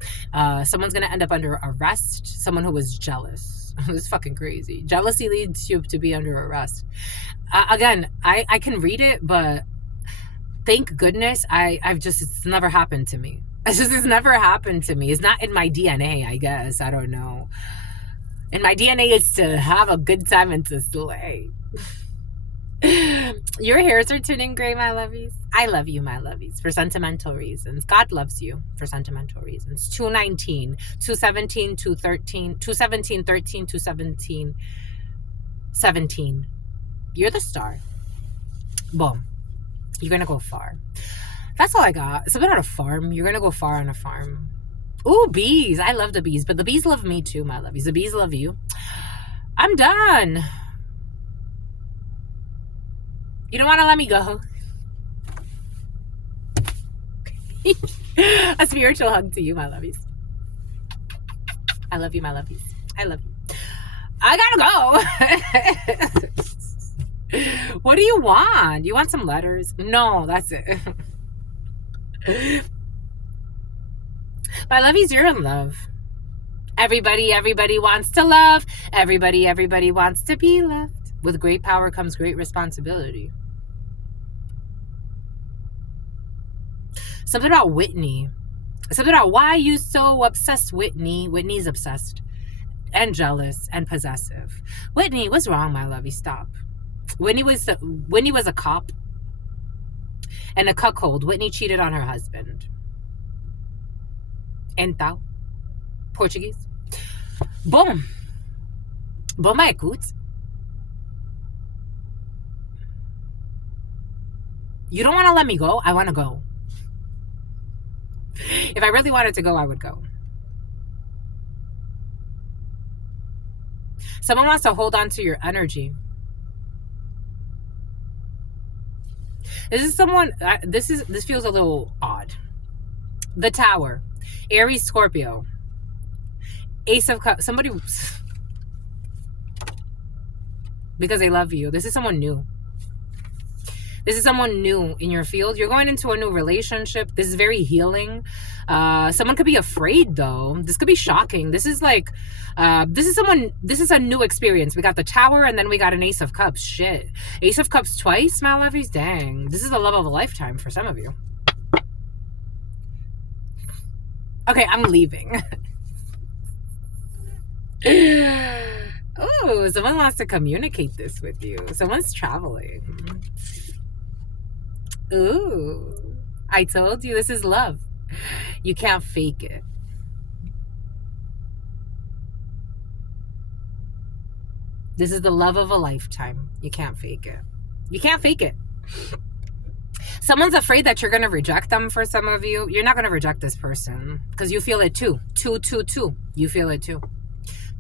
Someone's gonna end up under arrest. Someone who was jealous. It's fucking crazy. Jealousy leads you to be under arrest. Again, I can read it, but thank goodness it's never happened to me. It's never happened to me. It's not in my DNA, I guess. I don't know. And my DNA is to have a good time and to slay. Your hairs are turning gray, my lovies. I love you, my lovies, for sentimental reasons. God loves you for sentimental reasons. 219, 217, 213, 217, 13, 217, 17. You're the star. Boom. You're going to go far. That's all I got. Something on a farm. You're going to go far on a farm. Ooh, bees. I love the bees, but the bees love me too, my lovies. The bees love you. I'm done. You don't want to let me go. A spiritual hug to you, my lovies. I love you, my lovies. I love you. I gotta go. What do you want? You want some letters? No, that's it. My lovies, you're in love. Everybody wants to love. Everybody wants to be loved. With great power comes great responsibility. Something about Whitney. Something about why you so obsessed, Whitney. Whitney's obsessed and jealous and possessive. Whitney, what's wrong, my lovey? Stop. Whitney was a cop and a cuckold. Whitney cheated on her husband. Então, Portuguese. Boom. Bom, my écoute. You don't want to let me go? I want to go. If I really wanted to go, I would go. Someone wants to hold on to your energy. This feels a little odd. The Tower. Aries, Scorpio. Ace of Cups. Somebody, because they love you. This is someone new. This is someone new in your field. You're going into a new relationship. This is very healing. Someone could be afraid though. This could be shocking. This is like, this is a new experience. We got the Tower and then we got an Ace of Cups. Shit. Ace of Cups twice, my lovies? Dang. This is the love of a lifetime for some of you. Okay, I'm leaving. Oh, someone wants to communicate this with you. Someone's traveling. Ooh, I told you this is love. You can't fake it. This is the love of a lifetime. You can't fake it. You can't fake it. Someone's afraid that you're going to reject them for some of you. You're not going to reject this person because you feel it too. 2, 2, 2. You feel it too.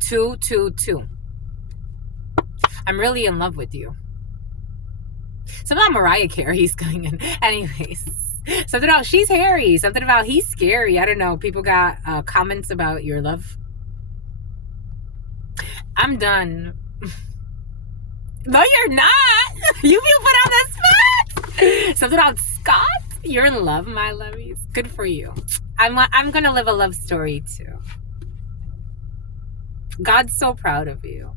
2, 2, 2. I'm really in love with you. Something about Mariah Carey's going in. Anyways, something about she's hairy. Something about he's scary. I don't know. People got comments about your love. I'm done. No, you're not. You feel put on the spot. Something about Scott. You're in love, my lovies. Good for you. I'm gonna live a love story too. God's so proud of you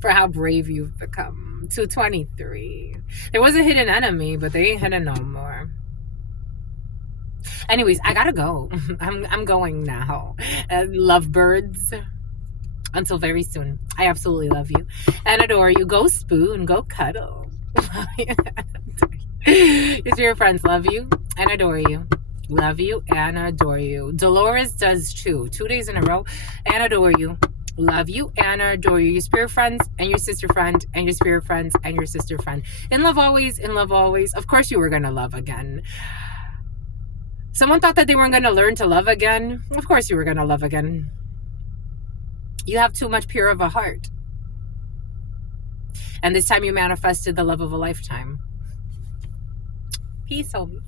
for how brave you've become. 223. There was a hidden enemy, but they ain't hidden no more. Anyways, I gotta go. I'm going now. Lovebirds. Until very soon. I absolutely love you and adore you. Go spoon, go cuddle. Your spirit friends love you and adore you. Love you and adore you. Dolores does too. 2 days in a row. And adore you. Love you and adore you. Your spirit friends and your sister friend and your spirit friends and your sister friend. In love always, in love always. Of course you were going to love again. Someone thought that they weren't going to learn to love again. Of course you were going to love again. You have too much pure of a heart. And this time you manifested the love of a lifetime. Peace, homies.